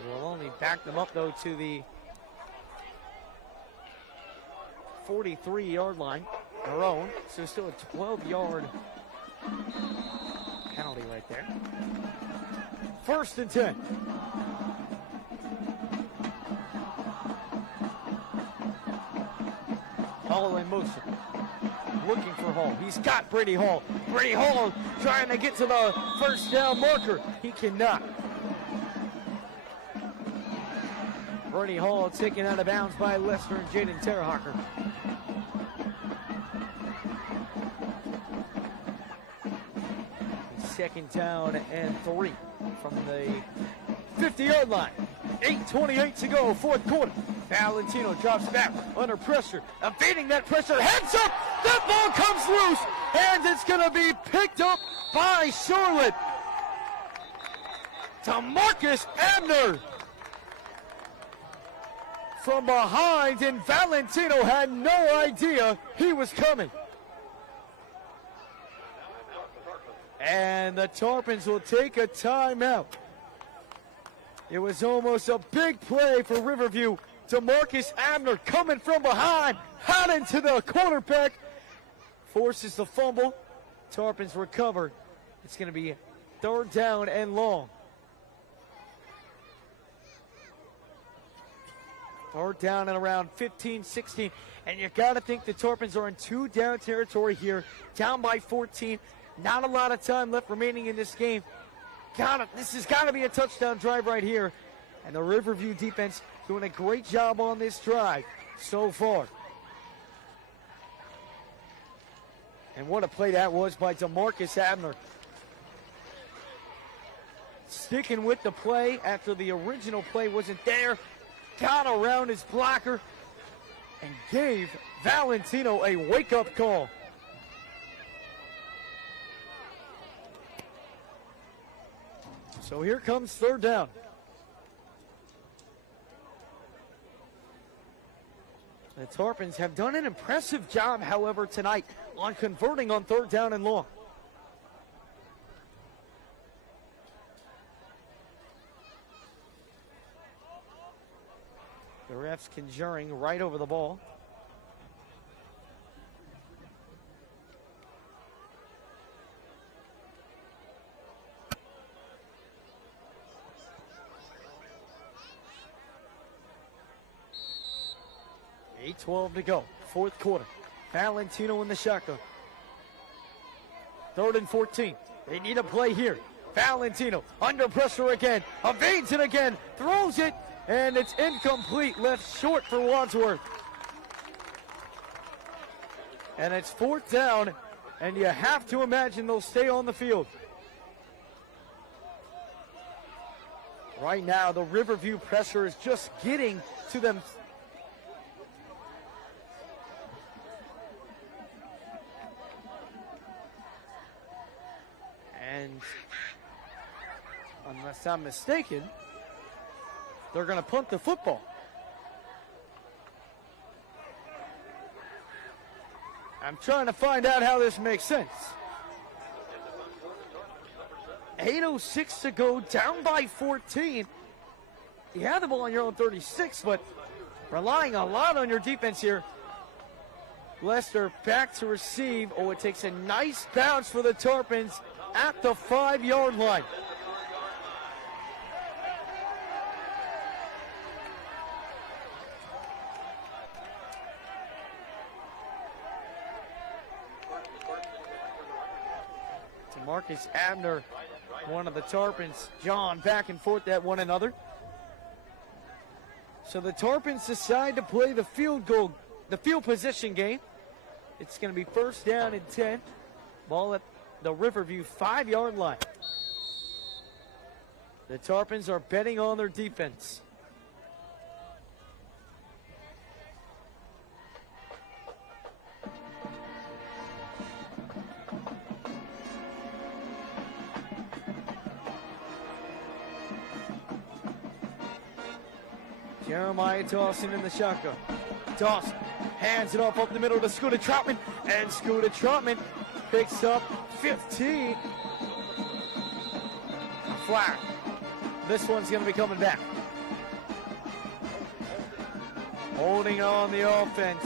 We'll only back them up, though, to the 43-yard line, their own. So still a 12-yard penalty right there. 1st and 10. Hall in motion. Looking for Hall. He's got Brady Hall. Brady Hall trying to get to the first down marker. He cannot. Brady Hall taken out of bounds by Lester and Jaden Terhacker. Second down and 3 from the 50-yard line. 8:28 to go, 4th quarter. Valentino drops back under pressure, evading that pressure, heads up, that ball comes loose, and it's going to be picked up by Charlotte. To Marcus Abner. From behind, and Valentino had no idea he was coming. And the Tarpons will take a timeout. It was almost a big play for Riverview. DeMarcus Abner coming from behind, hot into the quarterback, forces the fumble. Tarpons recover. It's going to be 3rd down and long. 3rd down and around 15, 16. And you got to think the Tarpons are in 2-down territory here, down by 14. Not a lot of time left remaining in this game. This has got to be a touchdown drive right here. And the Riverview defense doing a great job on this drive so far. And what a play that was by DeMarcus Abner. Sticking with the play after the original play wasn't there. Got around his blocker and gave Valentino a wake-up call. So here comes 3rd down. The Tarpons have done an impressive job, however, tonight on converting on 3rd down and long. The refs conjuring right over the ball. .8:12 to go, 4th quarter. Valentino in the shotgun. 3rd and 14. They need a play here. Valentino under pressure again, evades it again, throws it, and it's incomplete, left short for Wadsworth. And it's 4th down, and you have to imagine they'll stay on the field. Right now, the Riverview pressure is just getting to them. And unless I'm mistaken, they're going to punt the football. I'm trying to find out how this makes sense. 8:06 to go, down by 14. You have the ball on your own 36, but relying a lot on your defense here. Lester back to receive. Oh, it takes a nice bounce for the Tarpons at the 5-yard line. Marcus Abner, one of the Tarpons, John back and forth at one another. So the Tarpons decide to play the field position game. It's going to be 1st down and 10. Ball at the Riverview 5-yard line. The Tarpons are betting on their defense. Jeremiah Dawson in the shotgun. Dawson Hands it off up the middle to Scooter Troutman. And Scooter Troutman picks up 15. Flag. This one's going to be coming back. Holding on the offense.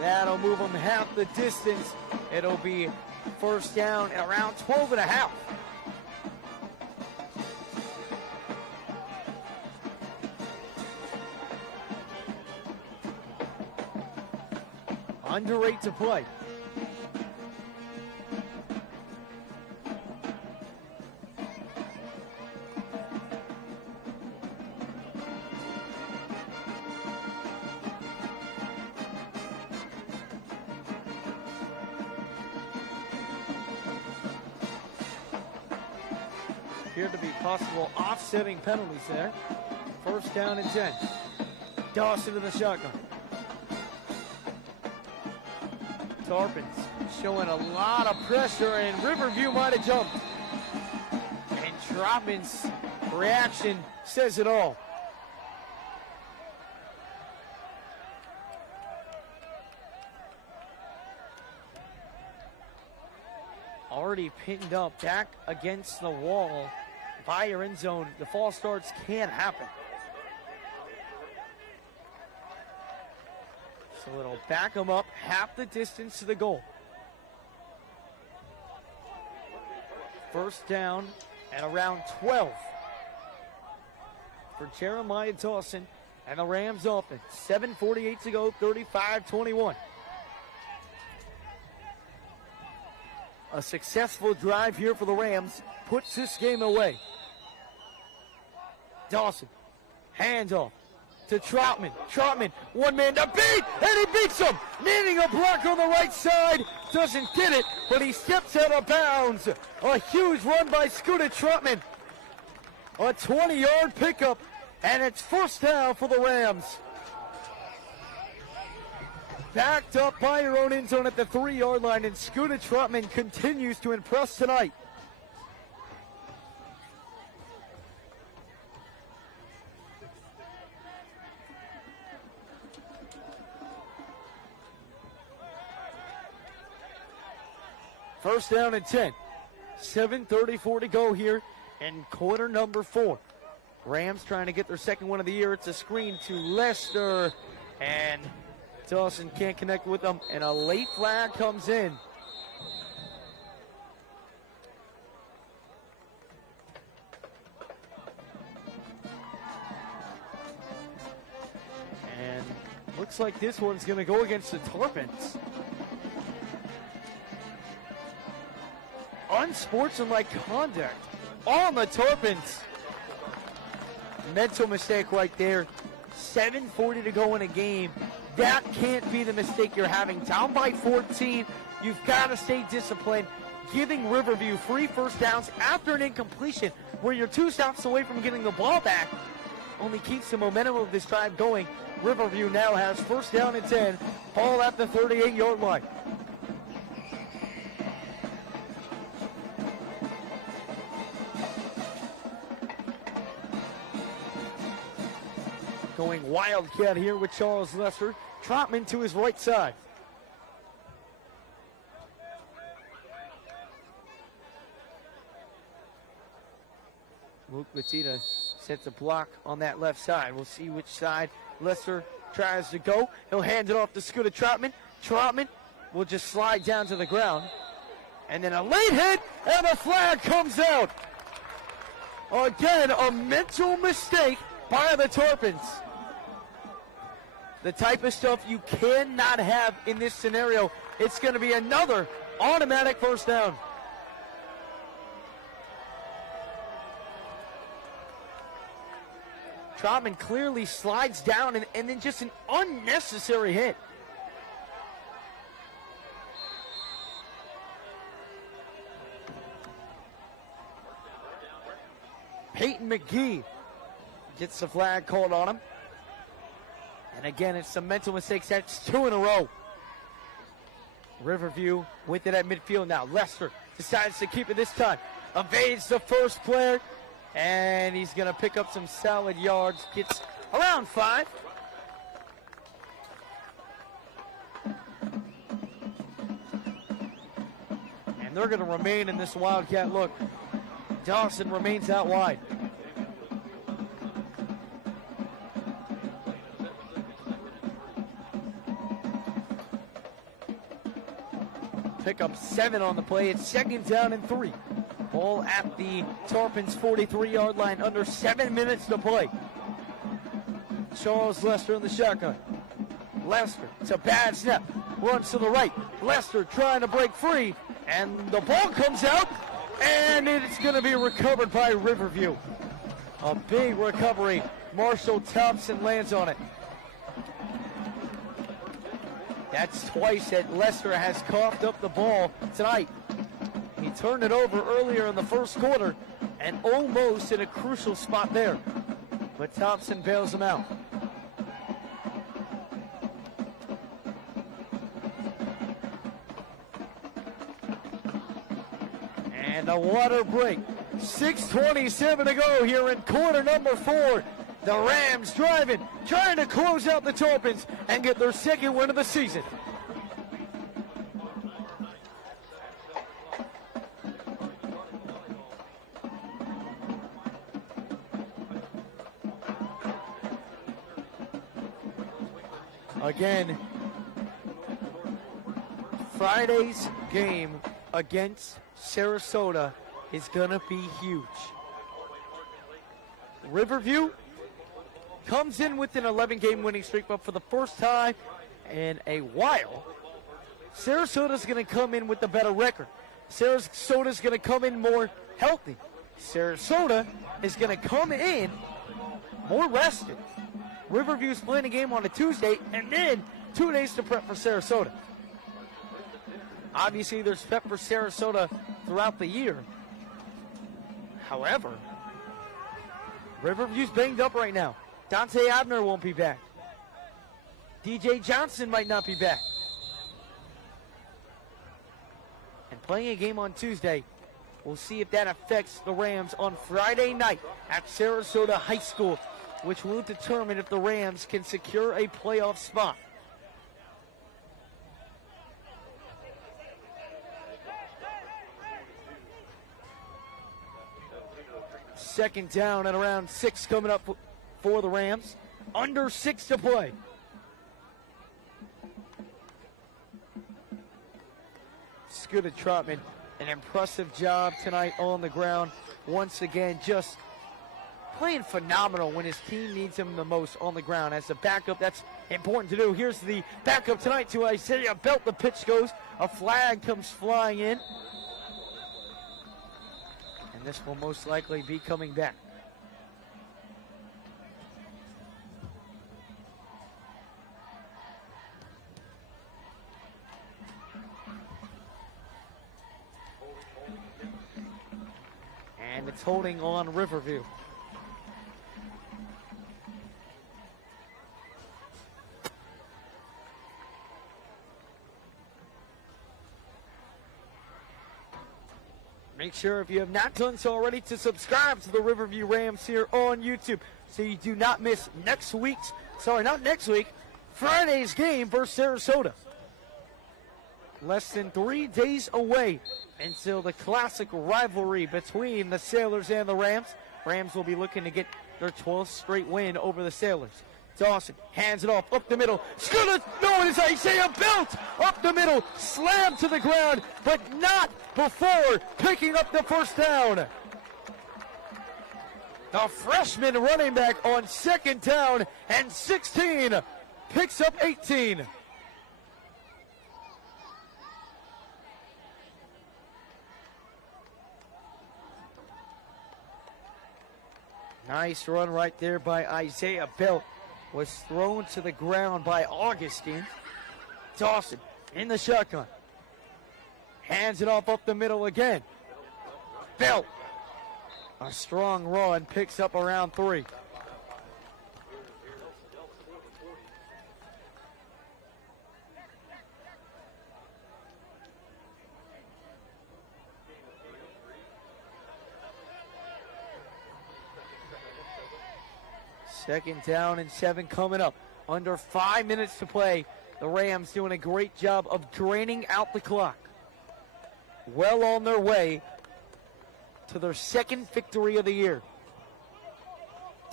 That'll move them half the distance. It'll be first down at around 12 and a half. Under 8 to play. Appear to be possible offsetting penalties there. First down and 10. Dawson in the shotgun. Tarpons showing a lot of pressure, and Riverview might have jumped. And Troutman's reaction says it all. Already pinned up back against the wall by your end zone. The false starts can happen. So it'll back them up half the distance to the goal. First down at around 12 for Jeremiah Dawson and the Rams offense. 7:48 to go, 35-21. A successful drive here for the Rams puts this game away. Dawson, hands off to Troutman. Troutman, one man to beat, and he beats him. Needing a block on the right side. Doesn't get it, but he steps out of bounds. A huge run by Scooter Troutman. A 20-yard pickup, and it's first down for the Rams. Backed up by your own end zone at the 3-yard line, and Scooter Troutman continues to impress tonight. First down and 10. 7:34 to go here in quarter number 4. Rams trying to get their second one of the year. It's a screen to Lester, and Dawson can't connect with them, and a late flag comes in. And looks like this one's going to go against the Tarpons. Unsportsmanlike conduct on the Tarpons. Mental mistake right there. 7:40 to go in a game. That can't be the mistake you're having. Down by 14, you've got to stay disciplined. Giving Riverview free first downs after an incompletion where you're 2 stops away from getting the ball back only keeps the momentum of this drive going. Riverview now has first down and 10. Ball at the 38-yard line. Going wildcat here with Charles Lester. Troutman to his right side. Luke Batita sets a block on that left side. We'll see which side Lester tries to go. He'll hand it off to Scooter Troutman. Troutman will just slide down to the ground. And then a late hit, and a flag comes out. Again, a mental mistake by the Tarpons. The type of stuff you cannot have in this scenario. It's going to be another automatic first down. Troutman clearly slides down and then just an unnecessary hit. Peyton McGee gets the flag called on him. And again, it's some mental mistakes. That's 2 in a row. Riverview with it at midfield now. Lester decides to keep it this time. Evades the first player. And he's going to pick up some solid yards. Gets around 5. And they're going to remain in this Wildcat look. Dawson remains out wide. Pick up 7 on the play. It's 2nd down and 3. Ball at the Tarpons 43-yard line. Under 7 minutes to play. Charles Lester in the shotgun. Lester, it's a bad snap. Runs to the right. Lester trying to break free. And the ball comes out. And it's going to be recovered by Riverview. A big recovery. Marshall Thompson lands on it. That's twice that Lester has coughed up the ball tonight. He turned it over earlier in the first quarter and almost in a crucial spot there. But Thompson bails him out. And a water break. 6:27 to go here in quarter number 4. The Rams driving, trying to close out the Tarpons and get their 2nd win of the season. Again, Friday's game against Sarasota is going to be huge. Riverview comes in with an 11-game winning streak, but for the first time in a while, Sarasota's going to come in with a better record. Sarasota's going to come in more healthy. Sarasota is going to come in more rested. Riverview's playing a game on a Tuesday, and then 2 days to prep for Sarasota. Obviously, there's prep for Sarasota throughout the year. However, Riverview's banged up right now. Dante Abner won't be back. DJ Johnson might not be back. And playing a game on Tuesday, we'll see if that affects the Rams on Friday night at Sarasota High School, which will determine if the Rams can secure a playoff spot. Second down and around 6 coming up for the Rams. Under 6 to play. Scooter Trotman, an impressive job tonight on the ground. Once again, just playing phenomenal when his team needs him the most on the ground. As a backup, that's important to do. Here's the backup tonight to Isaiah Belt. The pitch goes. A flag comes flying in. And this will most likely be coming back. And it's holding on Riverview. Make sure, if you have not done so already, to subscribe to the Riverview Rams here on YouTube so you do not miss Friday's game versus Sarasota. Less than 3 days away until the classic rivalry between the Sailors and the Rams. Rams will be looking to get their 12th straight win over the Sailors. Dawson hands it off up the middle. No, it is Isaiah Belt up the middle, slammed to the ground, but not before picking up the first down. The freshman running back on 2nd down and 16 picks up 18. Nice run right there by Isaiah Belt. Was thrown to the ground by Augustine. Dawson in the shotgun. Hands it off up the middle again. Belt. A strong run, picks up around 3. Second down and 7 coming up. Under 5 minutes to play. The Rams doing a great job of draining out the clock. well on their way to their second victory of the year.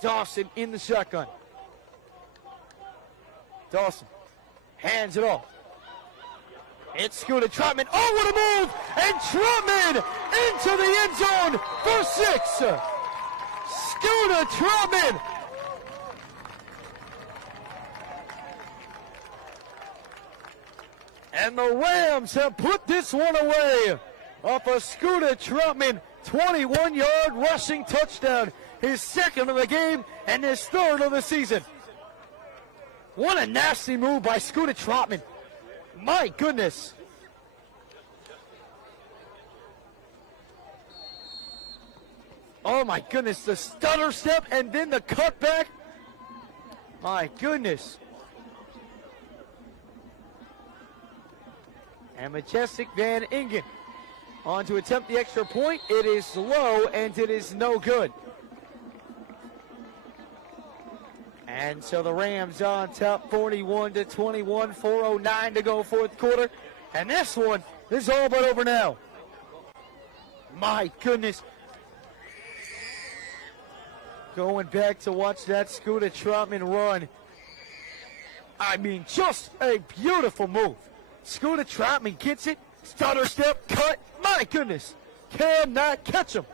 Dawson in the shotgun. Dawson hands it off. It's Scooter Trotman. Oh, what a move! And Trotman into the end zone for 6. Scooter Trotman. And the Rams have put this one away off a Scooter Trotman 21-yard rushing touchdown. His second of the game and his third of the season. What a nasty move by Scooter Trotman. My goodness. Oh my goodness, the stutter step and then the cutback. My goodness. And Majestic Van Ingen on to attempt the extra point. It is low and it is no good. And so the Rams on top 41-21, 4:09 to go fourth quarter. And this one is all but over now. My goodness. Going back to watch that Scooter Trotman run. I mean, just a beautiful move. Scooter Trotman gets it. Stutter step, cut. My goodness. Cannot catch him.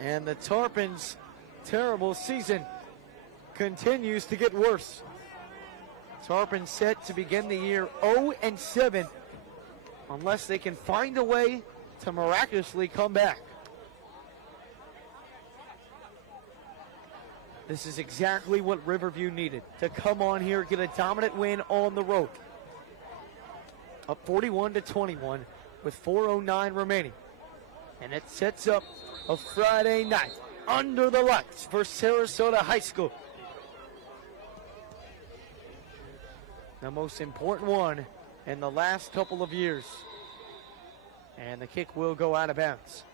And the Tarpons' terrible season continues to get worse. Tarpons set to begin the year 0-7 unless they can find a way to miraculously come back. This is exactly what Riverview needed to come on here, get a dominant win on the road. Up 41-21 with 4:09 remaining. And it sets up a Friday night under the lights for Sarasota High School. The most important one in the last couple of years. And the kick will go out of bounds.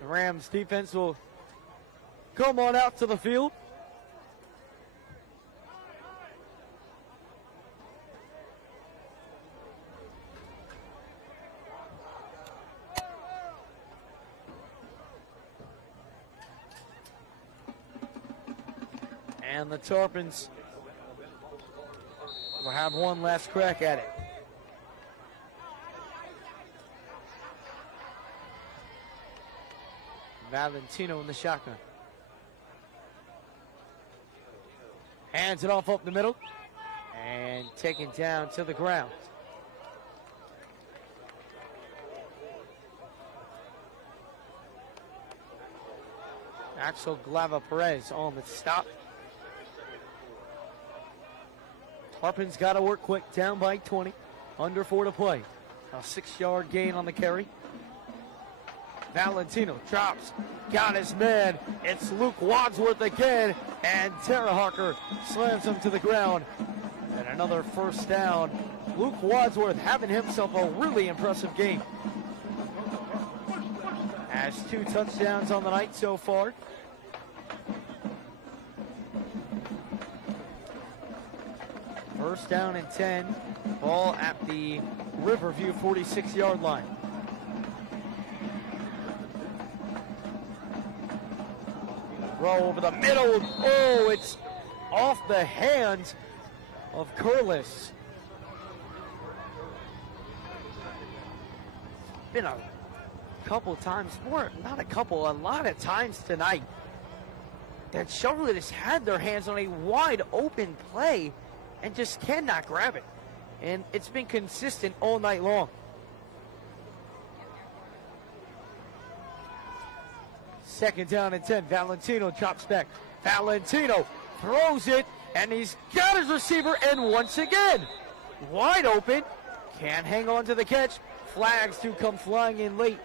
The Rams defense will come on out to the field. And the Tarpons will have one last crack at it. Valentino in the shotgun. Hands it off up the middle. And taken down to the ground. Axel Glava Perez on the stop. Tarpons got to work quick, down by 20. Under 4 to play. A 6-yard gain on the carry. Valentino drops, got his man. It's Luke Wadsworth again, and Tara Harker slams him to the ground. And another first down. Luke Wadsworth having himself a really impressive game. Has 2 touchdowns on the night so far. First down and 10. Ball at the Riverview 46-yard line. Throw over the middle. Oh, it's off the hands of Curlis. Been a couple times, more, not a couple, a lot of times tonight that Charlotte has had their hands on a wide open play and just cannot grab it. And it's been consistent all night long. Second down and 10. Valentino drops back. Valentino throws it, and he's got his receiver, and once again, wide open. Can't hang on to the catch. Flags do come flying in late.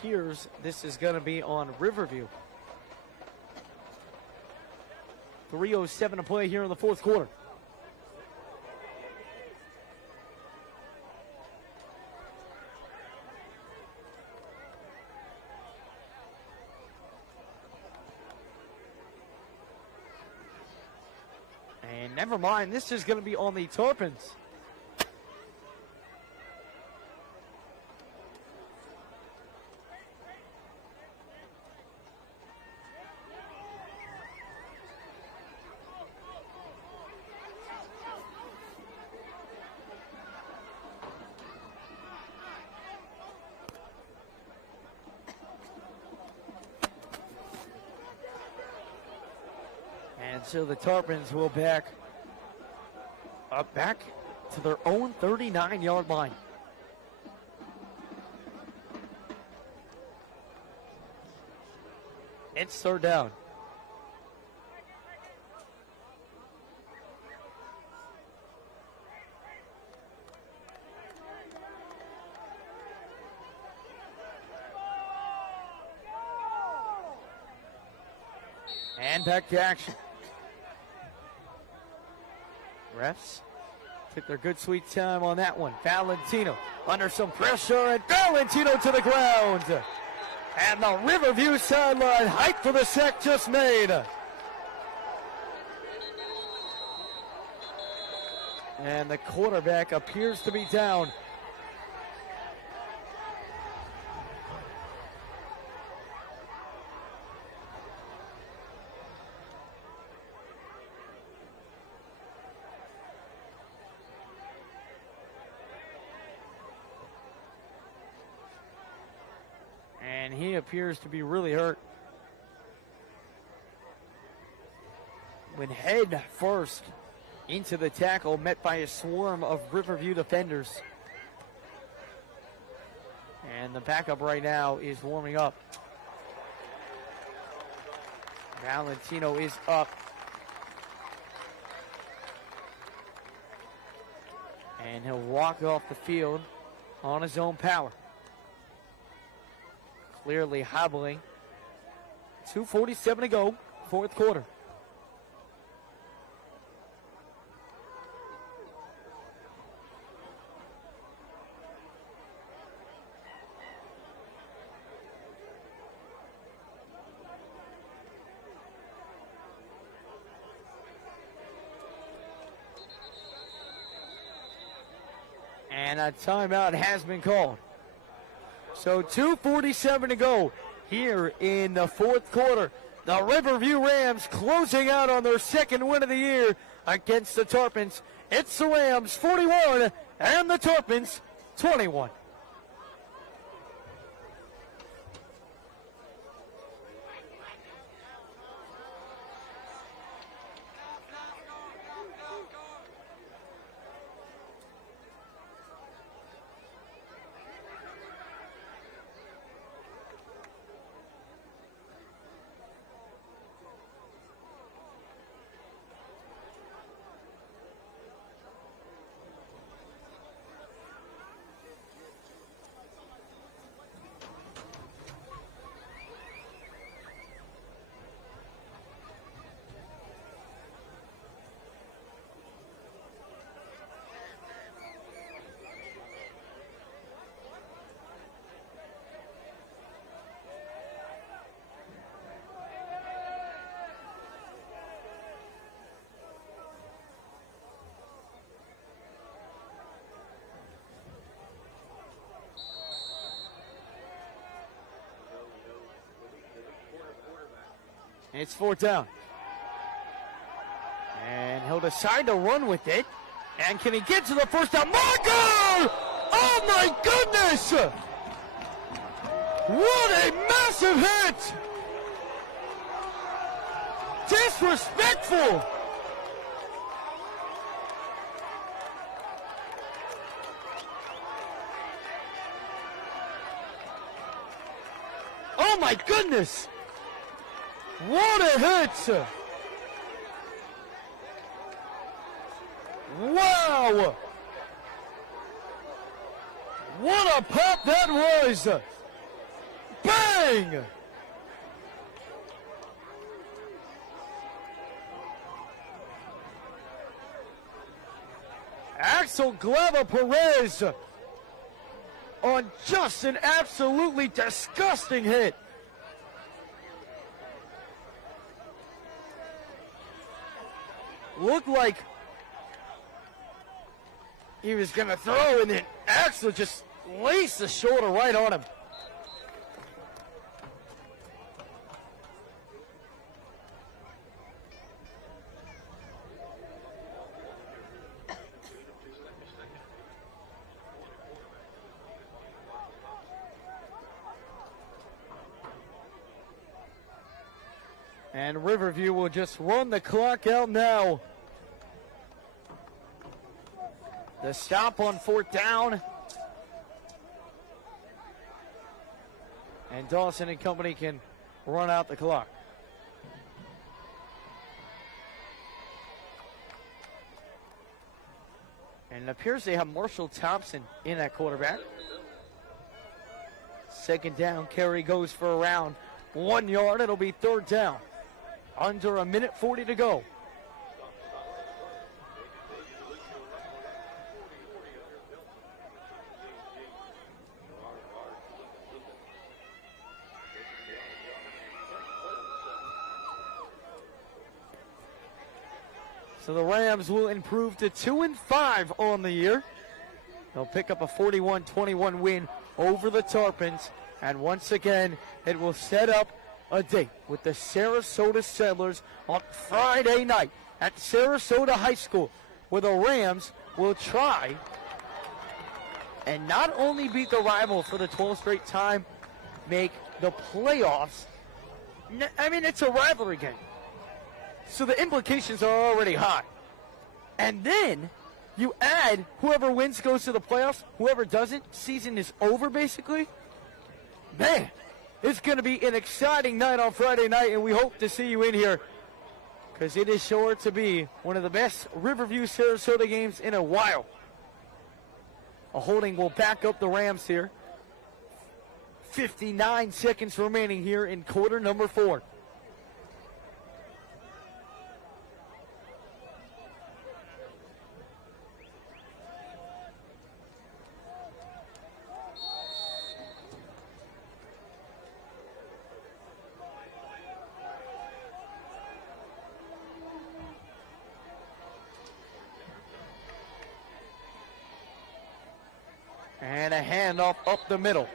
appears this is going to be on Riverview. 3:07 to play here in the fourth quarter. And never mind, this is going to be on the Tarpons. And so the Tarpons will back to their own 39-yard line. It's third down. And back to action. Refs took their good sweet time on that one. Valentino under some pressure, and Valentino to the ground. And the Riverview sideline hype for the sack just made. And the quarterback appears to be down. And he appears to be really hurt. Went head first into the tackle, met by a swarm of Riverview defenders. And the backup right now is warming up. Valentino is up. And he'll walk off the field on his own power. Clearly hobbling. 2:47 to go, fourth quarter. And a timeout has been called. So 2:47 to go here in the fourth quarter. The Riverview Rams closing out on their second win of the year against the Tarpons. It's the Rams 41 and the Tarpons 21. It's fourth down. And he'll decide to run with it. And can he get to the first down? Marker! Oh my goodness! What a massive hit! Disrespectful! Oh my goodness! What a hit! Wow! What a pop that was! running. Axel Glava Perez on just an absolutely disgusting hit. Looked like he was going to throw, and then Axel just laced the shoulder right on him. And Riverview will just run the clock out now. The stop on 4th down. And Dawson and company can run out the clock. And it appears they have Marshall Thompson in at quarterback. 2nd down, carry goes for around 1 yard. It'll be 3rd down. Under a minute 40 to go. So the Rams will improve to 2-5 on the year. They'll pick up a 41-21 win over the Tarpons. And once again, it will set up a date with the Sarasota Settlers on Friday night at Sarasota High School, where the Rams will try and not only beat the rival for the 12th straight time, make the playoffs. I mean, it's a rivalry game, so the implications are already high. And then you add whoever wins goes to the playoffs, whoever doesn't, season is over basically. Man, it's going to be an exciting night on Friday night, and we hope to see you in here because it is sure to be one of the best Riverview Sarasota games in a while. A holding will back up the Rams here. 59 seconds remaining here in quarter number 4. And a handoff up the middle.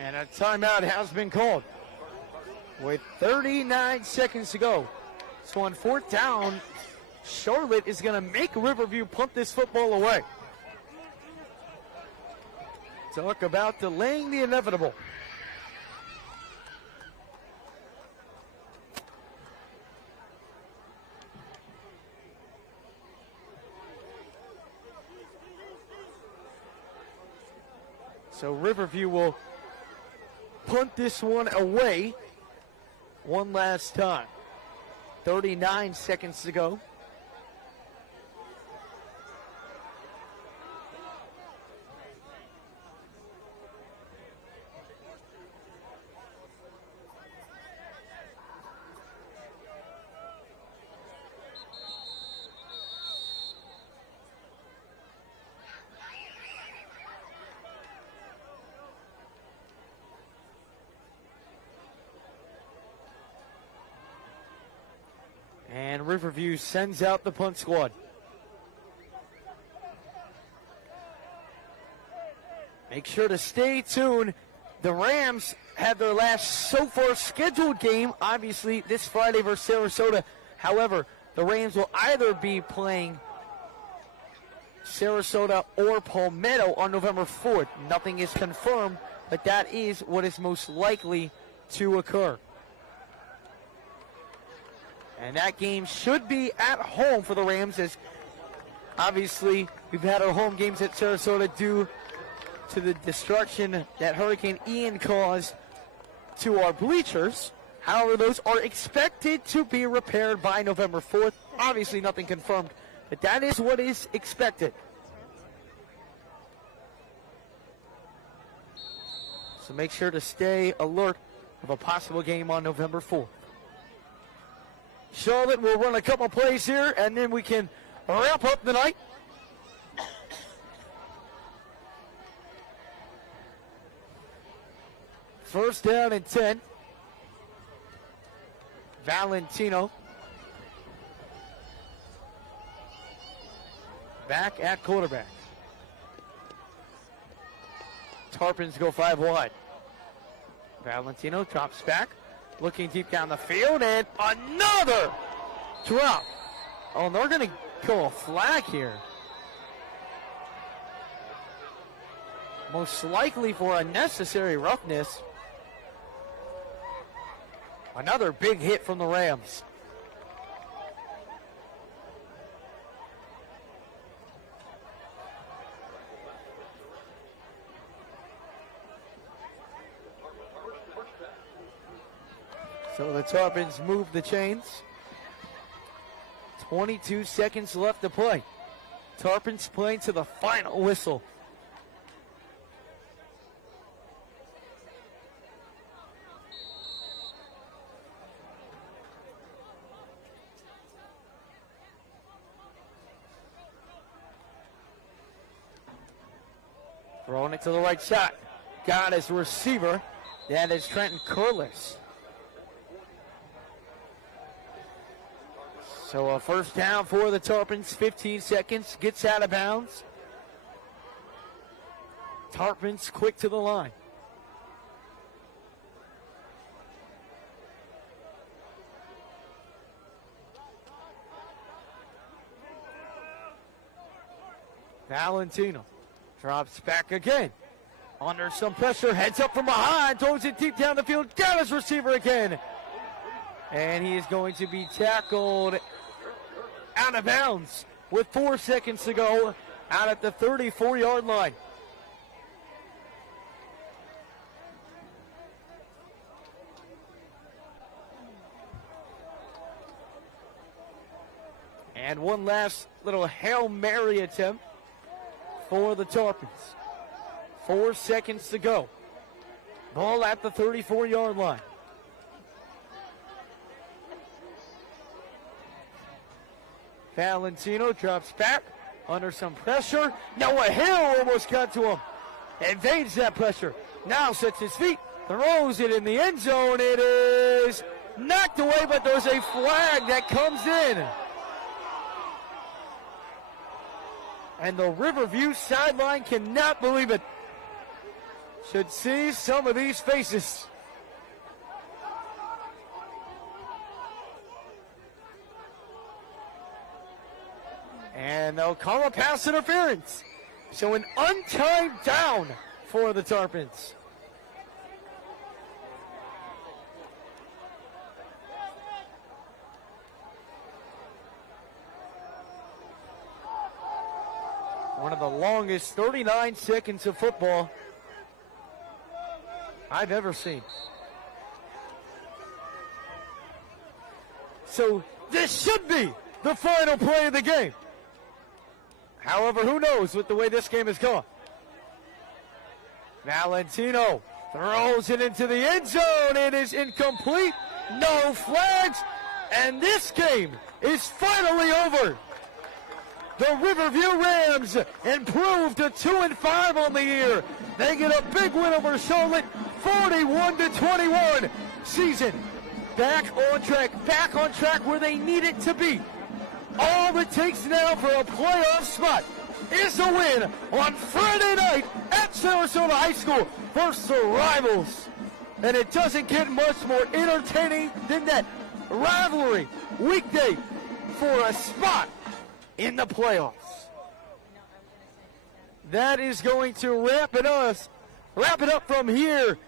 And a timeout has been called with 39 seconds to go. So on 4th down, Charlotte is going to make Riverview punt this football away. Talk about delaying the inevitable. So Riverview will punt this one away one last time. 39 seconds to go. And Riverview sends out the punt squad. Make sure to stay tuned. The Rams have their last so far scheduled game, obviously, this Friday versus Sarasota. However, the Rams will either be playing Sarasota or Palmetto on November 4th. Nothing is confirmed, but that is what is most likely to occur. And that game should be at home for the Rams, as obviously we've had our home games at Sarasota due to the destruction that Hurricane Ian caused to our bleachers. However, those are expected to be repaired by November 4th. Obviously nothing confirmed, but that is what is expected. So make sure to stay alert of a possible game on November 4th. Charlotte will run a couple plays here, and then we can wrap up the night. First down and 10. Valentino back at quarterback. Tarpons go 5 wide. Valentino drops back, looking deep down the field, and another drop. Oh, and they're going to go a flag here. Most likely for unnecessary roughness. Another big hit from the Rams. So the Tarpons move the chains. 22 seconds left to play. Tarpons playing to the final whistle. Throwing it to the right side. Got his receiver. That is Trenton Curlis. So a first down for the Tarpons. 15 seconds. Gets out of bounds. Tarpons quick to the line. Valentino drops back again. Under some pressure, heads up from behind, throws it deep down the field, got his receiver again. And he is going to be tackled out of bounds with 4 seconds to go out at the 34-yard line. And one last little Hail Mary attempt for the Tarpons. 4 seconds to go. Ball at the 34-yard line. Valentino drops back under some pressure. Noah Hill almost got to him. Evades that pressure. Now sets his feet. Throws it in the end zone. It is knocked away, but there's a flag that comes in. And the Riverview sideline cannot believe it. Should see some of these faces. And they'll call a pass interference. So an untimed down for the Tarpons. One of the longest 39 seconds of football I've ever seen. So this should be the final play of the game. However, who knows with the way this game has gone. Valentino throws it into the end zone. It is incomplete. No flags. And this game is finally over. The Riverview Rams improved to 2-5 on the year. They get a big win over Charlotte, 41-21. Season back on track where they need it to be. All it takes now for a playoff spot is a win on Friday night at Sarasota High School versus the Rivals. And it doesn't get much more entertaining than that rivalry weekday for a spot in the playoffs. That is going to wrap it up from here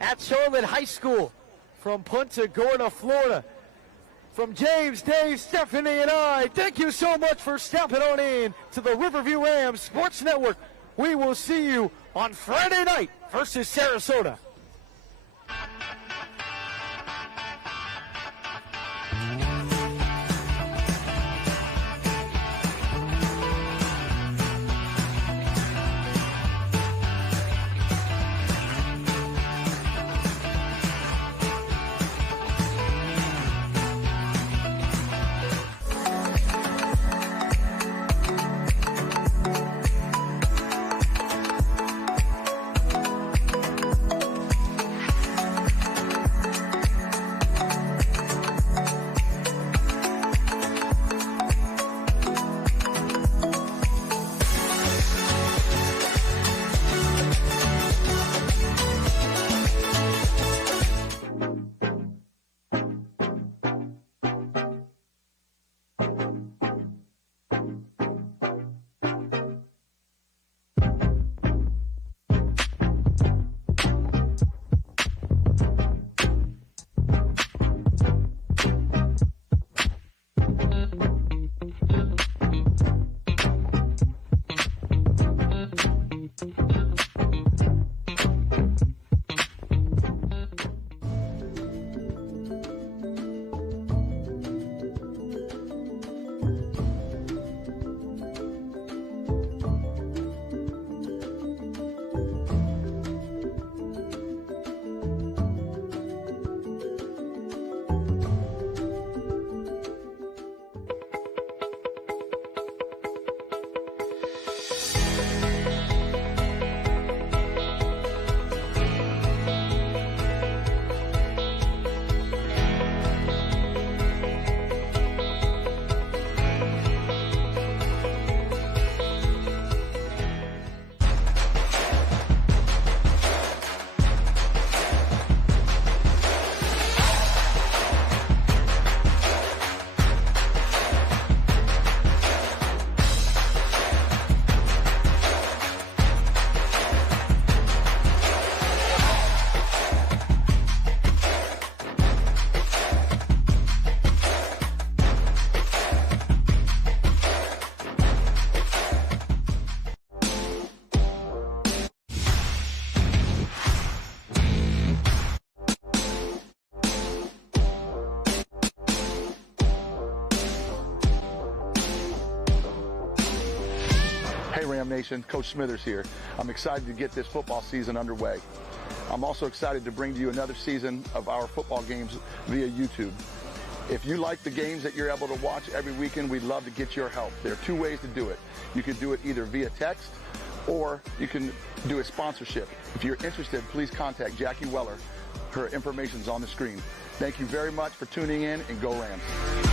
at Charlotte High School from Punta, Gorda, Florida. from James, Dave, Stephanie, and I, thank you so much for stepping on in to the Riverview Rams Sports Network. We will see you on Friday night versus Sarasota. Hey Ram Nation, Coach Smithers here. I'm excited to get this football season underway. I'm also excited to bring to you another season of our football games via YouTube. If you like the games that you're able to watch every weekend, we'd love to get your help. There are two ways to do it. You can do it either via text or you can do a sponsorship. If you're interested, please contact Jackie Weller. Her information is on the screen. Thank you very much for tuning in, and go Rams.